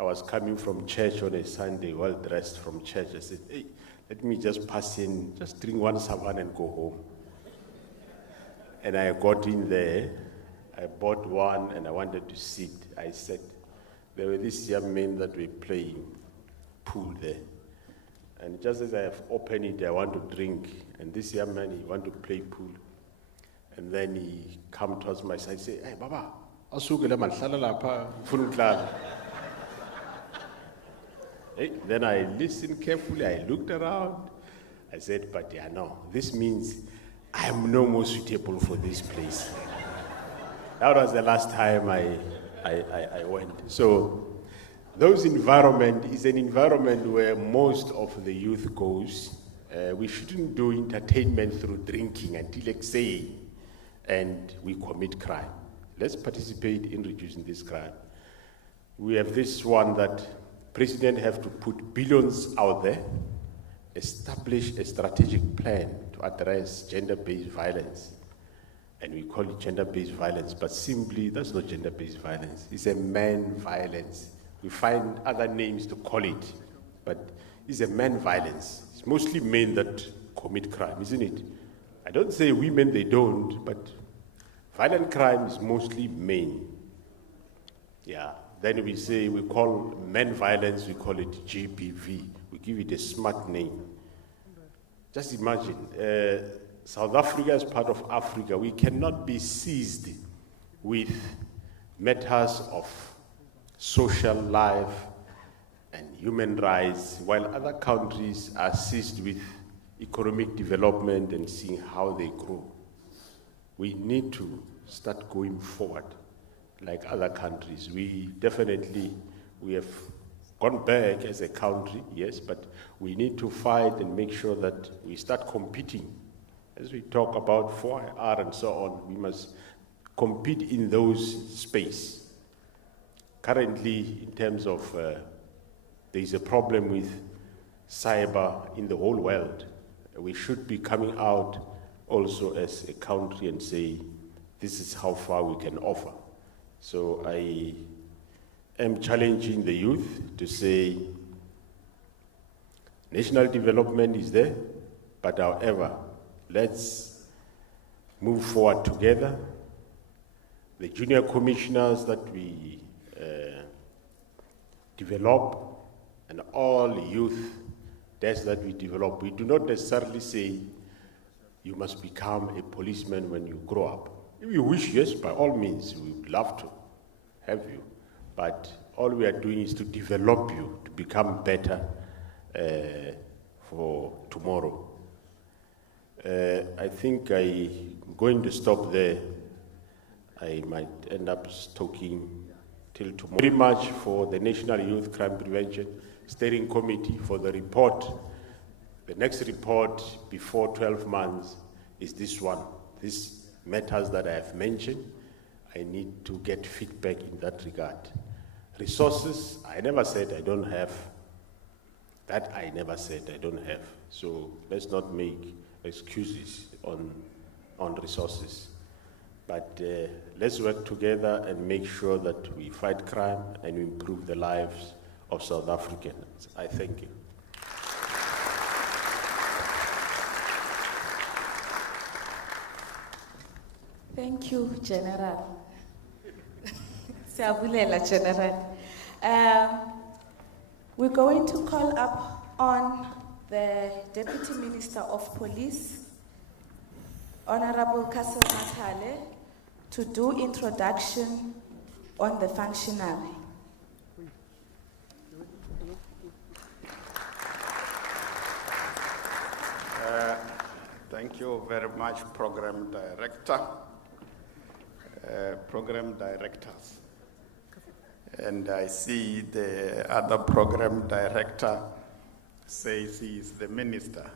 I was coming from church on a Sunday, well dressed from church. I said, hey, let me just pass in, just drink one savan and go home. And I got in there, I bought one and I wanted to sit. I sat. There were these young men that were playing pool there. And just as I have opened it, I want to drink. And this young man, he wanted to play pool. And then he come towards my side and say, hey, Baba, hey, then I listened carefully, I looked around. I said, but yeah, no, this means I am no more suitable for this place. That was the last time I went. So those environment is an environment where most of the youth goes. We shouldn't do entertainment through drinking until KZN and we commit crime. Let's participate in reducing this crime. We have this one that President have to put billions out there, establish a strategic plan to address gender-based violence. And we call it gender-based violence, but simply that's not gender-based violence. It's a man violence. We find other names to call it, but it's a man violence. It's mostly men that commit crime, isn't it? I don't say women, they don't, but violent crime is mostly men. Yeah. Then we say, we call men violence, we call it GBV. We give it a smart name. Just imagine, South Africa is part of Africa. We cannot be seized with matters of social life and human rights, while other countries are seized with economic development and seeing how they grow. We need to start going forward like other countries. We have gone back as a country, yes, but we need to fight and make sure that we start competing. As we talk about 4R and so on, we must compete in those space. Currently, in terms of, there is a problem with cyber in the whole world. We should be coming out also as a country and say, this is how far we can offer. So I am challenging the youth to say, national development is there, but however, let's move forward together. The junior commissioners that we develop and all youth desks that we develop, we do not necessarily say you must become a policeman when you grow up. If you wish, yes, by all means, we would love to have you. But All we are doing is to develop you to become better for tomorrow. I think I'm going to stop there. I might end up talking till tomorrow. Very much for the National Youth Crime Prevention Steering Committee for the report. The next report before 12 months is this one. These matters that I have mentioned, I need to get feedback in that regard. Resources, I never said I don't have. That I never said I don't have. So let's not make excuses on resources. But let's work together and make sure that we fight crime and we improve the lives of South Africans. I thank you. Thank you, General. Siyabulela, General. We're going to call up on the Deputy Minister of Police, Honorable Castle Matale, to do introduction on the functionary. Thank you very much, Program Director, Program Directors. And I see the other Program Director says he is the Minister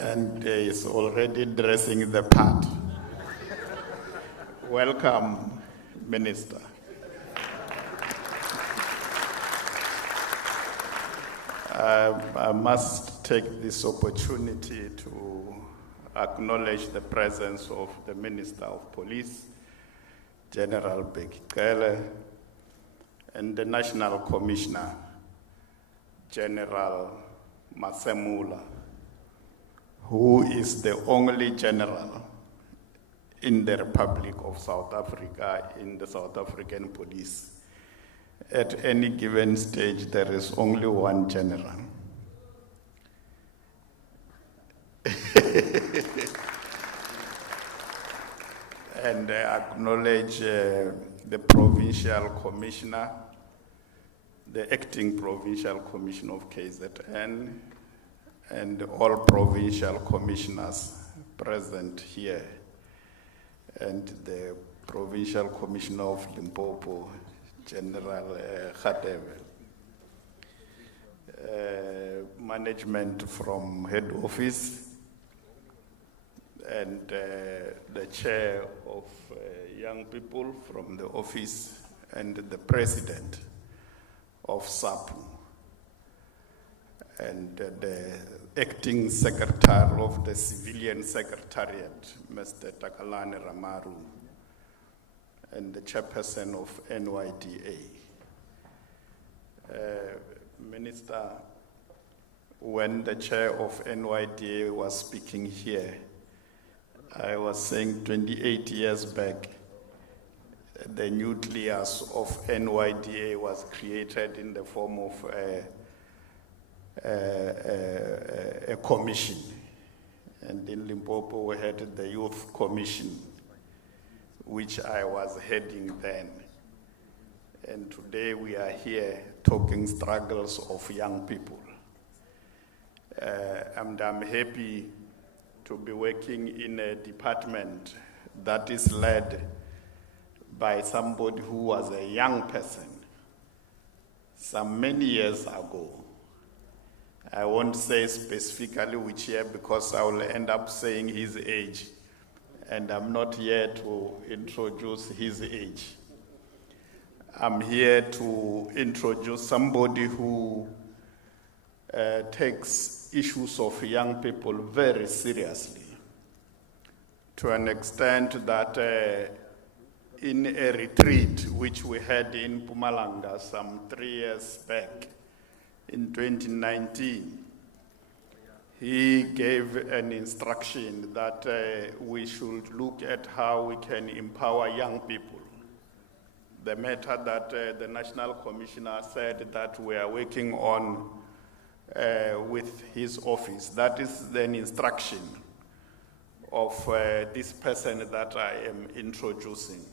and is already dressing the part. Welcome, Minister. I must take this opportunity to acknowledge the presence of the Minister of Police, General Bekele, and the National Commissioner, General Masemula, who is the only general in the Republic of South Africa in the South African Police. At any given stage, there is only one general. And I acknowledge the provincial commissioner, the acting provincial commissioner of KZN, and all provincial commissioners present here, and the provincial commissioner of Limpopo, General Khatebe, management from head office, and the chair of young people from the office, and the president of SAPS, and the acting secretary of the civilian secretariat, Mr. Takalani Ramaru, and the chairperson of NYDA. Minister, when the chair of NYDA was speaking here, I was saying 28 years back, the nucleus of NYDA was created in the form of a commission. And in Limpopo, we had the Youth Commission, which I was heading then. And today we are here talking struggles of young people. And I'm happy to be working in a department that is led by somebody who was a young person some many years ago. I won't say specifically which year because I will end up saying his age, and I'm not here to introduce his age. I'm here to introduce somebody who takes issues of young people very seriously, to an extent that in a retreat which we had in Mpumalanga some 3 years back, in 2019, he gave an instruction that we should look at how we can empower young people. The matter that the National Commissioner said that we are working on with his office, that is an instruction of this person that I am introducing.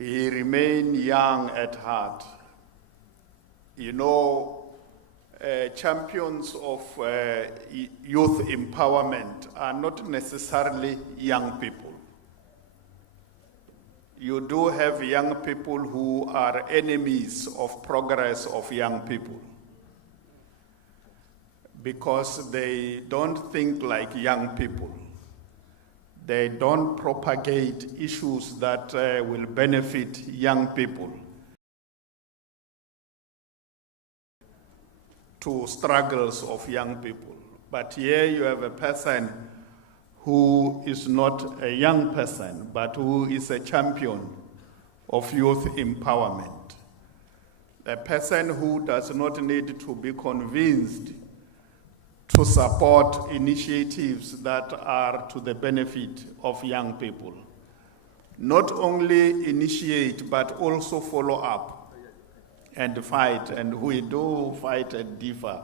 he remained young at heart. You know, champions of youth empowerment are not necessarily young people. You do have young people who are enemies of progress of young people because they don't think like young people. They don't propagate issues that will benefit young people to struggles of young people. But here you have a person who is not a young person, but who is a champion of youth empowerment. A person who does not need to be convinced to support initiatives that are to the benefit of young people. Not only initiate, but also follow up and fight, and we do fight and differ.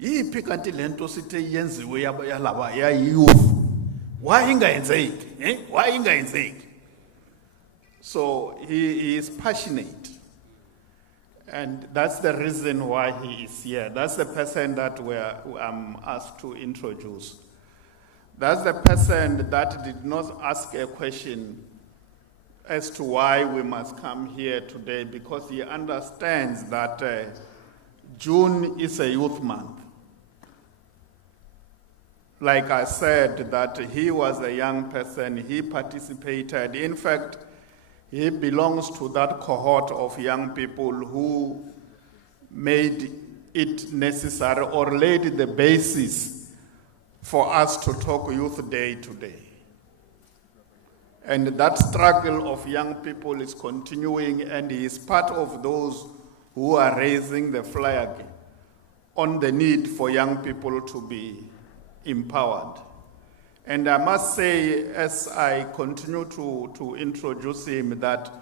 Yiphi kanti lento sithe yenziwe yalaba ya youth? Why ingayenzeki? Why ingayenzeki? So he is passionate. And that's the reason why he is here. That's the person that I'm asked to introduce. That's the person that did not ask a question as to why we must come here today, because he understands that June is a youth month. Like I said, that he was a young person, he participated. In fact, he belongs to that cohort of young people who made it necessary or laid the basis for us to talk Youth Day today. And that struggle of young people is continuing, and he is part of those who are raising the flag on the need for young people to be empowered. And I must say, as I continue to introduce him, that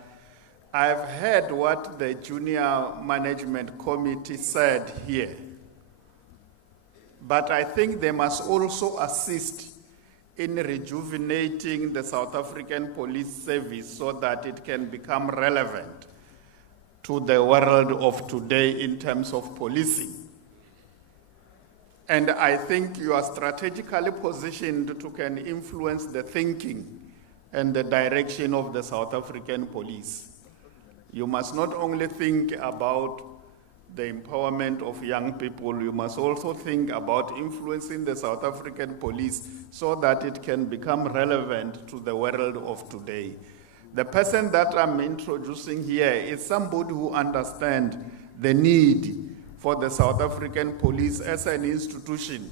I've heard what the Junior Management Committee said here. But I think they must also assist in rejuvenating the South African Police Service so that it can become relevant to the world of today in terms of policing. And I think you are strategically positioned to can influence the thinking and the direction of the South African police. You must not only think about the empowerment of young people, you must also think about influencing the South African police so that it can become relevant to the world of today. The person that I'm introducing here is somebody who understands the need for the South African police as an institution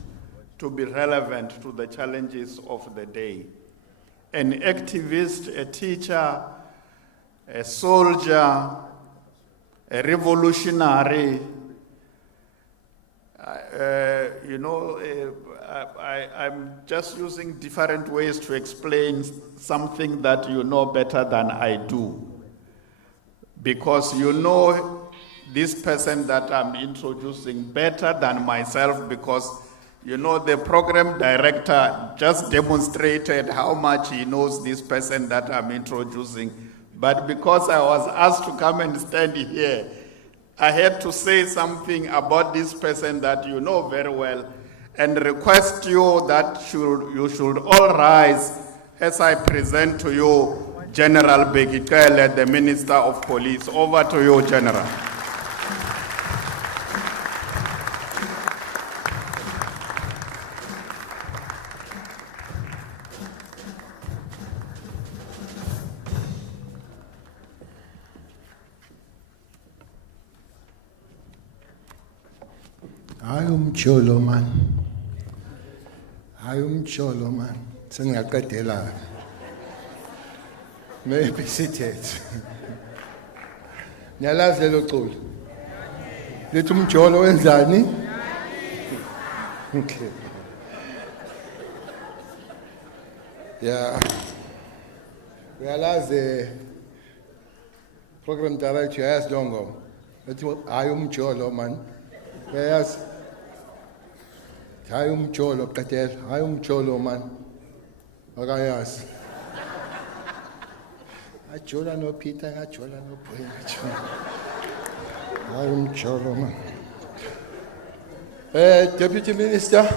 to be relevant to the challenges of the day. An activist, a teacher, a soldier, a revolutionary. I'm just using different ways to explain something that you know better than I do. Because you know this person that I'm introducing better than myself, because you know the program director just demonstrated how much he knows this person that I'm introducing. But because I was asked to come and stand here, I had to say something about this person that you know very well and request you that you should all rise as I present to you General Bekikele, the Minister of Police. Over to you, General. Umcholo man. Hayi umcholo man. Sengiyaqedela. Maybe sithethe. Nyalazi lelo culo. Lithi umjolo wenzani? Okay. Yeah. Uyalazi program director yazi longo. Lithi hayi umjolo man. Yazi hayi umjolo qedela, hayi umjolo man. Akayazi. Ajola no Peter, ajola no Boy. I'm Jolo, man. Deputy Minister.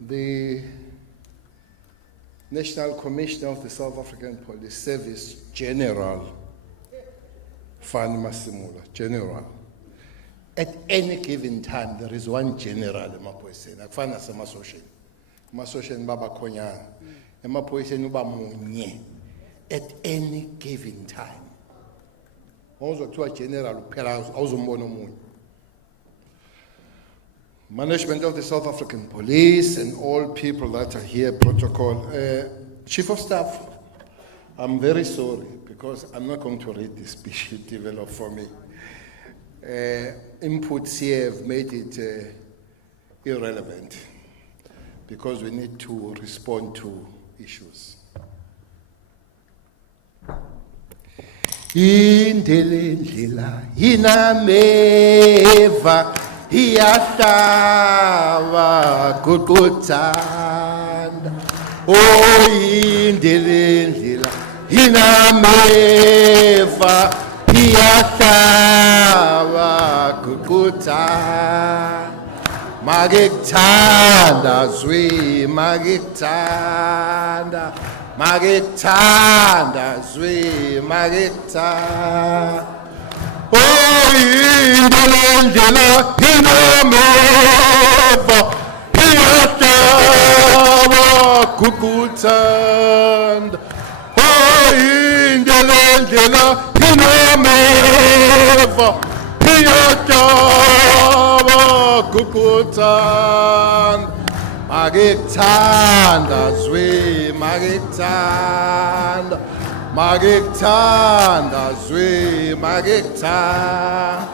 The National Commissioner of the South African Police Service, General Fani Masimula, General. At any given time, there is one general in Mapoisen. Akufana semasoshen. Masoshen baba konyana. Emapoisen uba munye. At any given time. Also to a general awuzombono munye. Management of the South African Police and all people that are here, protocol. Chief of Staff, I'm very sorry because I'm not going to read this speech you developed for me. Inputs here have made it irrelevant because we need to respond to issues. Indelendlela inameva iyahlaba kukuthanda oh indelendlela inameva iyahlaba kukuthanda magekuthanda zwi magekuthanda magekuthanda zwi magekuthanda oh indelendlela inameva iyahlaba kukuthanda oh indelendlela inameva iyahlaba kukuthanda magekuthanda zwi magekuthanda magekuthanda zwi magekuthanda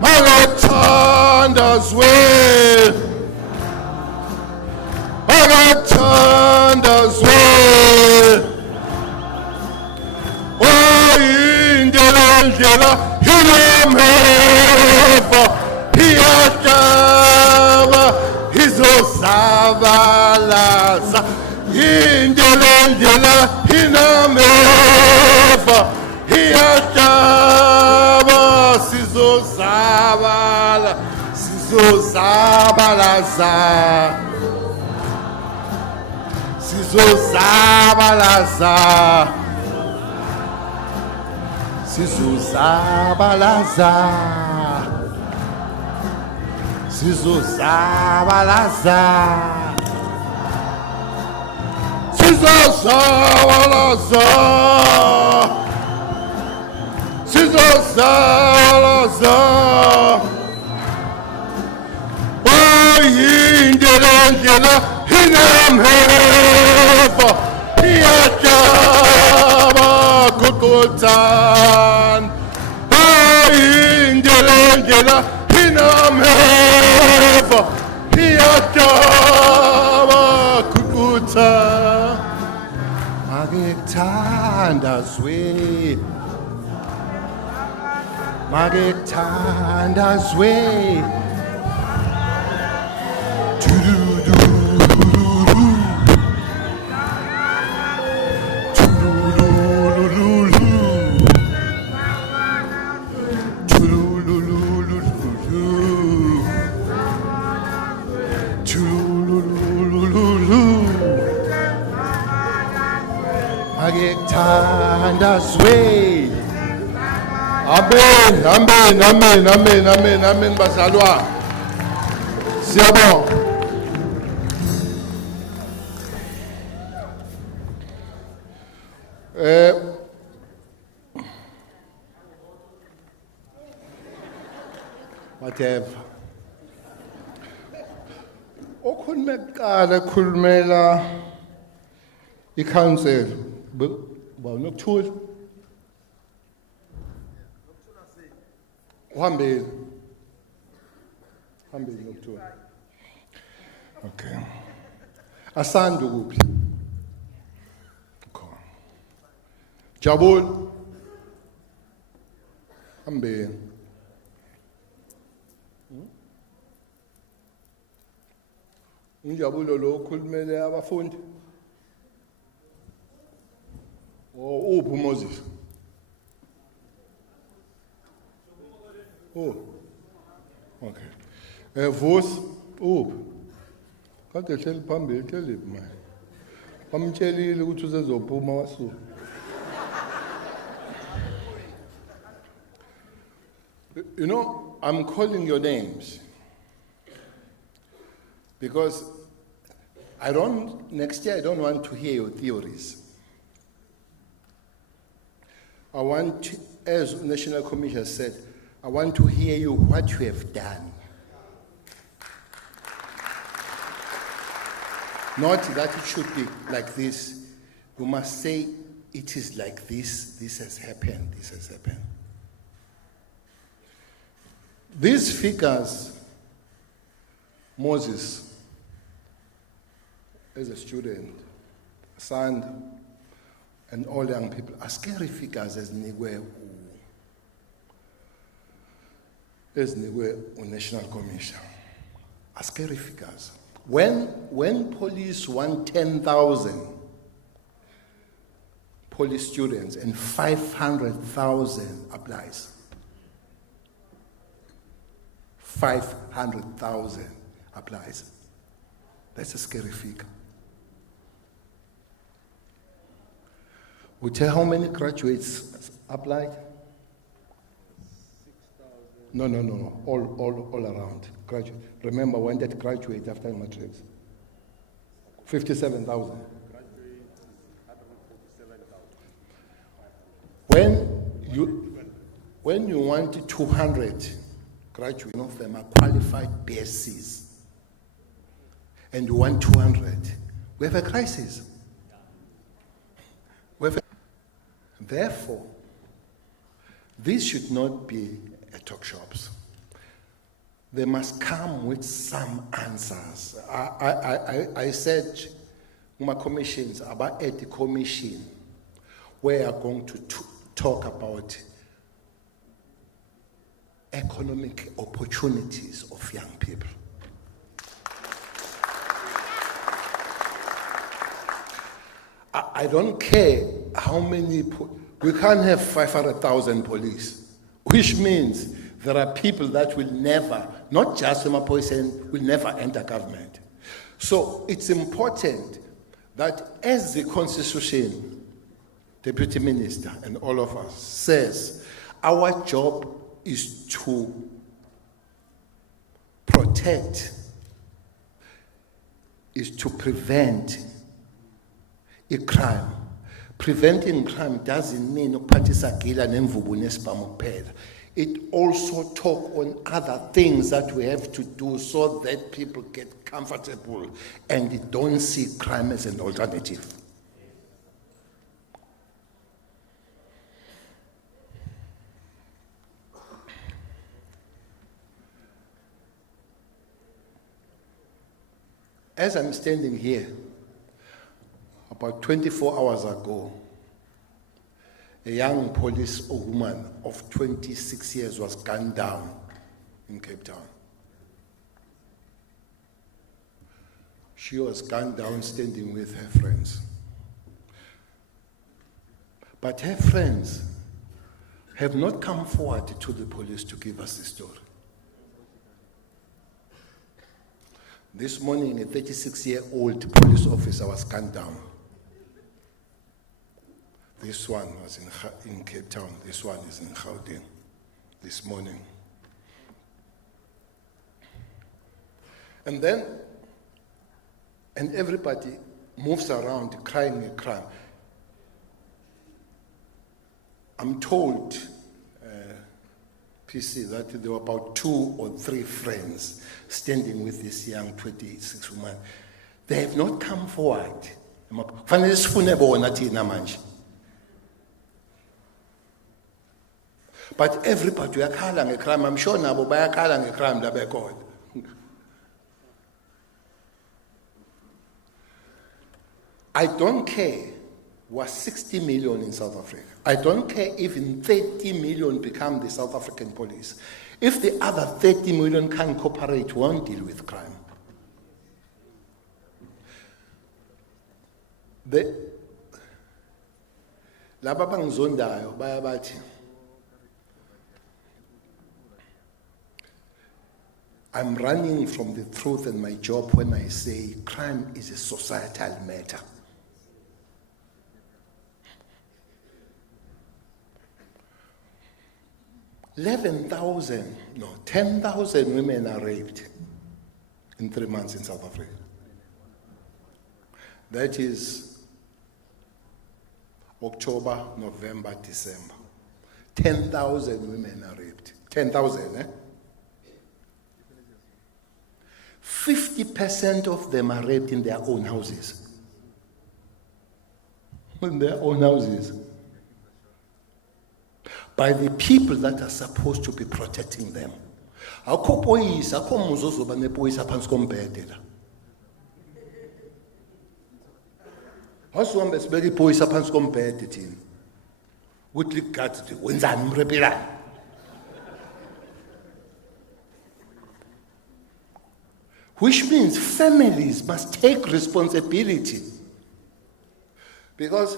magekuthanda zwi magekuthanda zwi oh indelendlela inameva iyahlaba izozabalaza indelendlela inameva iyahlaba sizozabala sizozabalaza sizozabalaza sizozabalaza sizozabalaza sizozabalaza sizozabalaza oh indelendlela inameva iyahlaba kukuthanda oh indelendlela inameva iyahlaba kukuthanda magekuthanda zwi magekuthanda zwi magekuthanda zwi amen amen amen amen amen amen bazalwane siyabonga whatever okhulume kuqala ekhulumela i-council nokuthula uhambile nokuthula okay asanda ukuphi Jabul hambile Unjabulo lo ukhulumele abafundi. Oh, uphi Moses? Oh. Okay. Vos uphi? Kade hleli phambili hleli manje. Bamtshelile ukuthi usezophuma wasuka. You know, I'm calling your names because next year I don't want to hear your theories. I want to, as National Commission said, I want to hear you what you have done. Not that it should be like this. You must say it is like this, this has happened, this has happened. These figures, Moses, as a student, son, and all young people, are scary figures as National Commission. Are scary figures. When police want 10,000 police students and 500,000 applies, 500,000 applies. That's a scary figure. We tell how many graduates applied? No. All around. Graduate. Remember when that graduate after matrics? 57,000. When you want 200 graduates, of them are qualified BScs, and you want 200, we have a crisis. Therefore, this should not be a talk shops. They must come with some answers. I said, my commissions about at the commission, we are going to talk about economic opportunities of young people. I don't care how many, we can't have 500,000 police, which means there are people that will never, not just Mapoisen, will never enter government. So it's important that as the Constitution, Deputy Minister and all of us says, our job is to protect, is to prevent a crime. Preventing crime doesn't mean it also talk on other things that we have to do so that people get comfortable and don't see crime as an alternative. As I'm standing here, about 24 hours ago, a young police woman of 26 years was gunned down in Cape Town. She was gunned down standing with her friends. But her friends have not come forward to the police to give us the story. This morning, a 36-year-old police officer was gunned down. This one was in Cape Town. This one is in Gauteng this morning. And everybody moves around crying a crime. I'm told, PC, that there were about 2 or 3 friends standing with this young 26 woman. They have not come forward. But everybody, we are calling a crime. I'm sure now, we are calling a crime that we call. I don't care was 60 million in South Africa. I don't care if in 30 million become the South African police. If the other 30 million can cooperate, won't deal with crime. laba bangizondayo baya bathi I'm running from the truth and my job when I say crime is a societal matter. No, 10,000 women are raped in 3 months in South Africa. That is October, November, December. 10,000 women are raped. 10,000, eh? 50% of them are raped in their own houses. In their own houses. By the people that are supposed to be protecting them. Akho police, akho muzozo ba nepolice phansi kombhede la. Wasuhambe sibeka ipolice phansi kombhede thina. Uthi ligadi wenzani umrepelani? Which means families must take responsibility. Because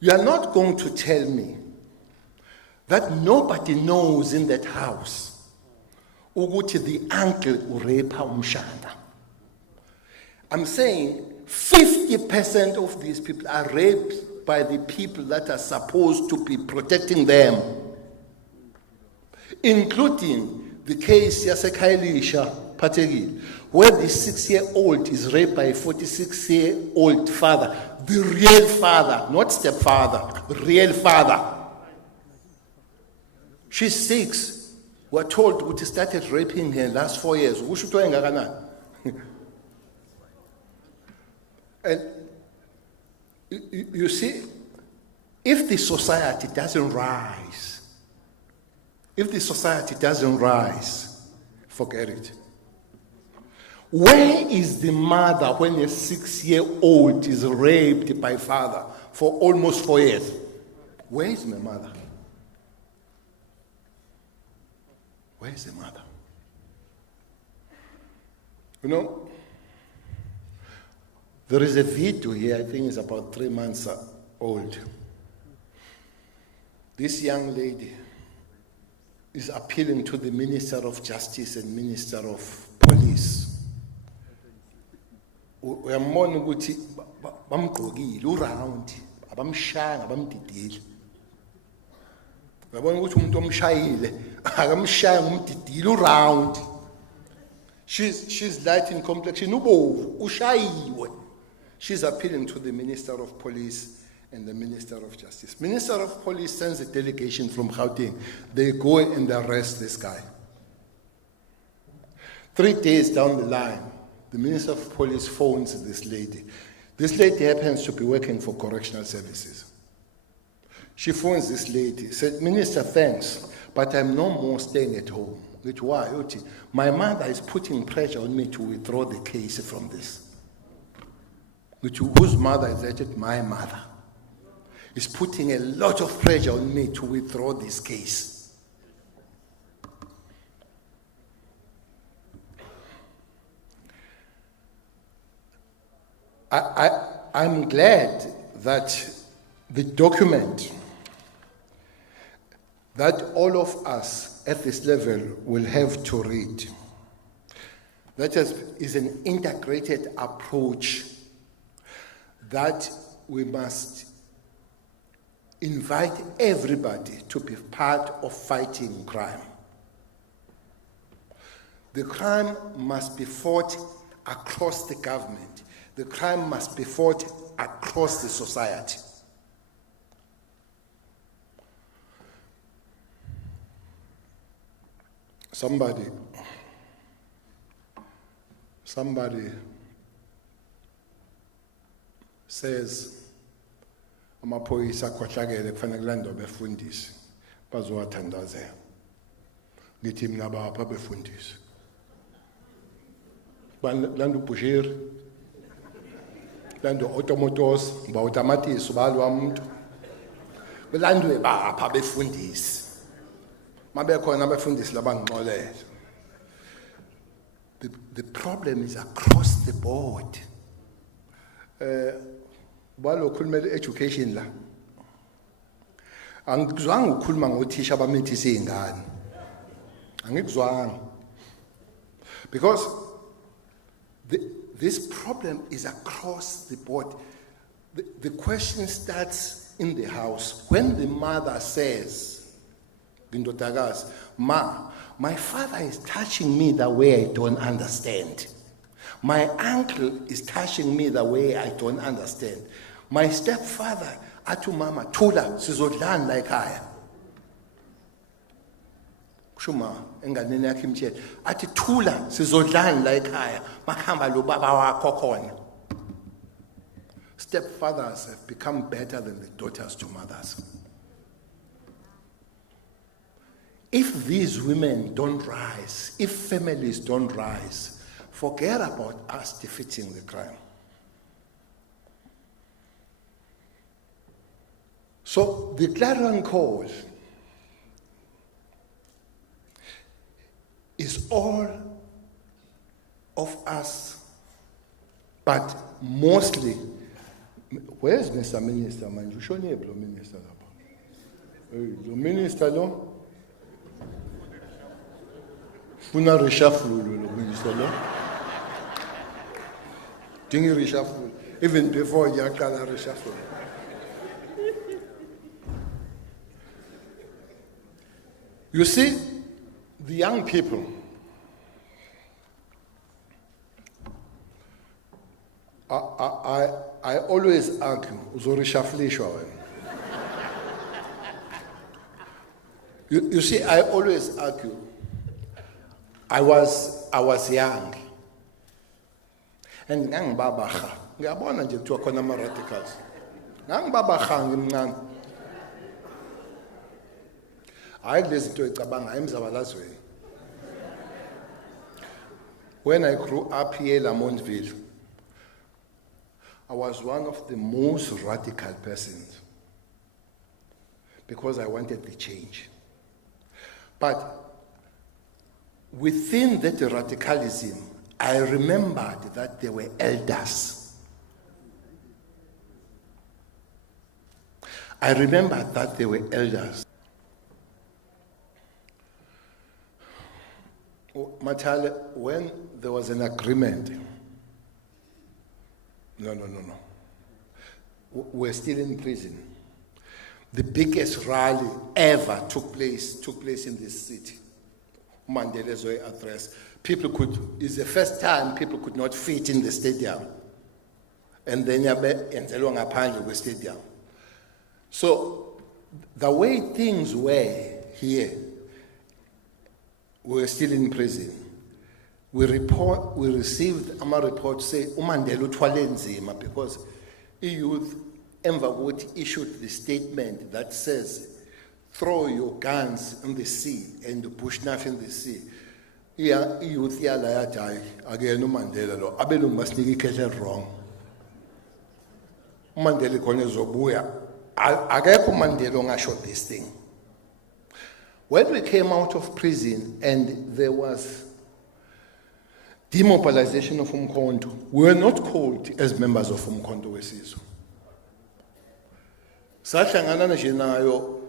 you are not going to tell me that nobody knows in that house ukuthi the uncle urepa umshana. I'm saying 50% of these people are raped by the people that are supposed to be protecting them, including the case yaseKhayelitsha Pategil, where the 6-year-old is raped by a 46-year-old father, the real father, not stepfather, real father. She's 6. We're told we started raping her last 4 years. And you see, if the society doesn't rise, forget it. Where is the mother when a 6-year-old is raped by father for almost 4 years? Where is my mother? Where is the mother? You know, there is a video here, I think it's about 3 months old. This young lady is appealing to the Minister of Justice and Minister of Police. Uyambona ukuthi bamgqokile uround abamshaya abamdidile. Uyabona ukuthi umuntu omshayile akamshaya ngumdidile uround. She's light in complexion ubovu ushayiwe. She's appealing to the Minister of Police and the Minister of Justice. Minister of Police sends a delegation from Gauteng. They go and arrest this guy. 3 days down the line, the Minister of Police phones this lady. This lady happens to be working for correctional services. She phones this lady, said, Minister, thanks, but I'm no more staying at home. Which why? My mother is putting pressure on me to withdraw the case from this. Whose mother is that? My mother is putting a lot of pressure on me to withdraw this case. I'm glad that the document that all of us at this level will have to read, that is an integrated approach that we must invite everybody to be part of fighting crime. The crime must be fought across the government. The crime must be fought across the society. Somebody says, amaphoyisa akhohlakele kufanele kulandwe befundisi bazowathandazela. Ngithi mina bapha befundisi. Lando Bushir, lando automotos, ba automatis ubalo umuntu. Belandwe bapha befundisi. Mabe khona abefundisi labangxolele. The problem is across the board. balokhulumela education la. Angikuzwanga ukukhuluma ngothisha abamethisa izingane. Angikuzwanga. Because this problem is across the board. The question starts in the house. When the mother says, Ma, my father is touching me the way I don't understand. My uncle is touching me the way I don't understand. My stepfather, atu mama, thula, sizodlani la ekhaya. Kushuma, enganeni yakhe imtshela, athi thula, sizodlani la ekhaya, makhamba lo baba wakho khona. Stepfathers have become better than the daughters to mothers. If these women don't rise, if families don't rise, forget about us defeating the crime. So the clarion call is all of us, but mostly, where's Mr. Minister, man? You show me a blue minister. The minister, no? Funa reshuffle, the minister, no? Doing reshuffle, even before Yakala reshuffle. You see, the young people, I always argue, you see, I always argue. I was young, and ngangibabaha. Ngiyabona nje kuthiwa khona ama radicals. Ngangibabaha ngimncane. Hayi lezi zinto ecabanga emzabalazweni. When I grew up here in Lamontville, I was one of the most radical persons because I wanted the change. But within that radicalism, I remembered that there were elders. I remembered that there were elders. Natal, when there was an agreement, no. We're still in prison. The biggest rally ever took place in this city. Mandela's address. It's the first time people could not fit in the stadium. And then the stadium. So the way things were here, we were still in prison. We received a report say Mandela uthwale nzima because the youth issued the statement that says throw your guns in the sea and push knife in the sea. Youth again Mandela lo abelungu basinika ikhehle wrong. Mandela khona ezobuya akekho Mandela ongasho this thing. When we came out of prison and there was demobilization of Umkhonto, we were not called as members of Umkhonto wesizwe. Sahlangana nje nayo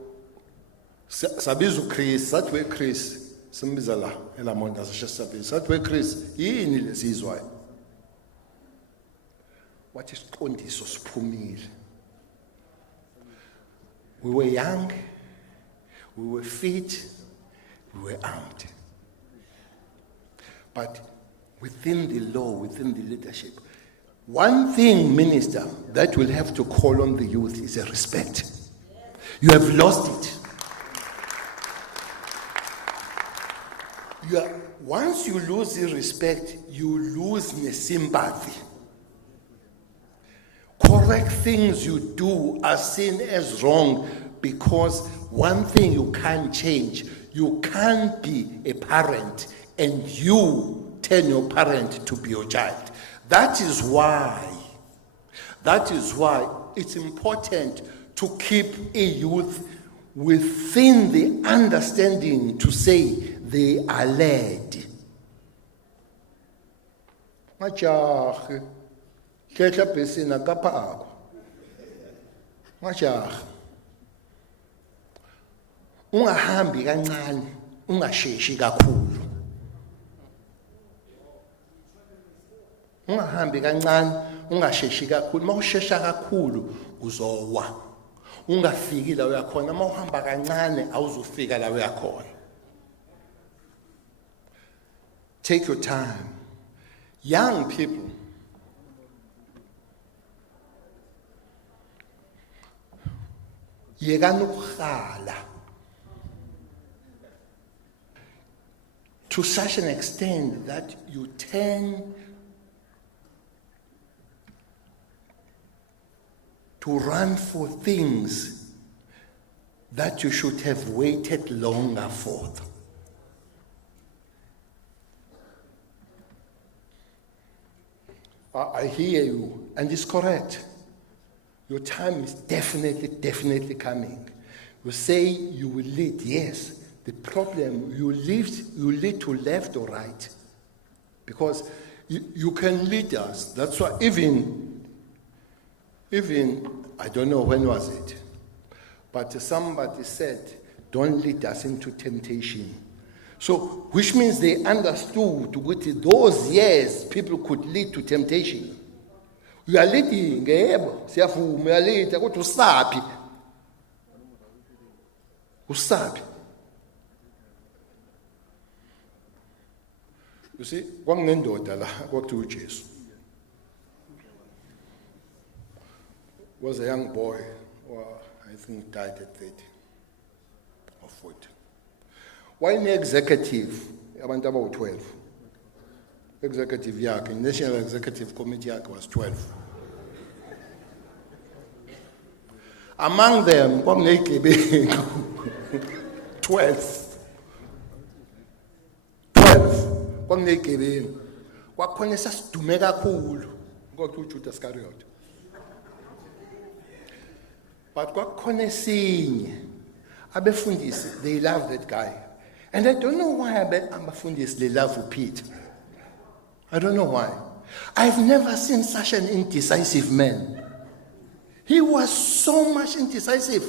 sabiza uChris, sathi weChris simbiza la eLamonda sabiza, sathi weChris yini lesizwayo? What is isiqondiso siphumile? We were young, we were fit, we were armed. But within the law, within the leadership, one thing, Minister, that will have to call on the youth is a respect. You have lost it. Once you lose the respect, you lose the sympathy. Correct things you do are seen as wrong because one thing you can't change. You can't be a parent and you tell your parent to be your child. That is why it's important to keep a youth within the understanding to say they are led. Majahe, khetla besina kapako. Majaha. Ungahambi kancane, ungasheshi kakhulu. Ungahambi kancane, ungasheshi kakhulu. Mawushesha kakhulu uzowa. Ungafiki la uyakhona, mawuhamba kancane awuzufika la uyakhona. Take your time. Young people, yekani ukukhala. To such an extent that you tend to run for things that you should have waited longer for. I hear you, and it's correct. Your time is definitely coming. You say you will lead, yes. The problem, you lead to left or right. Because you can lead us. That's why even, I don't know when was it, but somebody said, don't lead us into temptation. So, which means they understood with those years people could lead to temptation. We are leading, we are leading, go to SAPS. Usabi. You see, kwanginendoda la kwakuthiwa uJesu. Was a young boy, I think died at 30 or 40. Wayene-executive, abantu abawu-12. Executive yakhe, National Executive Committee yakhe was 12. Among them, kwakuney'gebengu 12. Kwakuney'gebengu. Kwakukhona esasidume kakhulu, kwakuthiwa uJudas Iscariot. But kwakukhona esinye, abefundisi, they love that guy. And I don't know why abafundisi they love Peter. I don't know why. I've never seen such an indecisive man. He was so much indecisive.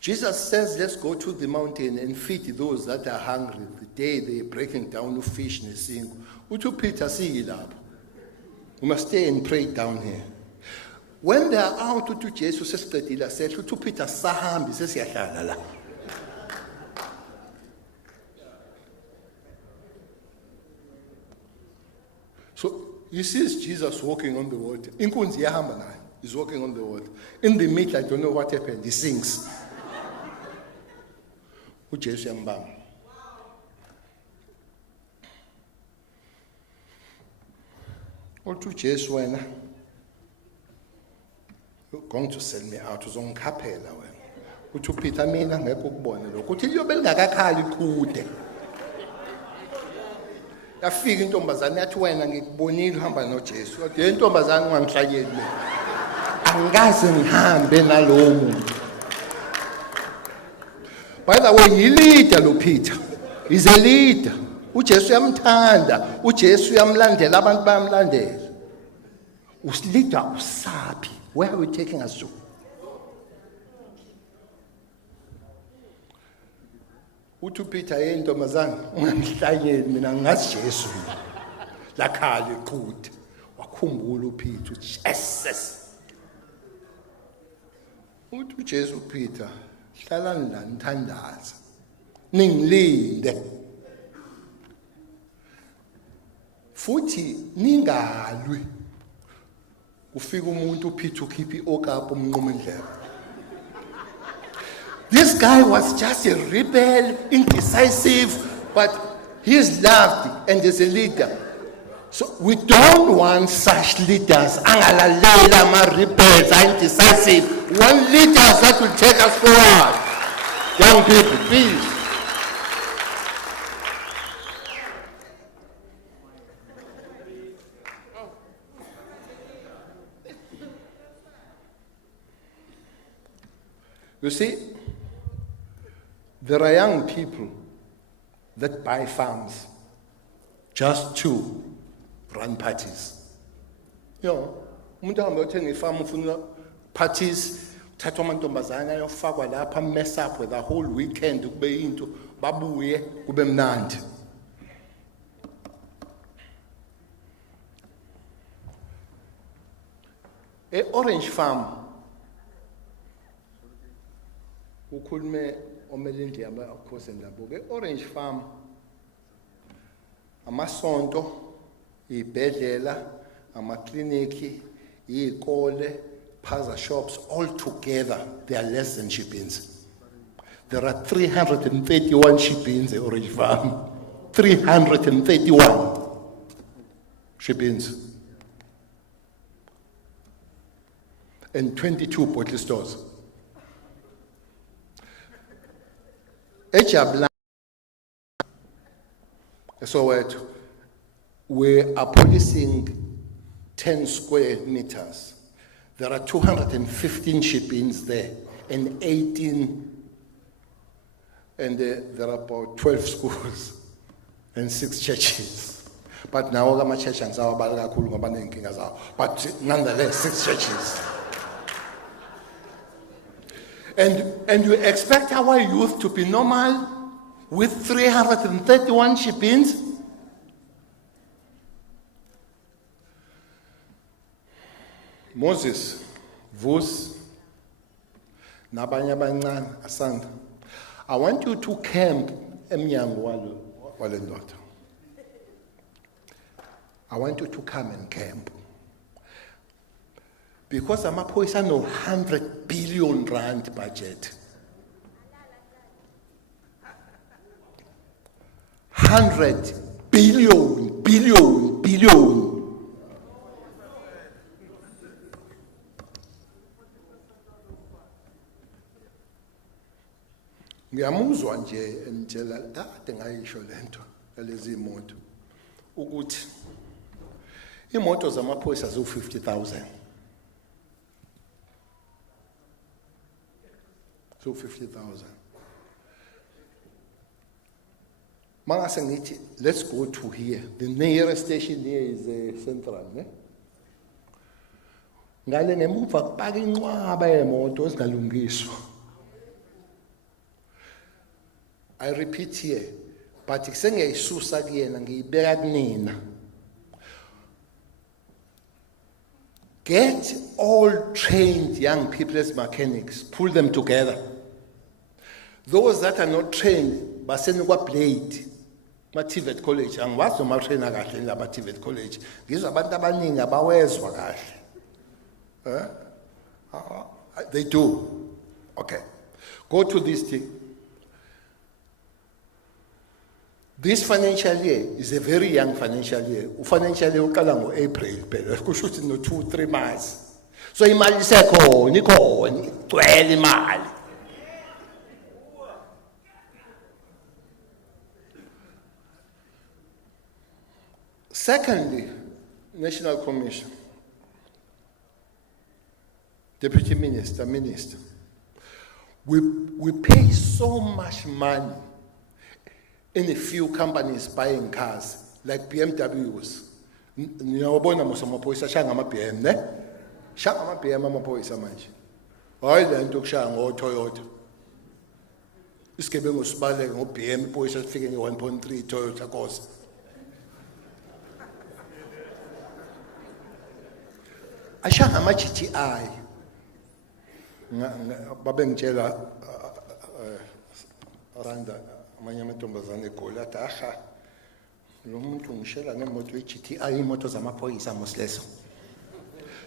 Jesus says, let's go to the mountain and feed those that are hungry. The day they're breaking down the fish and sing. Utu Peter see it up. We must stay and pray down here. When they are out to Jesus said, Utu Peter sahambi says yahlala. So he sees Jesus walking on the water. Inkunzi yahamba naye. He's walking on the water. In the middle, I don't know what happened. He sings. uJesu yambamba. Uthi uJesu wena, you're going to sell me out. Uzongikhaphela wena. Uthi uPeter mina ngeke ukubone lokho. Uthi liyobe lingakakhali kude. Yafika intombazane yathi wena ngikubonile uhamba noJesu. Kodwa intombazane ungangihlanyeli mina. Angikaze ngihambe nalowo muntu. By the way, he leader lo Peter. He's a leader. uJesu uyamthanda, uJesu uyamlandela, abantu bayamlandela. Usilida usabi. Where are we taking us to? Uthi uPeter yentombazana ungamhlanyeli mina ngazi Jesu. Lakhala iqhude. Wakhumbula uPeter uthi Jesus. Uthi uJesu Peter, hlalani la nithandaza. Ningilinde. Futhi ningalwi. Ufika umuntu uPeter ukhipha iokapho umnquma indlela. This guy was just a rebel, indecisive, but he is loved and is a leader. So we don't want such leaders. Angalalela ma rebels, indecisive. We want leaders that will take us forward. Young people, please. You see, there are young people that buy farms just to run parties. You know, umuntu ahamba uthenga ifarm ufuna Parties, thathwa amantombazane ayofakwa lapha, mess up with the whole weekend, kube into, babuye, kube mnandi. Orange Farm, ukhulume omelindi aba akhosi ndabuke. Orange Farm, amasonto, ibhedlela, amakliniki, ikole, paza shops, all together, they are less than ship-ins. There are 331 ship-ins at Orange Farm. 331 ship-ins. And 22 bottle stores. Ejabla, so we are policing 10 square meters. There are 215 ship-ins there, and 18, and there are about 12 schools and 6 churches. But now, but nonetheless, 6 churches. And you expect our youth to be normal with 331 ship-ins? Moses, Vus, nabanye abancane asanda. I want you to camp emnyango wale ndoda. I want you to come and camp. Because amaphoyisa no 100 billion rand budget. 100 billion. Ngiyamuzwa nje entshela kade ngayisho lento lezi imoto ukuthi imoto zamaphoyisa zo 50,000. So 50,000. Mangase ngithi, let's go to here. The nearest station here is Central, ne? Ngale ngemuva kupaka inqwaba yemoto ezingalungiswa. I repeat here, but sengiyayisusa kuyena ngiyibeka kunina. Get all trained young people as mechanics, pull them together. Those that are not trained, basenikwa blade. Ma-TVET college, angiwazi noma trainer kahle nilaba TVET college. Ngizwa abantu abaningi abawezwa kahle. They do. Okay. Go to this thing. This financial year is a very young financial year. Financial year uqala ngo-April phela. Kusho ukuthi no 2-3 months. So imali isekhona, ikhona, igcwele imali. Secondly, National Commission, Deputy Minister, we pay so much money in a few companies buying cars, like BMWs. Niyawabona mos amaphoyisa shaya ngama-BM, ne? Shaya ngama-BM amaphoyisa manje. Hayi le nto kushaya ngo-Toyota. Isigebengu sibaleke ngo-BM, iphoyisa sifike nge-1.3 Toyota Corsa. Ashaya ngama-GTI. Babe ngitshela Randa, amanye amantombazane eGoli athi aha lo muntu ngishela ngemoto ye-GTI, imoto zamaphoyisa mosleso.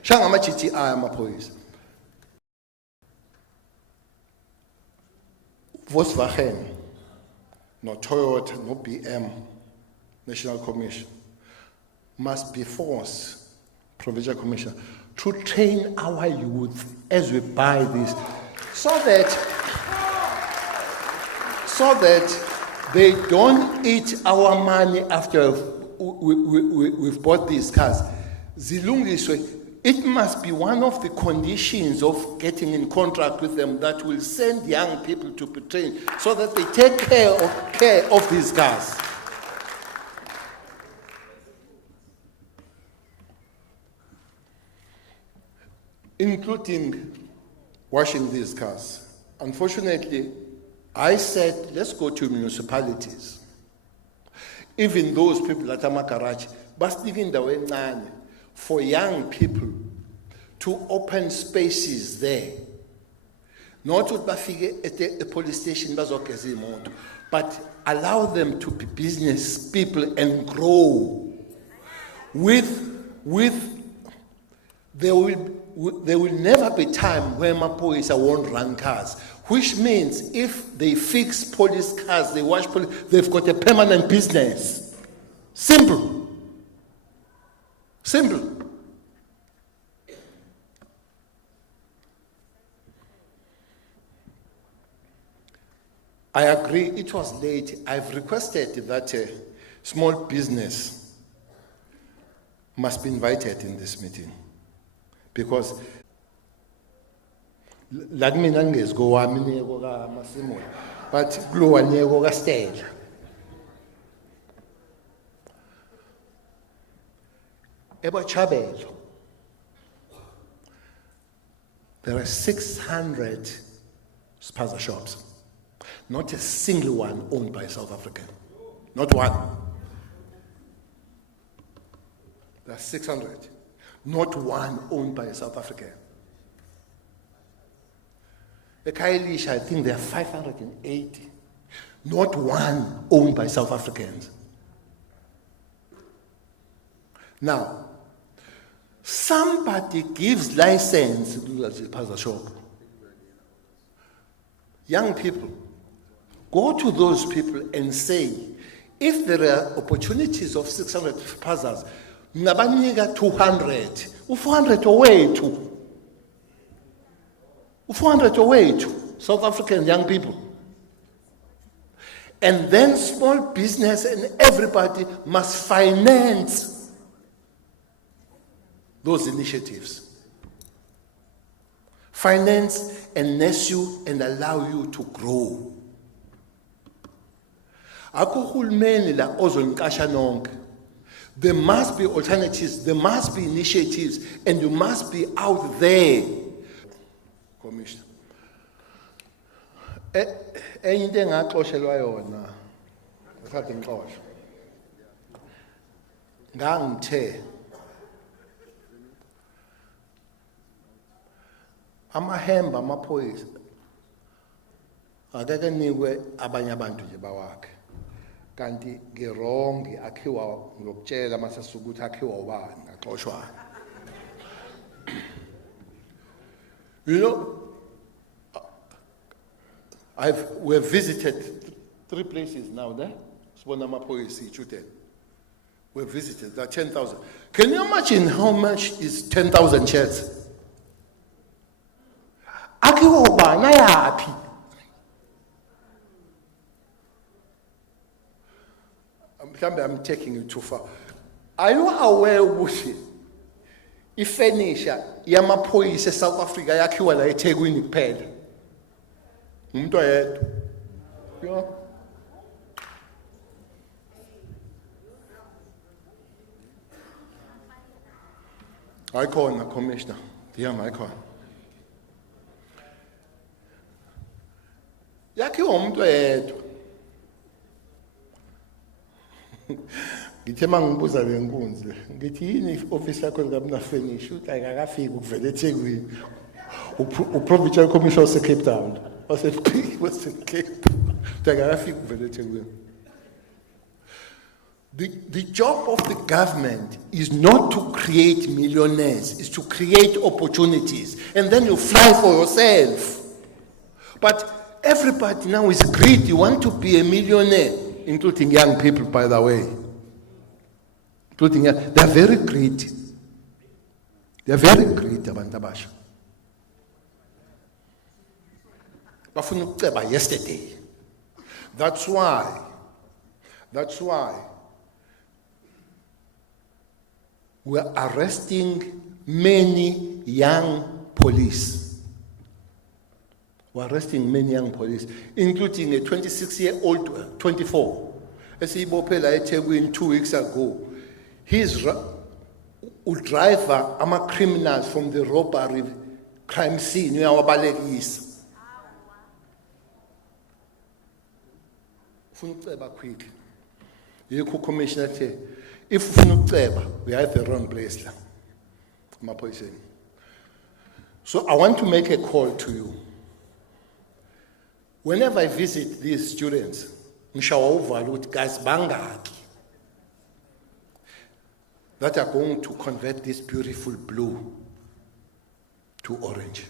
Shaya ngama-GTI amaphoyisa. Volkswagen, no Toyota, no BM, National Commission must be forced, Provincial Commission, to train our youth as we buy this, so that they don't eat our money after we've bought these cars. Zilungiswe, it must be one of the conditions of getting in contract with them that will send young people to be trained so that they take care of these cars. including washing these cars. Unfortunately, I said, let's go to municipalities. Even those people at Amakarachi, but in the way for young people to open spaces there. Not to be at the police station, but allow them to be business people and grow. There will never be time where Mapoisa won't run cars, which means if they fix police cars, they wash police, they've got a permanent business. Simple. Simple. I agree, it was late. I've requested that small business must be invited in this meeting. Because but there are 600 spaza shops. Not a single one owned by a South African. Not one. There are 600. Not one owned by a South African. The Kailish, I think there are 580. Not one owned by South Africans. Now, somebody gives license to do that spaza shop. Young people, go to those people and say, if there are opportunities of 600 spazas, nabaniga 200, 400 away to. 400 away to South African young people. And then small business and everybody must finance those initiatives. Finance and nurse you and allow you to grow. There must be alternatives, there must be initiatives, and you must be out there. Commissioner. Enye ngaxoshelwa yona. Ngisathi ngixosha. Ngangithe amahemba amaphoyisa akeke nikwe abanye abantu nje bawakhe. Kanti ngirongi akhiwa ngokutshela masasuka ukuthi akhiwa ubani ngaxoshwa. You know, we've visited 3 places now there. We've visited, there are 10,000. Can you imagine how much is 10,000 shirts? Akiwa ubani yapi? I'm taking you too far. Are you aware ukuthi ifurniture yamaphoyisa eSouth Africa yakhiwa la eThekwini kuphela? Umuntu oyedwa. Yo. Ayikhona commissioner. Ayikhona. Yakhiwa umuntu oyedwa. Ngithe mangibuza lenkunzi ngithi yini office yakho ngabuna finish uthi ayikafiki ukuvela eThekwini uprovincial commissioner of Cape Town wase Cape ayikafiki ukuvela eThekwini. The job of the government is not to create millionaires, it's to create opportunities and then you fly for yourself. But everybody now is greedy, want to be a millionaire. Including young people, by the way. They're very greedy. They're very greedy, Abantabasha. Bafuna yesterday. That's why we're arresting many young police. We're arresting many young police, including a 26-year-old, 24. As he bopela eThekwini 2 weeks ago, his driver, criminals from the robbery crime scene uyawabalekisa. Ufuna ukuceba quick. Yikho commissioner ethe if ufuna ukuceba we are at the wrong place la. Emaphoyiseni. So I want to make a call to you. Whenever I visit these students, ngishawa uvalo ukuthi guys bangaki that are going to convert this beautiful blue to orange.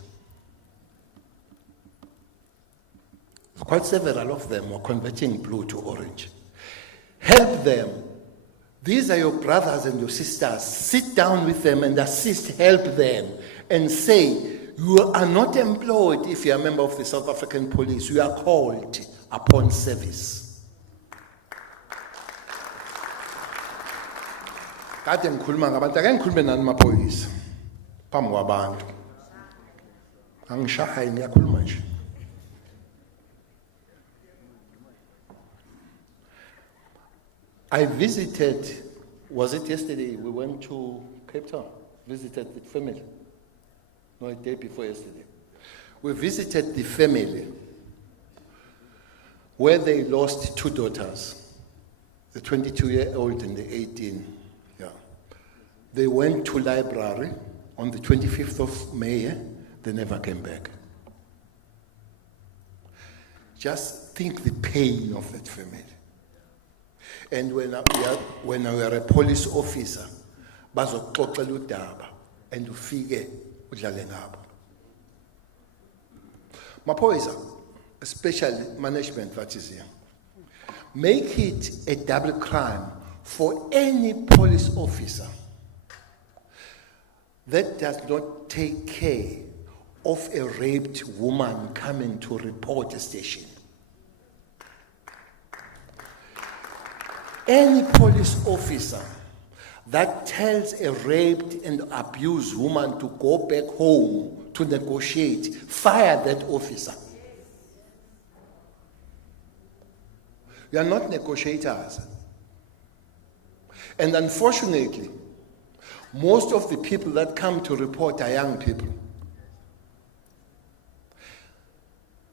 Quite several of them were converting blue to orange. Help them. These are your brothers and your sisters. Sit down with them and assist, help them, and say, you are not employed if you are a member of the South African Police. You are called upon service. Kade ngikhuluma ngabantu ake ngikhulume nani maphoyisa phambi kwabantu. Angishahayi ngiyakhuluma nje. I visited, was it yesterday? We went to Cape Town, visited the family. No, a day before yesterday. We visited the family where they lost two daughters, the 22-year-old and the 18. Yeah. They went to library on the 25th of May. They never came back. Just think the pain of that family. And when we are a police officer, bazoxoxela udaba and ufike udlale ngabo. Maphoyisa, especially management that is here, make it a double crime for any police officer that does not take care of a raped woman coming to report a station. Any police officer that tells a raped and abused woman to go back home to negotiate, fire that officer. You are not negotiators. And unfortunately, most of the people that come to report are young people.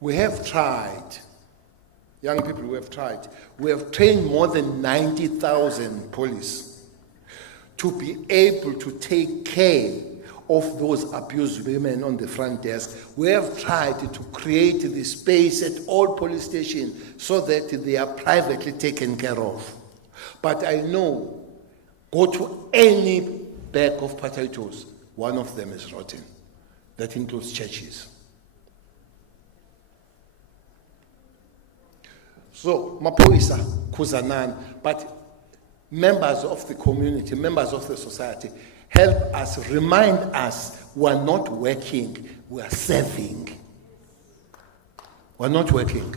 We have tried. Young people, we have tried. We have trained more than 90,000 police to be able to take care of those abused women on the front desk. We have tried to create the space at all police stations so that they are privately taken care of. But I know, go to any bag of potatoes, one of them is rotten. That includes churches. So, maphoyisa, khuzanan, but members of the community, members of the society, help us, remind us, we are not working, we are serving. We are not working.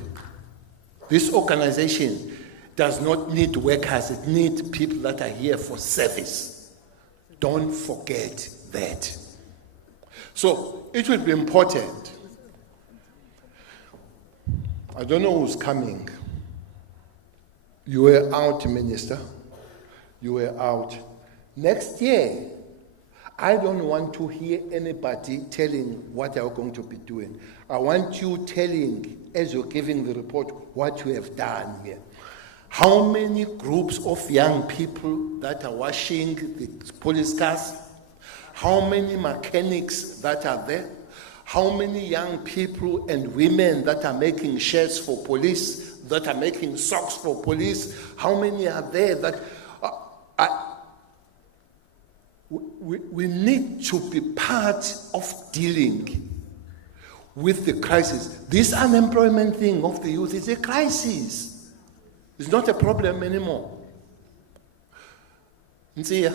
This organization does not need workers, it needs people that are here for service. Don't forget that. So, it will be important. I don't know who's coming. You were out, Minister. You were out. Next year, I don't want to hear anybody telling what you're going to be doing. I want you telling, as you're giving the report, what you have done here. How many groups of young people that are washing the police cars? How many mechanics that are there? How many young people and women that are making shirts for police, that are making socks for police? How many are there that we need to be part of dealing with the crisis. This unemployment thing of the youth is a crisis. It's not a problem anymore. Nsia,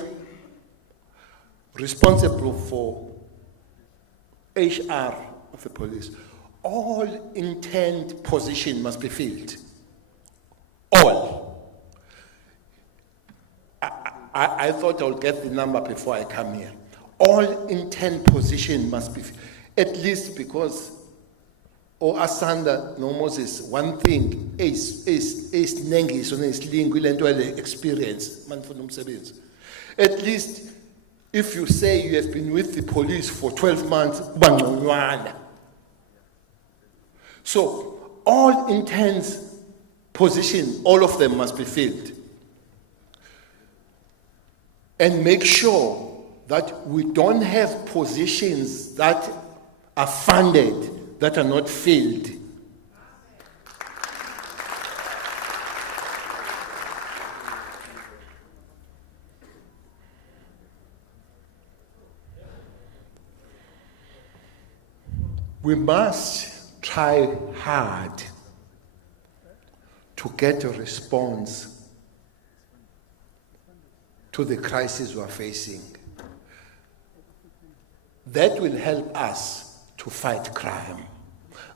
responsible for HR of the police, all intent positions must be filled. All. I thought I would get the number before I come here. All intent positions must be filled. At least because, or Asanda, no Moses, one thing is Nengi, so is lingual experience, man for experience. At least If you say you have been with the police for 12 months, bangconywana. So all intense positions, all of them must be filled. And make sure that we don't have positions that are funded that are not filled. We must try hard to get a response to the crisis we are facing. That will help us to fight crime.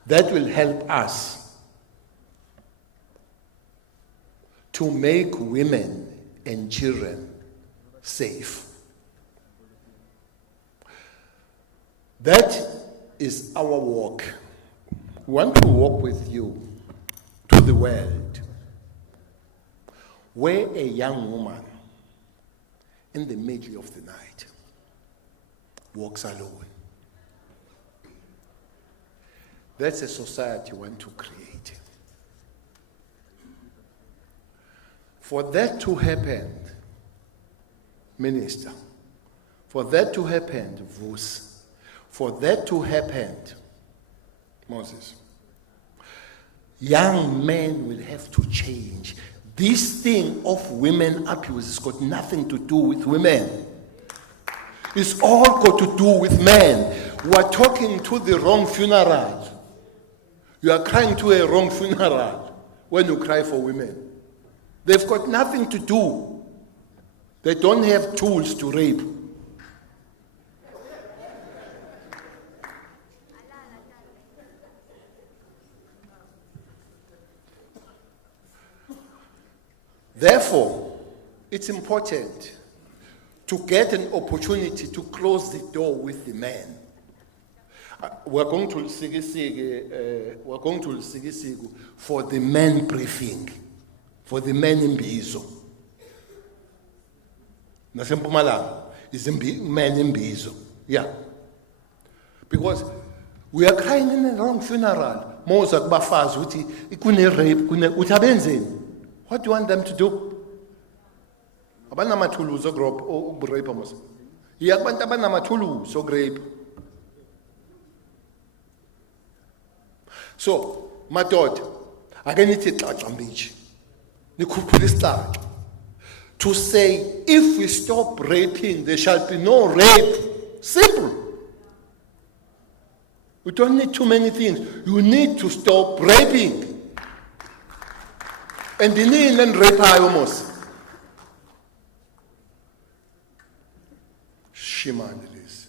That will help us to make women and children safe. That is our walk. We want to walk with you to the world where a young woman in the middle of the night walks alone. That's a society we want to create. For that to happen, Minister, for that to happen, Vus, for that to happen, Moses, young men will have to change. This thing of women abuse has got nothing to do with women. It's all got to do with men. We are talking to the wrong funeral. You are crying to a wrong funeral when you cry for women. They've got nothing to do. They don't have tools to rape. Therefore, it's important to get an opportunity to close the door with the men. We're going to Sigisigi for the men briefing, for the men in Bizo. Nasempumalanga is men in Bizo. Yeah. Because we are crying in the wrong funeral. Mozak bafaz uti ikune rape kune utabenzeni. What do you want them to do? Abanamathuluzi okurape mos. Iyakubantu abanamathuluzi okurape. So, madoda, ake nithi xaxa mbishi. Nikhuphule isixaxa. To say, if we stop raping, there shall be no rape. Simple. We don't need too many things. You need to stop raping. And the name and rape almost. Shimandelis.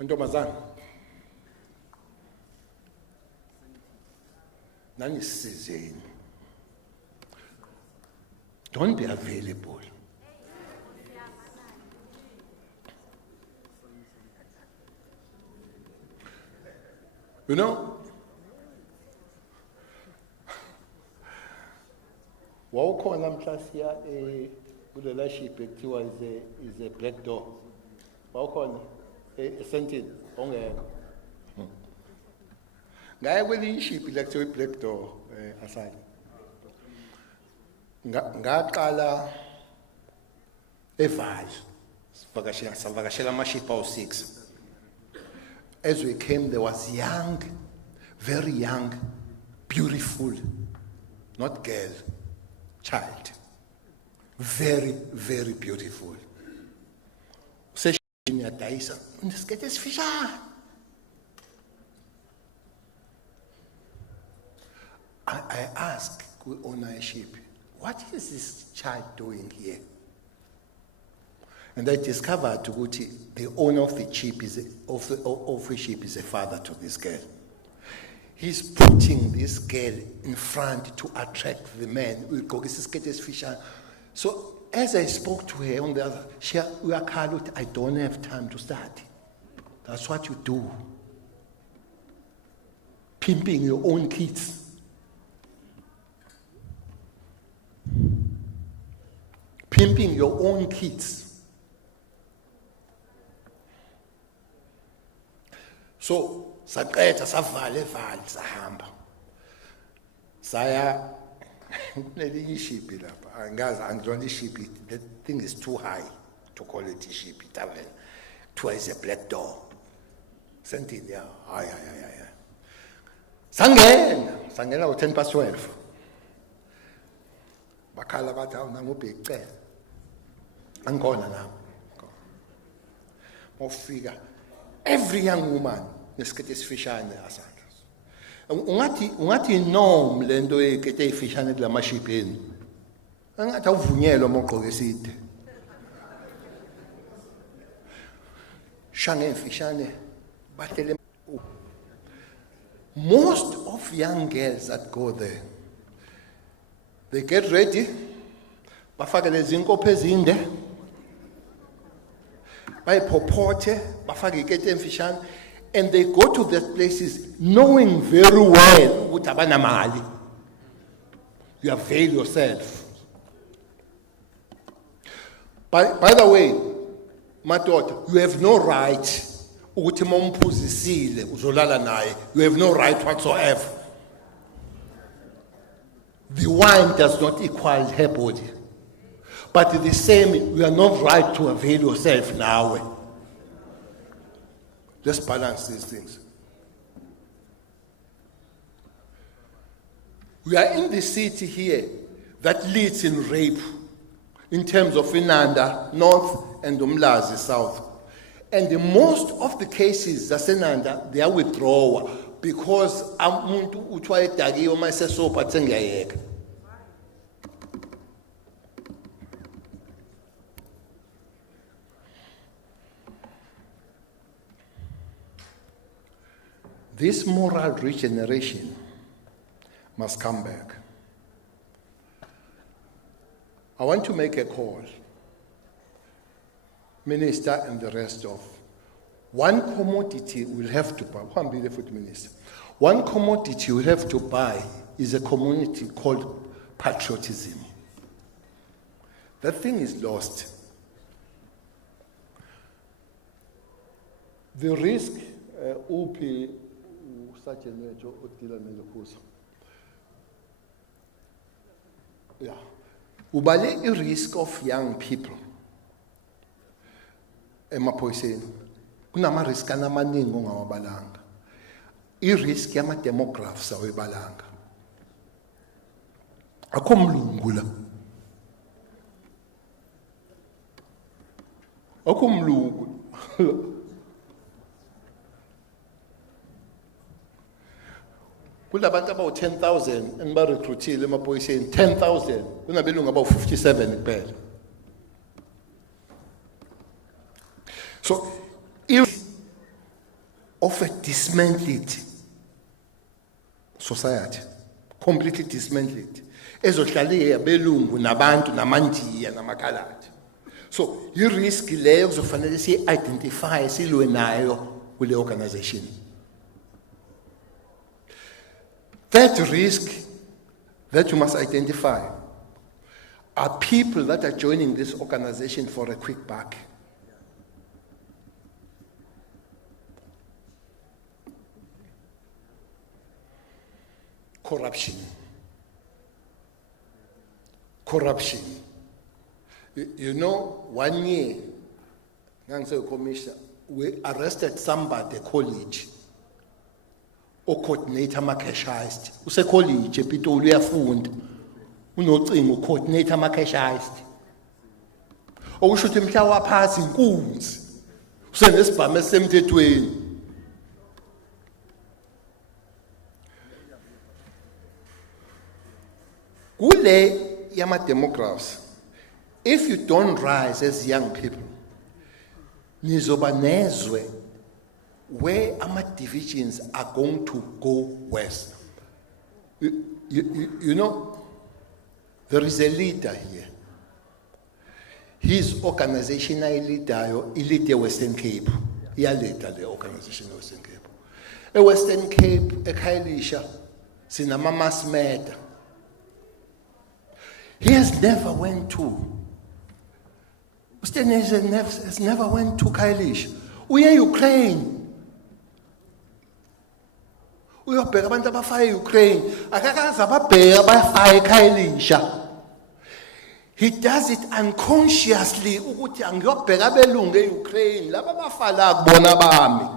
Ntombazana. Nani sizeni. Don't be available. You know, wawukhona mhlasiya kulela ship ekuthiwa is a black door. Wawukhona esentini ongekho. Ngaye kwelinye iship la kuthiwa i-black door asali. Ngaqala eVali. Savakashela amaship awu-6. As we came, there was young, very young, beautiful, not girl, child. Very, very beautiful. I asked the ownership, what is this child doing here? And I discovered that the owner of the ship is a father to this girl. He's putting this girl in front to attract the men. So as I spoke to her on the other, I don't have time to study. That's what you do. pimping your own kids. Pimping your own kids. So, saqeda savale sahamba. Saya nelinye ishiphi lapha. Angazi angizona ishiphi. The thing is too high to call it ishiphi tavern. Twice a black door. Sentini ya. Hayi. Sangena ngo 12:10. Bakhala bathi awunangubheke. Angkhona nami. Mofika every young woman nesikete esifishane asandla. Ungathi norm lento ekete efishane kulamashipeni. Angathi awuvunyelwa mawugqoke iside. Shange efishane bahlele. Most of young girls that go there, they get ready, bafake lezi inkopho ezinde, bayiphopothe, bafake ikete emfishane, and they go to these places knowing very well ukuthi abanamali. You avail yourself. By the way, my daughter, you have no right ukuthi momphuzisile uzolala naye. You have no right whatsoever. The wine does not equal her body. But the same, you are not right to avail yourself now. Let's balance these things. We are in the city here that leads in rape in terms of Inanda, North, and Umlazi, South. And the most of the cases, Zasenanda, they are withdrawal because umuntu utwaye dagi uma sesopa tsengiyayeka. This moral regeneration must come back. I want to make a call. Minister and the rest of. One commodity we'll have to buy. Minister. One commodity we'll have to buy is a commodity called patriotism. That thing is lost. The risk, such a nature, yeah. Ubale a risk of young people. Emaphoyiseni kunama risk amaningi ongawabalanga. I-risk yama-demographs awebalanga. Akho mlungu la. Akho mlungu. Kulabantu about 10,000 enibarecruitile emaphoyiseni 10,000 kunabelungu about 57 kuphela. So, if of a dismantled society, completely dismantled, ezohlale abelungu nabantu namandiya namakhaladi. So, you risk leyo kuzofanele si-identify silwe nayo kule organization. That risk that you must identify are people that are joining this organization for a quick buck. Corruption. You know, 1 year, commissioner, we arrested somebody at college. O coordinator makashized. Use college, epitoli uyafunda. Unocingo coordinator makashized. Okushuthi mhla waphasi inkunzi. Usenesibhamu esemthethweni. Kule yama demographs, if you don't rise as young people, nizoba nezwe where our divisions are going to go west. You know, there is a leader here. His organizational leader, Elite Western Cape. He leader the organization of Western Cape. Western Cape, eKhayelitsha, sinama mass murder. He has never went to. Has never went to Khayelitsha. Uye Ukraine. Uyobheka abantu abafaya Ukraine. Akakaze ababheka abafaya eKhayelitsha. He does it unconsciously ukuthi angiyobheka abelungu eUkraine laba bafala kubona bami.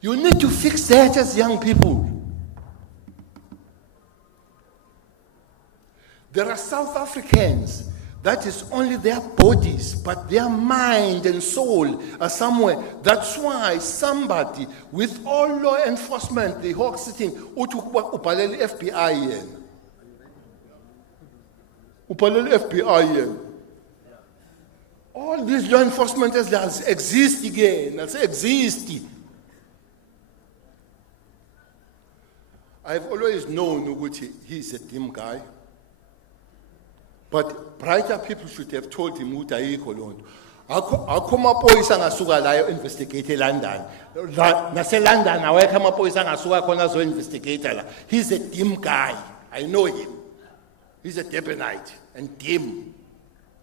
You need to fix that as young people. There are South Africans that is only their bodies, but their mind and soul are somewhere. That's why somebody with all law enforcement, the hawk sitting, upaleli FBI yen. Upaleli FBI yen. All these law enforcement exist again. That's exist. I've always known Uguti, he's a dim guy. But brighter people should have told him who ayikho lonto. Akho amaphoyisa angasuka la investigate eLondon. NaseLondon awekho amaphoyisa angasuka khona zo investigate la. He's a dim guy. I know him. He's a Durbanite and dim.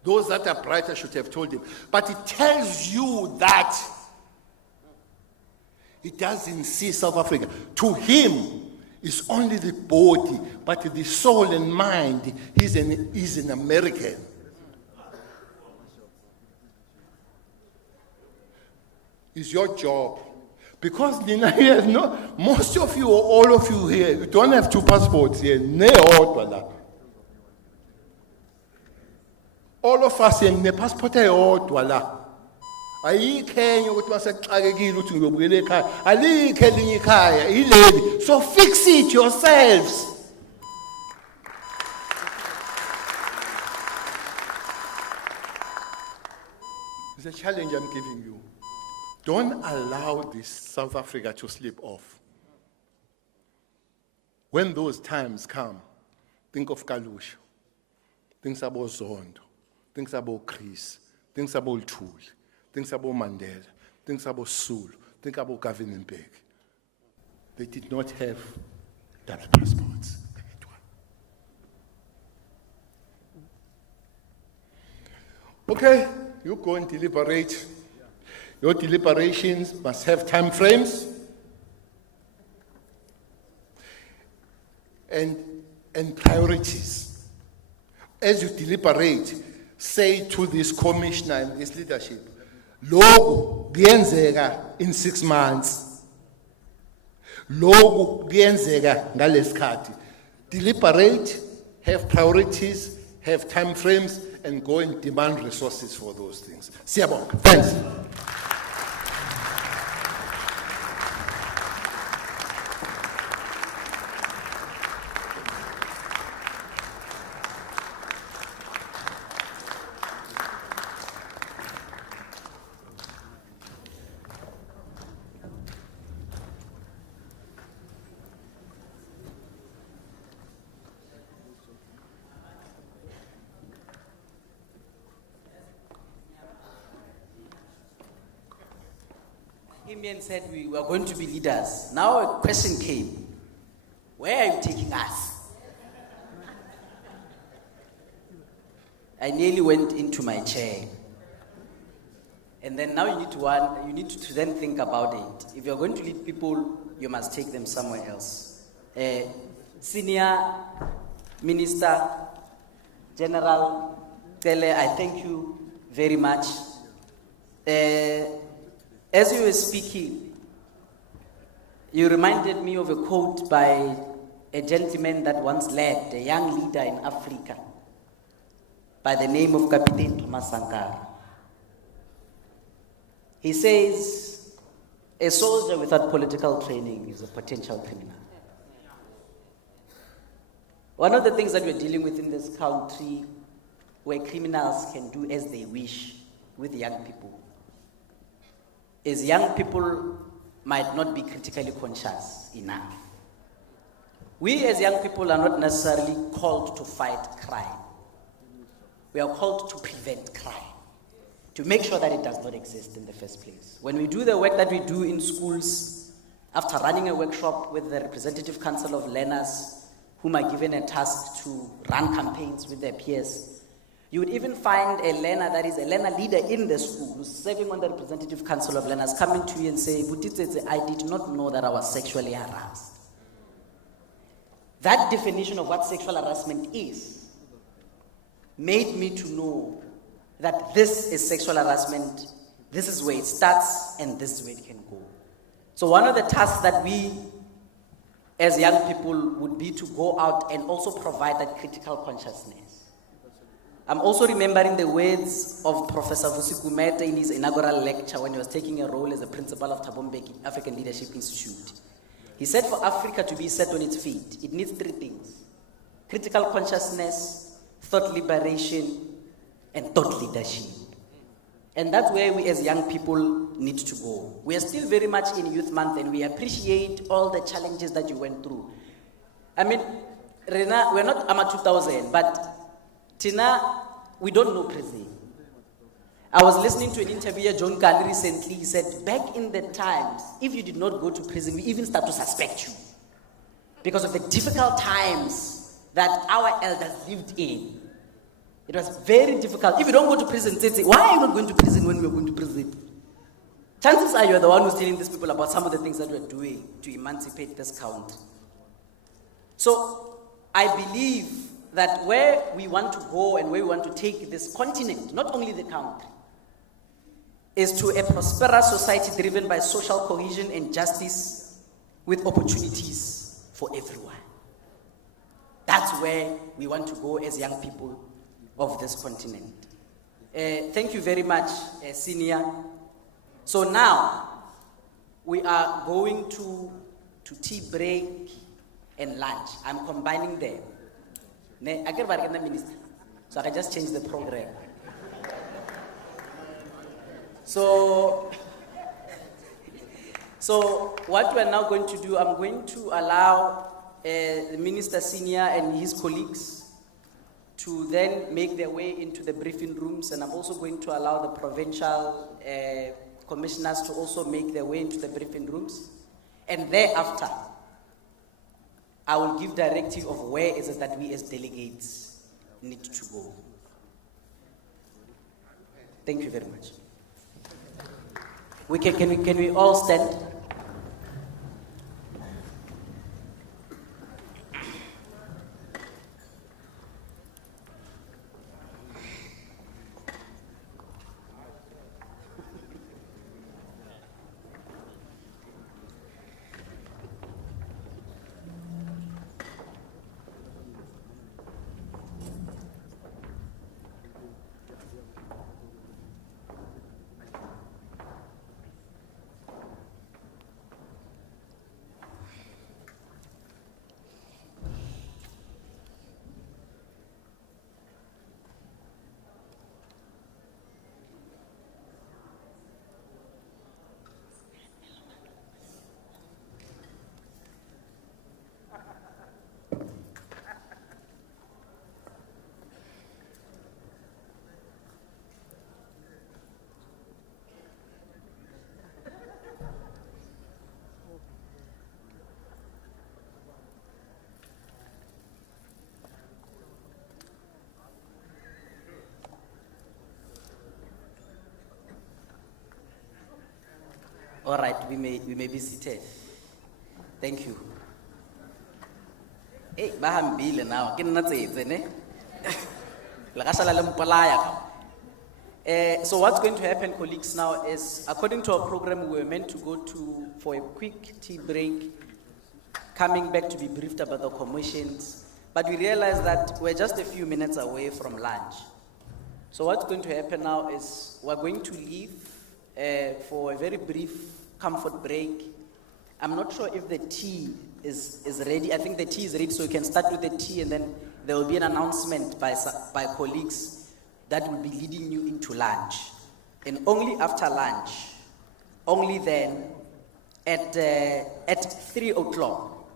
Those that are brighter should have told him. But it tells you that he doesn't see South Africa. To him, it's only the body, but the soul and mind, he's an American. It's your job. Because most of you or all of you here, you don't have 2 passports here. All of us here, ne passport eyodwa. Ayikhenye ukuthi masekuxakekile uthi ngiyobuyela ekhaya alikho elinye ikhaya ileli, so fix it yourselves. It's a challenge I'm giving you. Don't allow this South Africa to slip off. When those times come, think of Kalusha, think about Zondo, think about Chris, think about Thuli. Think about Mandela, think about Sulu, think about Gavin Mbeki. They did not have double passports. Okay, you go and deliberate. Your deliberations must have time frames and priorities. As you deliberate, say to this commissioner and this leadership, Logo kuyenzeka in 6 months. Logo kuyenzeka ngalesikhathi. Deliberate, have priorities, have time frames, and go and demand resources for those things. Siyabonga. Thanks. Indian said we were going to be leaders. Now a question came. Where are you taking us? I nearly went into my chair. And then now you need to then think about it. If you're going to lead people, you must take them somewhere else. Senior Minister, General Tele, I thank you very much. As you were speaking, you reminded me of a quote by a gentleman that once led a young leader in Africa by the name of Captain Thomas Sankara. He says, a soldier without political training is a potential criminal. One of the things that we're dealing with in this country, where criminals can do as they wish with young people, is young people might not be critically conscious enough. We as young people are not necessarily called to fight crime. We are called to prevent crime, to make sure that it does not exist in the first place. When we do the work that we do in schools, after running a workshop with the representative council of learners, whom are given a task to run campaigns with their peers, you would even find a learner that is a learner leader in the school who's serving on the representative council of learners coming to you and say, "Butitsetse, I did not know that I was sexually harassed." That definition of what sexual harassment is made me to know that this is sexual harassment, this is where it starts, and this is where it can go. So one of the tasks that we as young people would be to go out and also provide that critical consciousness. I'm also remembering the words of Professor Vusikumete in his inaugural lecture when he was taking a role as a principal of Thabo Mbeki African Leadership Institute. He said for Africa to be set on its feet, it needs three things: critical consciousness, thought liberation, and thought leadership. And that's where we as young people need to go. We are still very much in Youth Month, and we appreciate all the challenges that you went through. I mean, Rena, we're not AMA 2000, but Tina, we don't know prison. I was listening to an interview John Kani recently. He said, back in the times, if you did not go to prison, we even start to suspect you because of the difficult times that our elders lived in. It was very difficult. If you don't go to prison, say, why are you not going to prison when we're going to prison? Chances are you're the one who's telling these people about some of the things that we're doing to emancipate this country. So I believe that where we want to go and where we want to take this continent, not only the country, is to a prosperous society driven by social cohesion and justice with opportunities for everyone. That's where we want to go as young people of this continent. Thank you very much, Senior. So now, we are going to tea break and lunch. I'm combining them. I get the minister, so I can just change the program. So what we are now going to do, I'm going to allow the Minister Senior and his colleagues to then make their way into the briefing rooms, and I'm also going to allow the provincial commissioners to also make their way into the briefing rooms. And thereafter, I will give directive of where is it that we as delegates need to go. Thank you very much. Can we all stand? All right, we may be seated. Thank you. Hey, bahambile now. So what's going to happen, colleagues, now is, according to our program, we were meant to go for a quick tea break, coming back to be briefed about the commissions, but we realized that we're just a few minutes away from lunch. So what's going to happen now is we're going to leave for a very brief comfort break. I'm not sure if the tea is ready. I think the tea is ready, so you can start with the tea, and then there will be an announcement by colleagues that will be leading you into lunch. And only after lunch, only then, at 3 o'clock,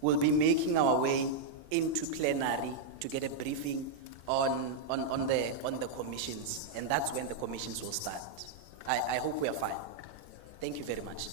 we'll be making our way into plenary to get a briefing on the commissions, and that's when the commissions will start. I hope we are fine. Thank you very much.